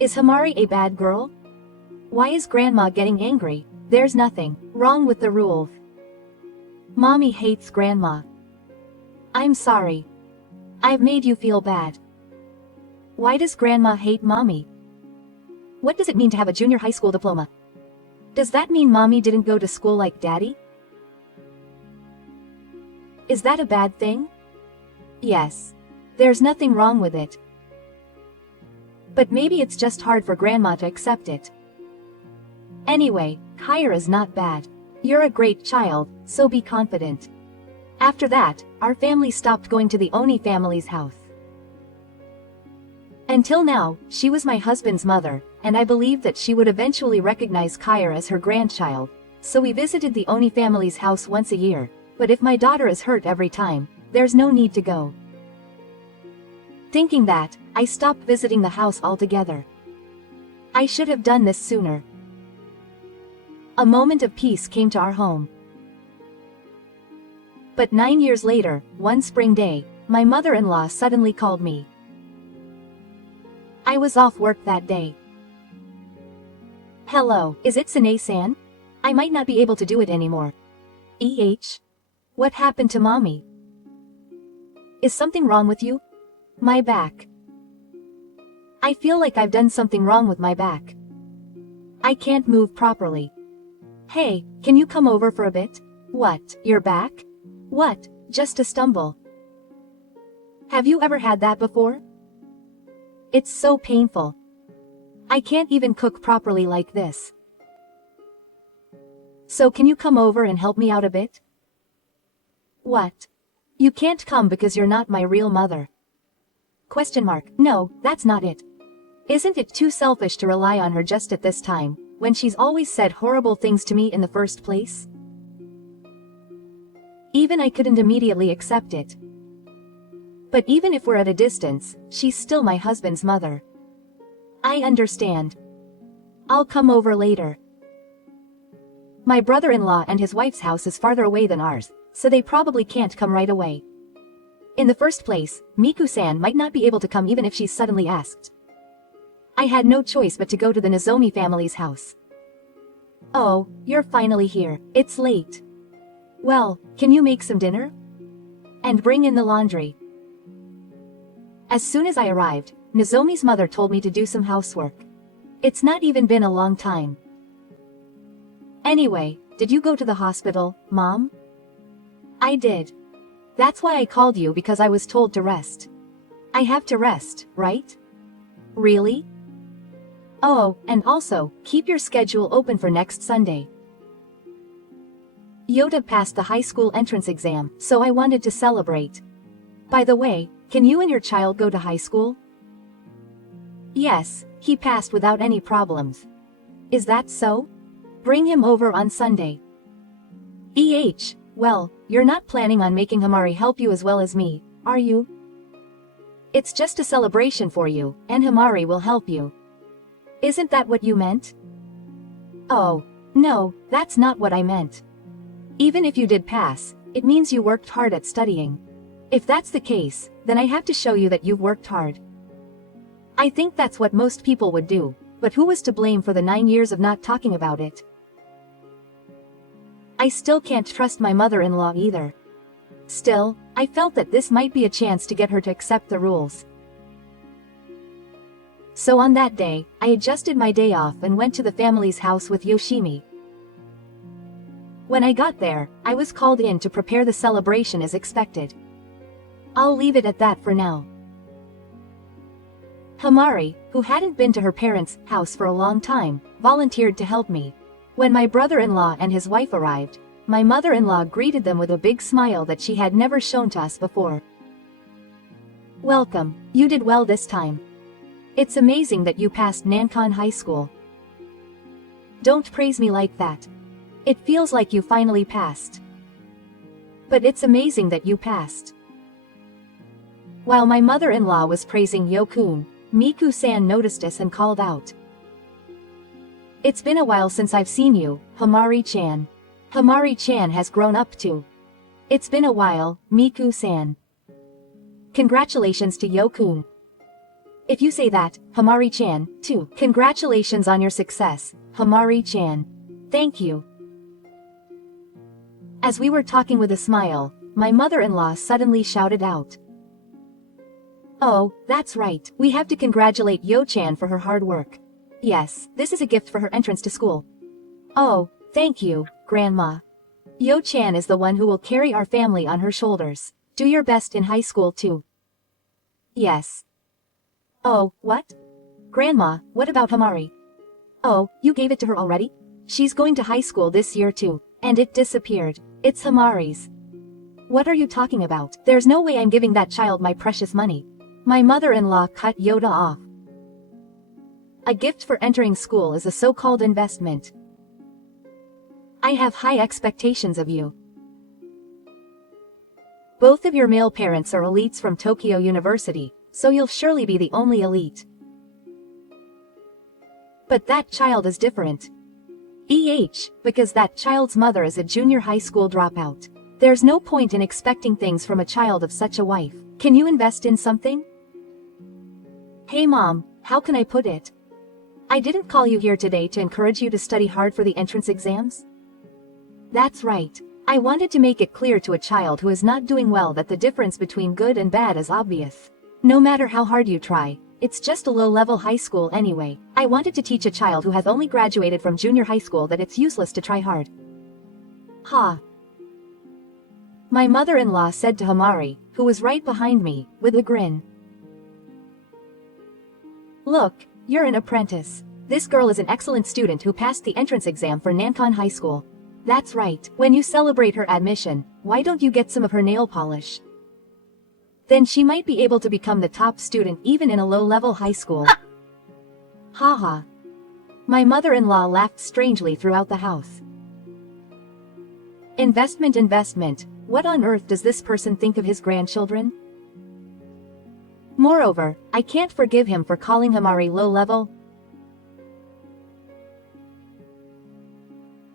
Is Hamari a bad girl? Why is Grandma getting angry? There's nothing wrong with the rules. Mommy hates Grandma. I'm sorry. I've made you feel bad. Why does Grandma hate Mommy? What does it mean to have a junior high school diploma? Does that mean Mommy didn't go to school like Daddy? Is that a bad thing? Yes. There's nothing wrong with it. But maybe it's just hard for Grandma to accept it. Anyway, Kyra's not bad. You're a great child, so be confident. After that, our family stopped going to the Oni family's house. Until now, she was my husband's mother, and I believed that she would eventually recognize Kyra as her grandchild, so we visited the Oni family's house once a year, but if my daughter is hurt every time, there's no need to go. Thinking that, I stopped visiting the house altogether. I should have done this sooner. A moment of peace came to our home. But 9 years later, one spring day, my mother-in-law suddenly called me. I was off work that day. Hello, is it Sine-san? I might not be able to do it anymore. What happened to Mommy? Is something wrong with you? My back. I feel like I've done something wrong with my back. I can't move properly. Hey, can you come over for a bit? What, your back? What, just a stumble? Have you ever had that before? It's so painful. I can't even cook properly like this. So can you come over and help me out a bit? What? You can't come because you're not my real mother. No, that's not it. Isn't it too selfish to rely on her just at this time, when she's always said horrible things to me in the first place? Even I couldn't immediately accept it. But even if we're at a distance, she's still my husband's mother. I understand. I'll come over later. My brother-in-law and his wife's house is farther away than ours, so they probably can't come right away. In the first place, Miku-san might not be able to come even if she's suddenly asked. I had no choice but to go to the Nozomi family's house. Oh, you're finally here. It's late. Well, can you make some dinner? And bring in the laundry. As soon as I arrived, Nozomi's mother told me to do some housework. It's not even been a long time. Anyway, did you go to the hospital, Mom? I did. That's why I called you, because I was told to rest. I have to rest, right? Really? Oh, and also, keep your schedule open for next Sunday. Yota passed the high school entrance exam, so I wanted to celebrate. By the way, can you and your child go to high school? Yes, he passed without any problems. Is that so? Bring him over on Sunday. Well, you're not planning on making Hamari help you as well as me, are you? It's just a celebration for you, and Hamari will help you. Isn't that what you meant? Oh, no, that's not what I meant. Even if you did pass, it means you worked hard at studying. If that's the case, then I have to show you that you've worked hard. I think that's what most people would do, But who was to blame for the 9 years of not talking about it? I still can't trust my mother-in-law either. Still, I felt that this might be a chance to get her to accept the rules. So on that day, I adjusted my day off and went to the family's house with Yoshimi. When I got there, I was called in to prepare the celebration as expected. I'll leave it at that for now. Hamari, who hadn't been to her parents' house for a long time, volunteered to help me. When my brother-in-law and his wife arrived, my mother-in-law greeted them with a big smile that she had never shown to us before. Welcome, you did well this time. It's amazing that you passed Nankan High School. Don't praise me like that. It feels like you finally passed. But it's amazing that you passed. While my mother-in-law was praising Yokun, Miku-san noticed us and called out. It's been a while since I've seen you, Hamari-chan. Hamari-chan has grown up too. It's been a while, Miku-san. Congratulations to Yokun. If you say that, Hamari-chan, too. Congratulations on your success, Hamari-chan. Thank you. As we were talking with a smile, my mother-in-law suddenly shouted out. Oh, that's right, we have to congratulate Yo-chan for her hard work. Yes, this is a gift for her entrance to school. Oh, thank you, Grandma. Yo-chan is the one who will carry our family on her shoulders. Do your best in high school too. Yes. Oh, what? Grandma, what about Hamari? Oh, you gave it to her already? She's going to high school this year too, and it disappeared. It's Hamari's. What are you talking about? There's no way I'm giving that child my precious money. My mother-in-law cut Yoda off. A gift for entering school is a so-called investment. I have high expectations of you. Both of your male parents are elites from Tokyo University, so you'll surely be the only elite. But that child is different. Because that child's mother is a junior high school dropout. There's no point in expecting things from a child of such a wife. Can you invest in something? Hey Mom, how can I put it? I didn't call you here today to encourage you to study hard for the entrance exams. That's right. I wanted to make it clear to a child who is not doing well that the difference between good and bad is obvious. No matter how hard you try, it's just a low-level high school anyway. I wanted to teach a child who has only graduated from junior high school that it's useless to try hard. Ha. My mother-in-law said to Hamari, who was right behind me, with a grin. Look, you're an apprentice. This girl is an excellent student who passed the entrance exam for Nankan High School. That's right. When you celebrate her admission, why don't you get some of her nail polish? Then she might be able to become the top student even in a low-level high school. Haha. My mother-in-law laughed strangely throughout the house. Investment. What on earth does this person think of his grandchildren? Moreover, I can't forgive him for calling Hamari low-level.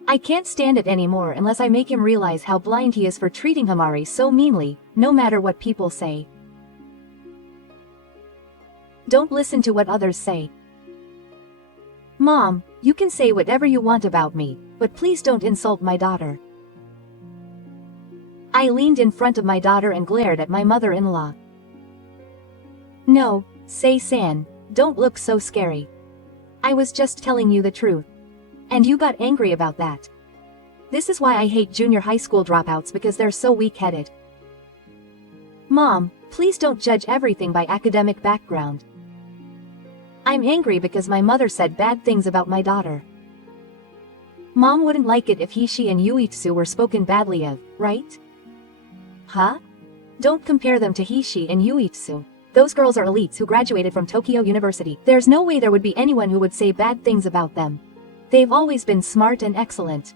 I can't stand it anymore unless I make him realize how blind he is for treating Hamari so meanly, no matter what people say. Don't listen to what others say. Mom, you can say whatever you want about me, but please don't insult my daughter. I leaned in front of my daughter and glared at my mother-in-law. No, Sei-san, don't look so scary. I was just telling you the truth. And you got angry about that. This is why I hate junior high school dropouts, because they're so weak-headed. Mom, please don't judge everything by academic background. I'm angry because my mother said bad things about my daughter. Mom wouldn't like it if he, she and Yuitsu were spoken badly of, right? Huh? Don't compare them to he, she and Yuitsu. Those girls are elites who graduated from Tokyo University. There's no way there would be anyone who would say bad things about them. They've always been smart and excellent.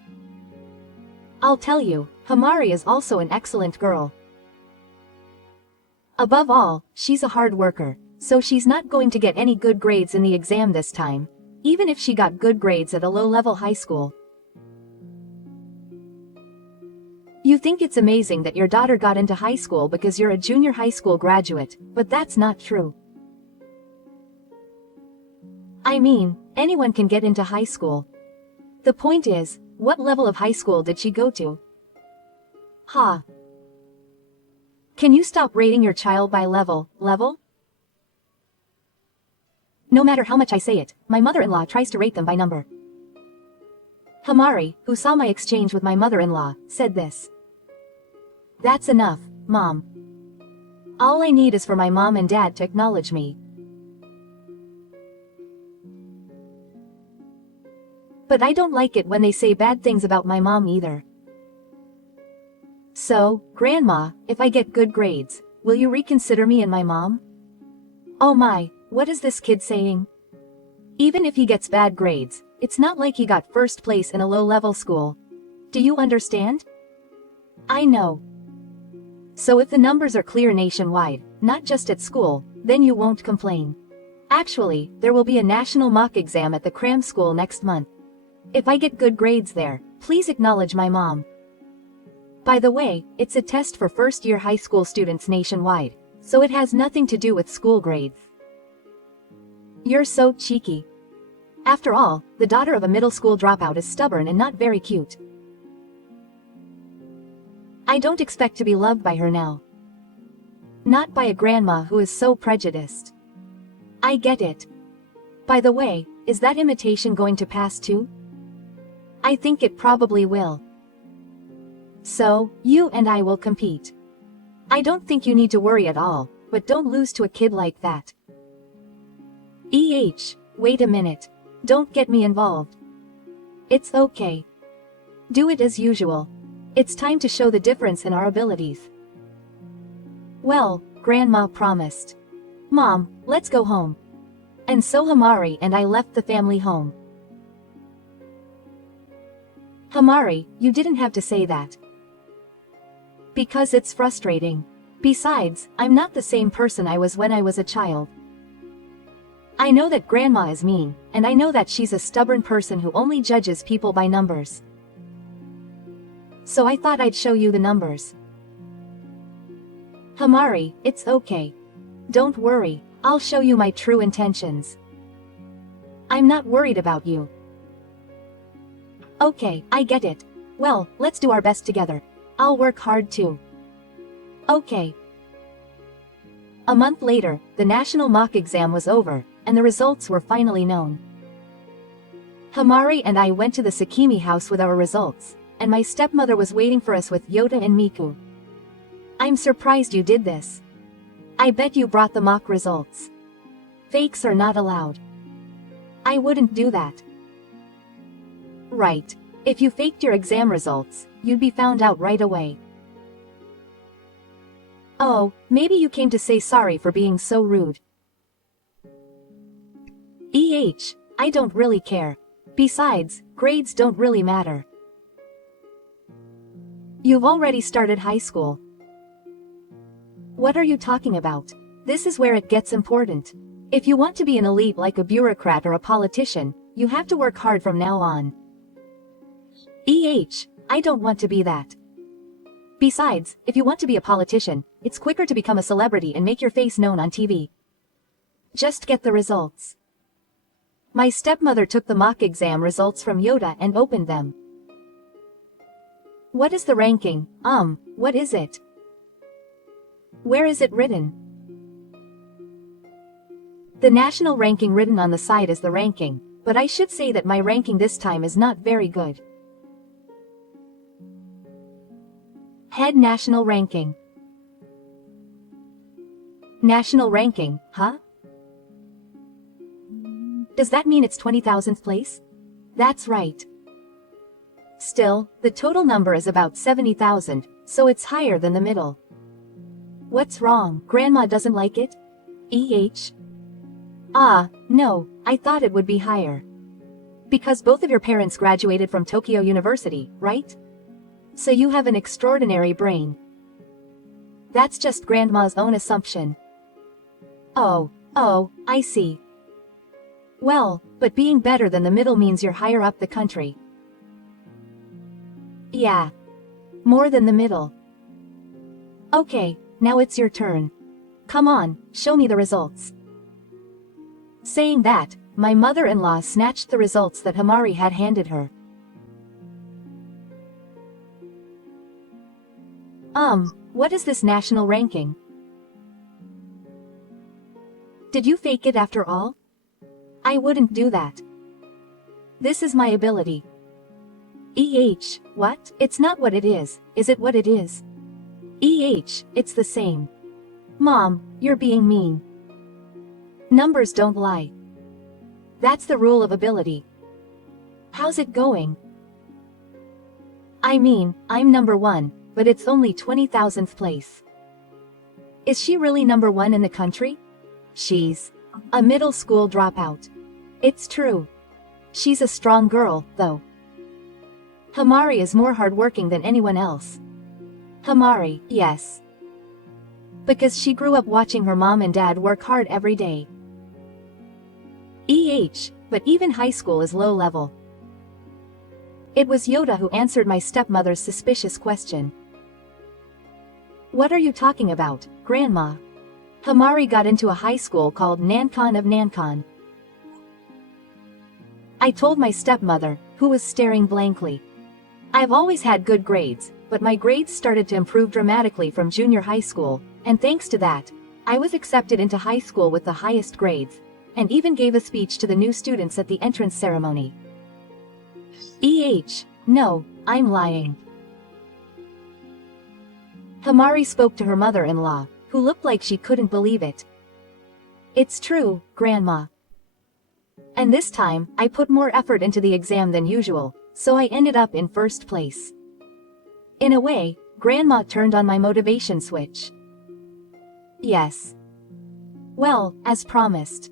I'll tell you, Hamari is also an excellent girl. Above all, she's a hard worker, so she's not going to get any good grades in the exam this time, even if she got good grades at a low-level high school. You think it's amazing that your daughter got into high school because you're a junior high school graduate, but that's not true. I mean, anyone can get into high school. The point is, what level of high school did she go to? Ha. Can you stop rating your child by level? No matter how much I say it, my mother-in-law tries to rate them by number. Hamari, who saw my exchange with my mother-in-law, said this. That's enough, Mom. All I need is for my mom and dad to acknowledge me. But I don't like it when they say bad things about my mom either. So, Grandma, if I get good grades, will you reconsider me and my mom? Oh my, what is this kid saying? Even if he gets bad grades, it's not like he got first place in a low-level school. Do you understand? I know. So if the numbers are clear nationwide, not just at school, then you won't complain. Actually, there will be a national mock exam at the cram school next month. If I get good grades there, please acknowledge my mom. By the way, it's a test for first-year high school students nationwide, so it has nothing to do with school grades. You're so cheeky. After all, the daughter of a middle school dropout is stubborn and not very cute. I don't expect to be loved by her now. Not by a grandma who is so prejudiced. I get it. By the way, is that imitation going to pass too? I think it probably will. So, you and I will compete. I don't think you need to worry at all, but don't lose to a kid like that. Wait a minute. Don't get me involved. It's okay. Do it as usual. It's time to show the difference in our abilities. Well, Grandma promised. Mom, let's go home. And so Hamari and I left the family home. Hamari, you didn't have to say that. Because it's frustrating. Besides, I'm not the same person I was when I was a child. I know that Grandma is mean, and I know that she's a stubborn person who only judges people by numbers. So I thought I'd show you the numbers. Hamari, it's okay. Don't worry, I'll show you my true intentions. I'm not worried about you. Okay, I get it. Well, let's do our best together. I'll work hard too. Okay. A month later, the national mock exam was over, and the results were finally known. Hamari and I went to the Sakimi house with our results, and my stepmother was waiting for us with Yota and Miku. I'm surprised you did this. I bet you brought the mock results. Fakes are not allowed. I wouldn't do that. Right. If you faked your exam results, you'd be found out right away. Oh, maybe you came to say sorry for being so rude. I don't really care. Besides, grades don't really matter. You've already started high school. What are you talking about? This is where it gets important. If you want to be an elite like a bureaucrat or a politician, you have to work hard from now on. I don't want to be that. Besides, if you want to be a politician, it's quicker to become a celebrity and make your face known on TV. Just get the results. My stepmother took the mock exam results from Yoda and opened them. What is the ranking? What is it? Where is it written? The national ranking written on the side is the ranking, but I should say that my ranking this time is not very good. Head national ranking. National ranking, huh? Does that mean it's 20,000th place? That's right. Still, the total number is about 70,000, so it's higher than the middle. What's wrong? Grandma doesn't like it? No, I thought it would be higher. Because both of your parents graduated from Tokyo University, right? So you have an extraordinary brain. That's just Grandma's own assumption. Oh, I see. Well, but being better than the middle means you're higher up the country. Yeah. More than the middle. Okay, now it's your turn. Come on, show me the results. Saying that, my mother-in-law snatched the results that Hamari had handed her. What is this national ranking? Did you fake it after all? I wouldn't do that. This is my ability. What? It's not what it is it what it is? It's the same. Mom, you're being mean. Numbers don't lie. That's the rule of ability. How's it going? I mean, I'm number 1, but it's only 20,000th place. Is she really number 1 in the country? She's a middle school dropout. It's true. She's a strong girl, though. Hamari is more hardworking than anyone else. Hamari, yes. Because she grew up watching her mom and dad work hard every day. But even high school is low level. It was Yoda who answered my stepmother's suspicious question. What are you talking about, Grandma? Hamari got into a high school called Nankon of Nankon. I told my stepmother, who was staring blankly. I've always had good grades, but my grades started to improve dramatically from junior high school, and thanks to that, I was accepted into high school with the highest grades, and even gave a speech to the new students at the entrance ceremony. No, I'm lying. Hamari spoke to her mother-in-law, who looked like she couldn't believe it. It's true, Grandma. And this time, I put more effort into the exam than usual, so I ended up in first place. In a way, Grandma turned on my motivation switch. Yes. Well, as promised.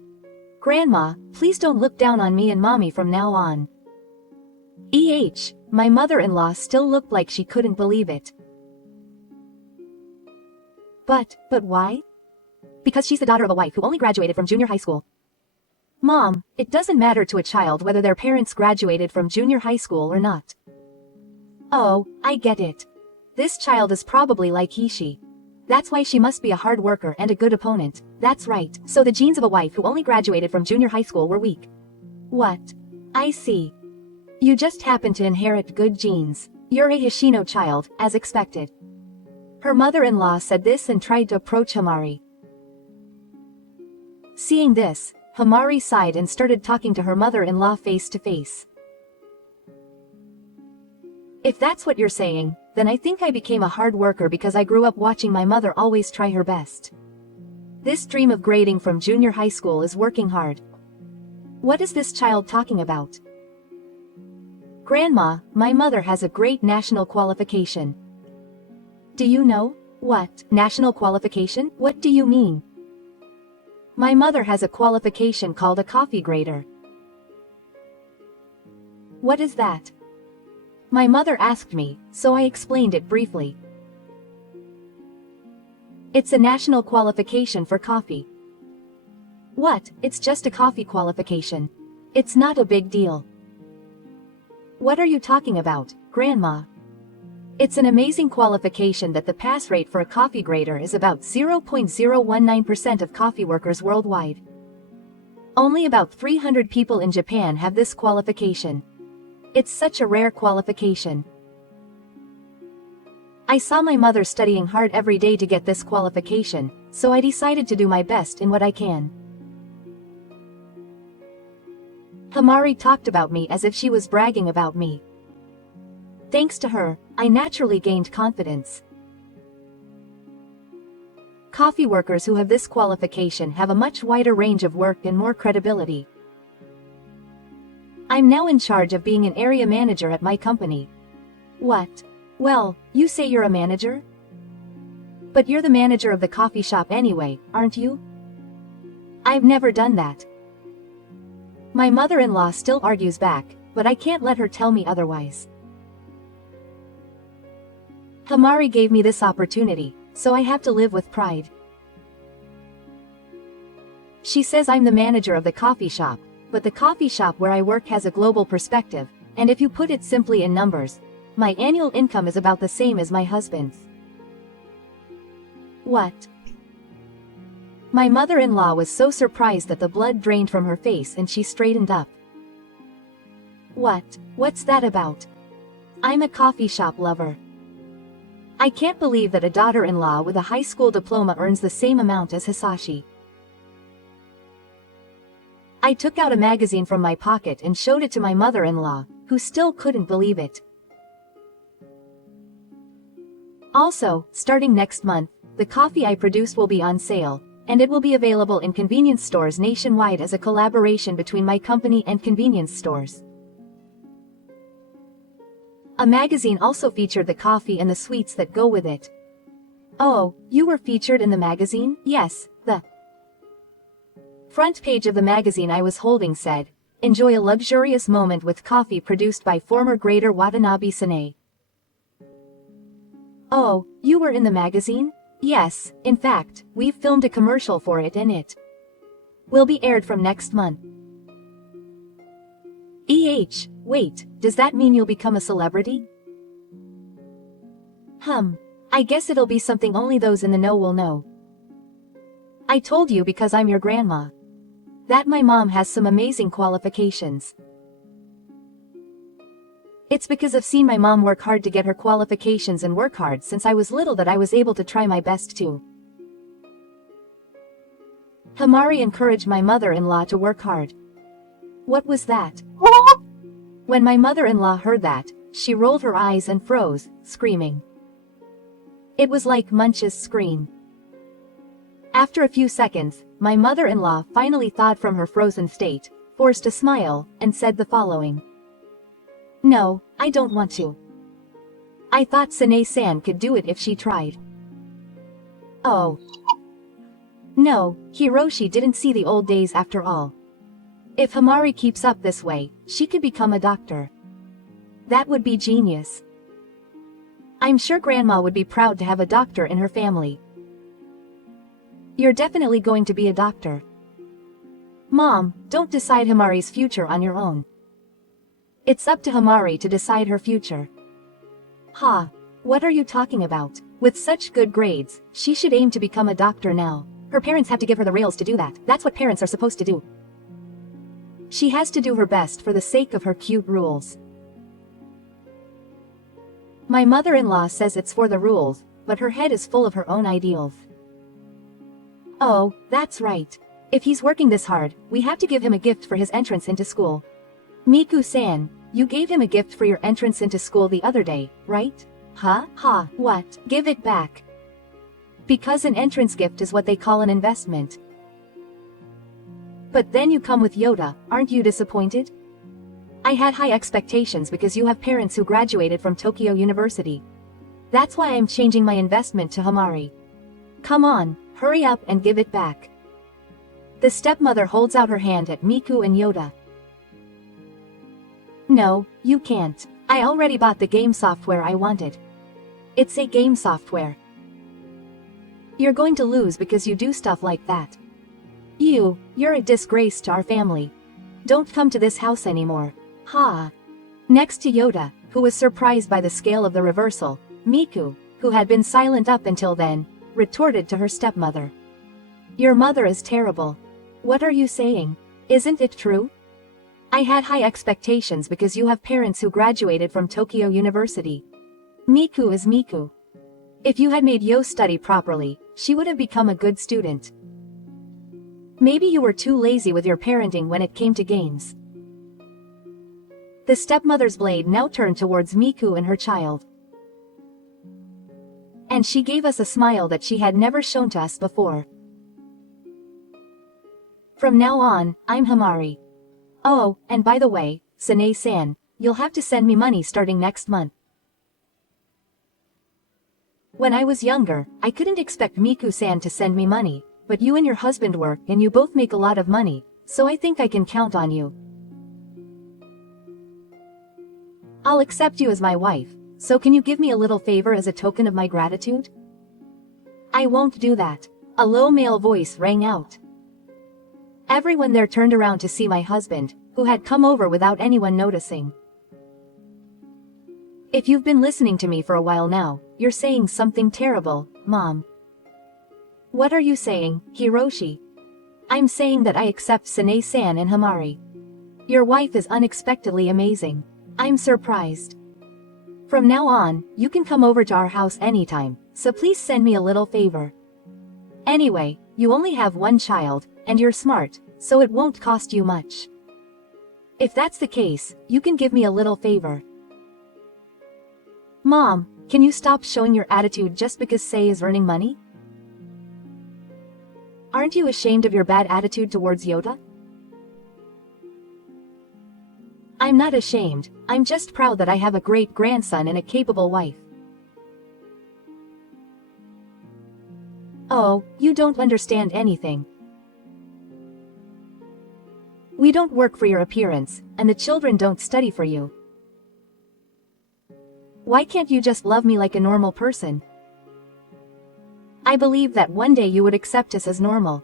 Grandma, please don't look down on me and Mommy from now on. My mother-in-law still looked like she couldn't believe it. But why? Because she's the daughter of a wife who only graduated from junior high school. Mom, it doesn't matter to a child whether their parents graduated from junior high school or not. Oh, I get it. This child is probably like Hishi. That's why she must be a hard worker and a good opponent. That's right, so the genes of a wife who only graduated from junior high school were weak. What? I see. You just happen to inherit good genes. You're a Hishino child, as expected. Her mother-in-law said this and tried to approach Hamari. Seeing this, Hamari sighed and started talking to her mother-in-law face to face. If that's what you're saying, then I think I became a hard worker because I grew up watching my mother always try her best. This dream of grading from junior high school is working hard. What is this child talking about? Grandma, my mother has a great national qualification. Do you know? What? National qualification? What do you mean? My mother has a qualification called a coffee grader. What is that? My mother asked me, so I explained it briefly. It's a national qualification for coffee. What? It's just a coffee qualification. It's not a big deal. What are you talking about, Grandma? It's an amazing qualification that the pass rate for a coffee grader is about 0.019% of coffee workers worldwide. Only about 300 people in Japan have this qualification. It's such a rare qualification. I saw my mother studying hard every day to get this qualification, so I decided to do my best in what I can. Hamari talked about me as if she was bragging about me. Thanks to her, I naturally gained confidence. Coffee workers who have this qualification have a much wider range of work and more credibility. I'm now in charge of being an area manager at my company. What? Well, you say you're a manager? But you're the manager of the coffee shop anyway, aren't you? I've never done that. My mother-in-law still argues back, but I can't let her tell me otherwise. Hamari gave me this opportunity, so I have to live with pride. She says I'm the manager of the coffee shop, but the coffee shop where I work has a global perspective, and if you put it simply in numbers, my annual income is about the same as my husband's. What? My mother-in-law was so surprised that the blood drained from her face and she straightened up. What's that about? I'm a coffee shop lover. I can't believe that a daughter-in-law with a high school diploma earns the same amount as Hisashi. I took out a magazine from my pocket and showed it to my mother-in-law, who still couldn't believe it. Also, starting next month, the coffee I produce will be on sale, and it will be available in convenience stores nationwide as a collaboration between my company and convenience stores. A magazine also featured the coffee and the sweets that go with it. Oh, you were featured in the magazine? Yes, the front page of the magazine I was holding said, "Enjoy a luxurious moment with coffee produced by former grader Watanabe Sane." Oh, you were in the magazine? Yes, in fact, we've filmed a commercial for it and it will be aired from next month. Wait, does that mean you'll become a celebrity? I guess it'll be something only those in the know will know. I told you because I'm your grandma. That my mom has some amazing qualifications. It's because I've seen my mom work hard to get her qualifications and work hard since I was little that I was able to try my best too. Hamari encouraged my mother-in-law to work hard. What was that? When my mother-in-law heard that, she rolled her eyes and froze, screaming. It was like Munch's scream. After a few seconds, my mother-in-law finally thawed from her frozen state, forced a smile, and said the following. No, I don't want to. I thought Sane-san could do it if she tried. Oh. No, Hiroshi didn't see the old days after all. If Hamari keeps up this way, she could become a doctor. That would be genius. I'm sure Grandma would be proud to have a doctor in her family. You're definitely going to be a doctor. Mom, don't decide Hamari's future on your own. It's up to Hamari to decide her future. What are you talking about? With such good grades, she should aim to become a doctor now. Her parents have to give her the rails to do that. That's what parents are supposed to do. She has to do her best for the sake of her cute rules. My mother-in-law says it's for the rules, but her head is full of her own ideals. Oh, that's right. If he's working this hard, we have to give him a gift for his entrance into school. Miku-san, you gave him a gift for your entrance into school the other day, right? What? Give it back. Because an entrance gift is what they call an investment. But then you come with Yoda, aren't you disappointed? I had high expectations because you have parents who graduated from Tokyo University. That's why I'm changing my investment to Hamari. Come on, hurry up and give it back. The stepmother holds out her hand at Miku and Yoda. No, you can't. I already bought the game software I wanted. It's a game software. You're going to lose because you do stuff like that. You're a disgrace to our family. Don't come to this house anymore. Next to Yoda, who was surprised by the scale of the reversal, Miku, who had been silent up until then, retorted to her stepmother. Your mother is terrible. What are you saying? Isn't it true? I had high expectations because you have parents who graduated from Tokyo University. Miku is Miku. If you had made Yo study properly, she would have become a good student. Maybe you were too lazy with your parenting when it came to games. The stepmother's blade now turned towards Miku and her child. And she gave us a smile that she had never shown to us before. From now on, I'm Hamari. Oh, and by the way, Sane-san, you'll have to send me money starting next month. When I was younger, I couldn't expect Miku-san to send me money, but you and your husband work and you both make a lot of money, so I think I can count on you. I'll accept you as my wife, so can you give me a little favor as a token of my gratitude? I won't do that. A low male voice rang out. Everyone there turned around to see my husband, who had come over without anyone noticing. If you've been listening to me for a while now, you're saying something terrible, Mom. What are you saying, Hiroshi? I'm saying that I accept Sanae-san and Hamari. Your wife is unexpectedly amazing. I'm surprised. From now on, you can come over to our house anytime, so please send me a little favor. Anyway, you only have one child, and you're smart, so it won't cost you much. If that's the case, you can give me a little favor. Mom, can you stop showing your attitude just because Sei is earning money? Aren't you ashamed of your bad attitude towards Yoda? I'm not ashamed, I'm just proud that I have a great grandson and a capable wife. Oh, you don't understand anything. We don't work for your appearance, and the children don't study for you. Why can't you just love me like a normal person? I believe that one day you would accept us as normal.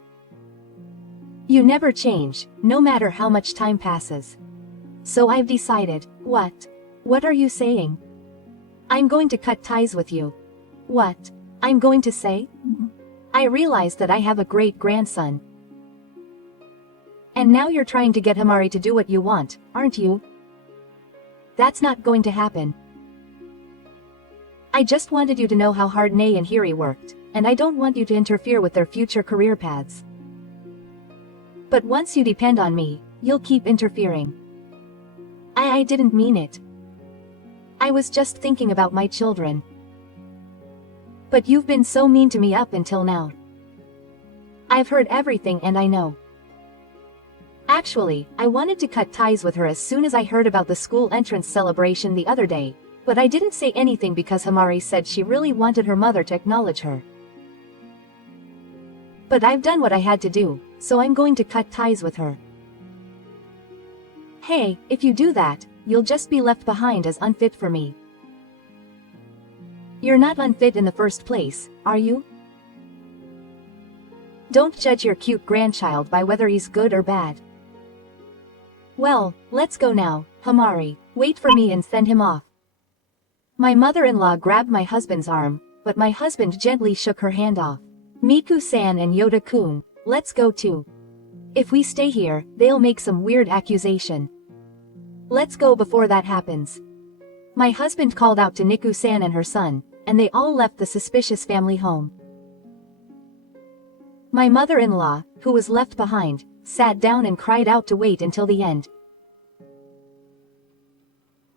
You never change, no matter how much time passes. So I've decided. What? What are you saying? I'm going to cut ties with you. What? I'm going to say? I realize that I have a great grandson. And now you're trying to get Hamari to do what you want, aren't you? That's not going to happen. I just wanted you to know how hard Nae and Hiri worked, and I don't want you to interfere with their future career paths. But once you depend on me, you'll keep interfering. I didn't mean it. I was just thinking about my children. But you've been so mean to me up until now. I've heard everything and I know. Actually, I wanted to cut ties with her as soon as I heard about the school entrance celebration the other day, but I didn't say anything because Hamari said she really wanted her mother to acknowledge her. But I've done what I had to do, so I'm going to cut ties with her. Hey, if you do that, you'll just be left behind as unfit for me. You're not unfit in the first place, are you? Don't judge your cute grandchild by whether he's good or bad. Well, let's go now, Hamari, wait for me and send him off. My mother-in-law grabbed my husband's arm, but my husband gently shook her hand off. Miku-san and Yoda-kun, let's go too. If we stay here, they'll make some weird accusation. Let's go before that happens. My husband called out to Niku-san and her son, and they all left the suspicious family home. My mother-in-law, who was left behind, sat down and cried out to wait until the end.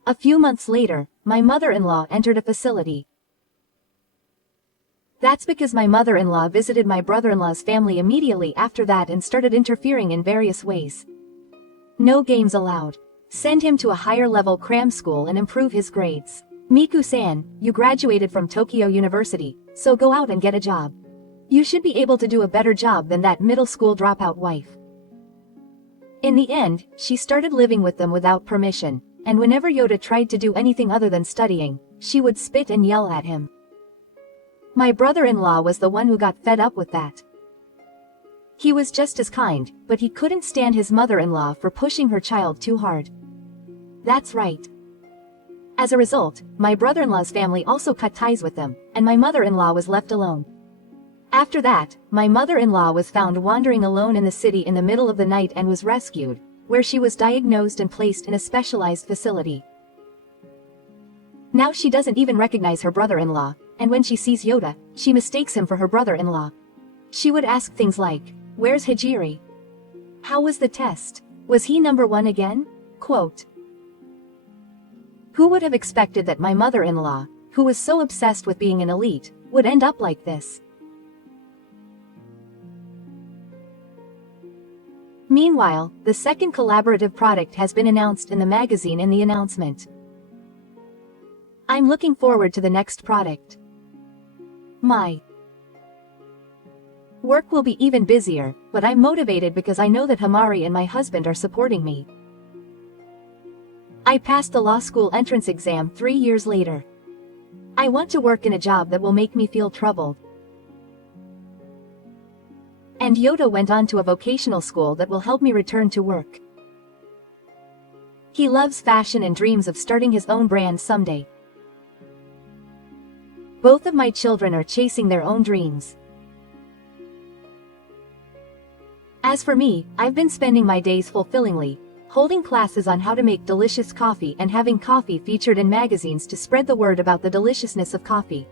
A few months later, my mother-in-law entered a facility. That's because my mother-in-law visited my brother-in-law's family immediately after that and started interfering in various ways. No games allowed. Send him to a higher-level cram school and improve his grades. Miku-san, you graduated from Tokyo University, so go out and get a job. You should be able to do a better job than that middle school dropout wife. In the end, she started living with them without permission, and whenever Yoda tried to do anything other than studying, she would spit and yell at him. My brother-in-law was the one who got fed up with that. He was just as kind, but he couldn't stand his mother-in-law for pushing her child too hard. That's right. As a result, my brother-in-law's family also cut ties with them, and my mother-in-law was left alone. After that, my mother-in-law was found wandering alone in the city in the middle of the night and was rescued, where she was diagnosed and placed in a specialized facility. Now she doesn't even recognize her brother-in-law, and when she sees Yoda, she mistakes him for her brother-in-law. She would ask things like, "Where's Hijiri? How was the test? Was he number one again?" Quote. Who would have expected that my mother-in-law, who was so obsessed with being an elite, would end up like this? Meanwhile, the second collaborative product has been announced in the magazine in the announcement. I'm looking forward to the next product. My work will be even busier, but I'm motivated because I know that Hamari and my husband are supporting me. I passed the law school entrance exam 3 years later. I want to work in a job that will make me feel troubled. And Yoda went on to a vocational school that will help me return to work. He loves fashion and dreams of starting his own brand someday. Both of my children are chasing their own dreams. As for me, I've been spending my days fulfillingly, holding classes on how to make delicious coffee and having coffee featured in magazines to spread the word about the deliciousness of coffee.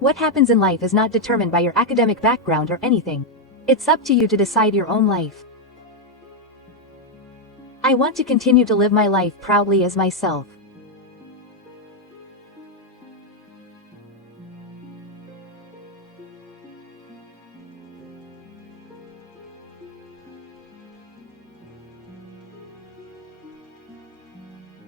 What happens in life is not determined by your academic background or anything. It's up to you to decide your own life. I want to continue to live my life proudly as myself.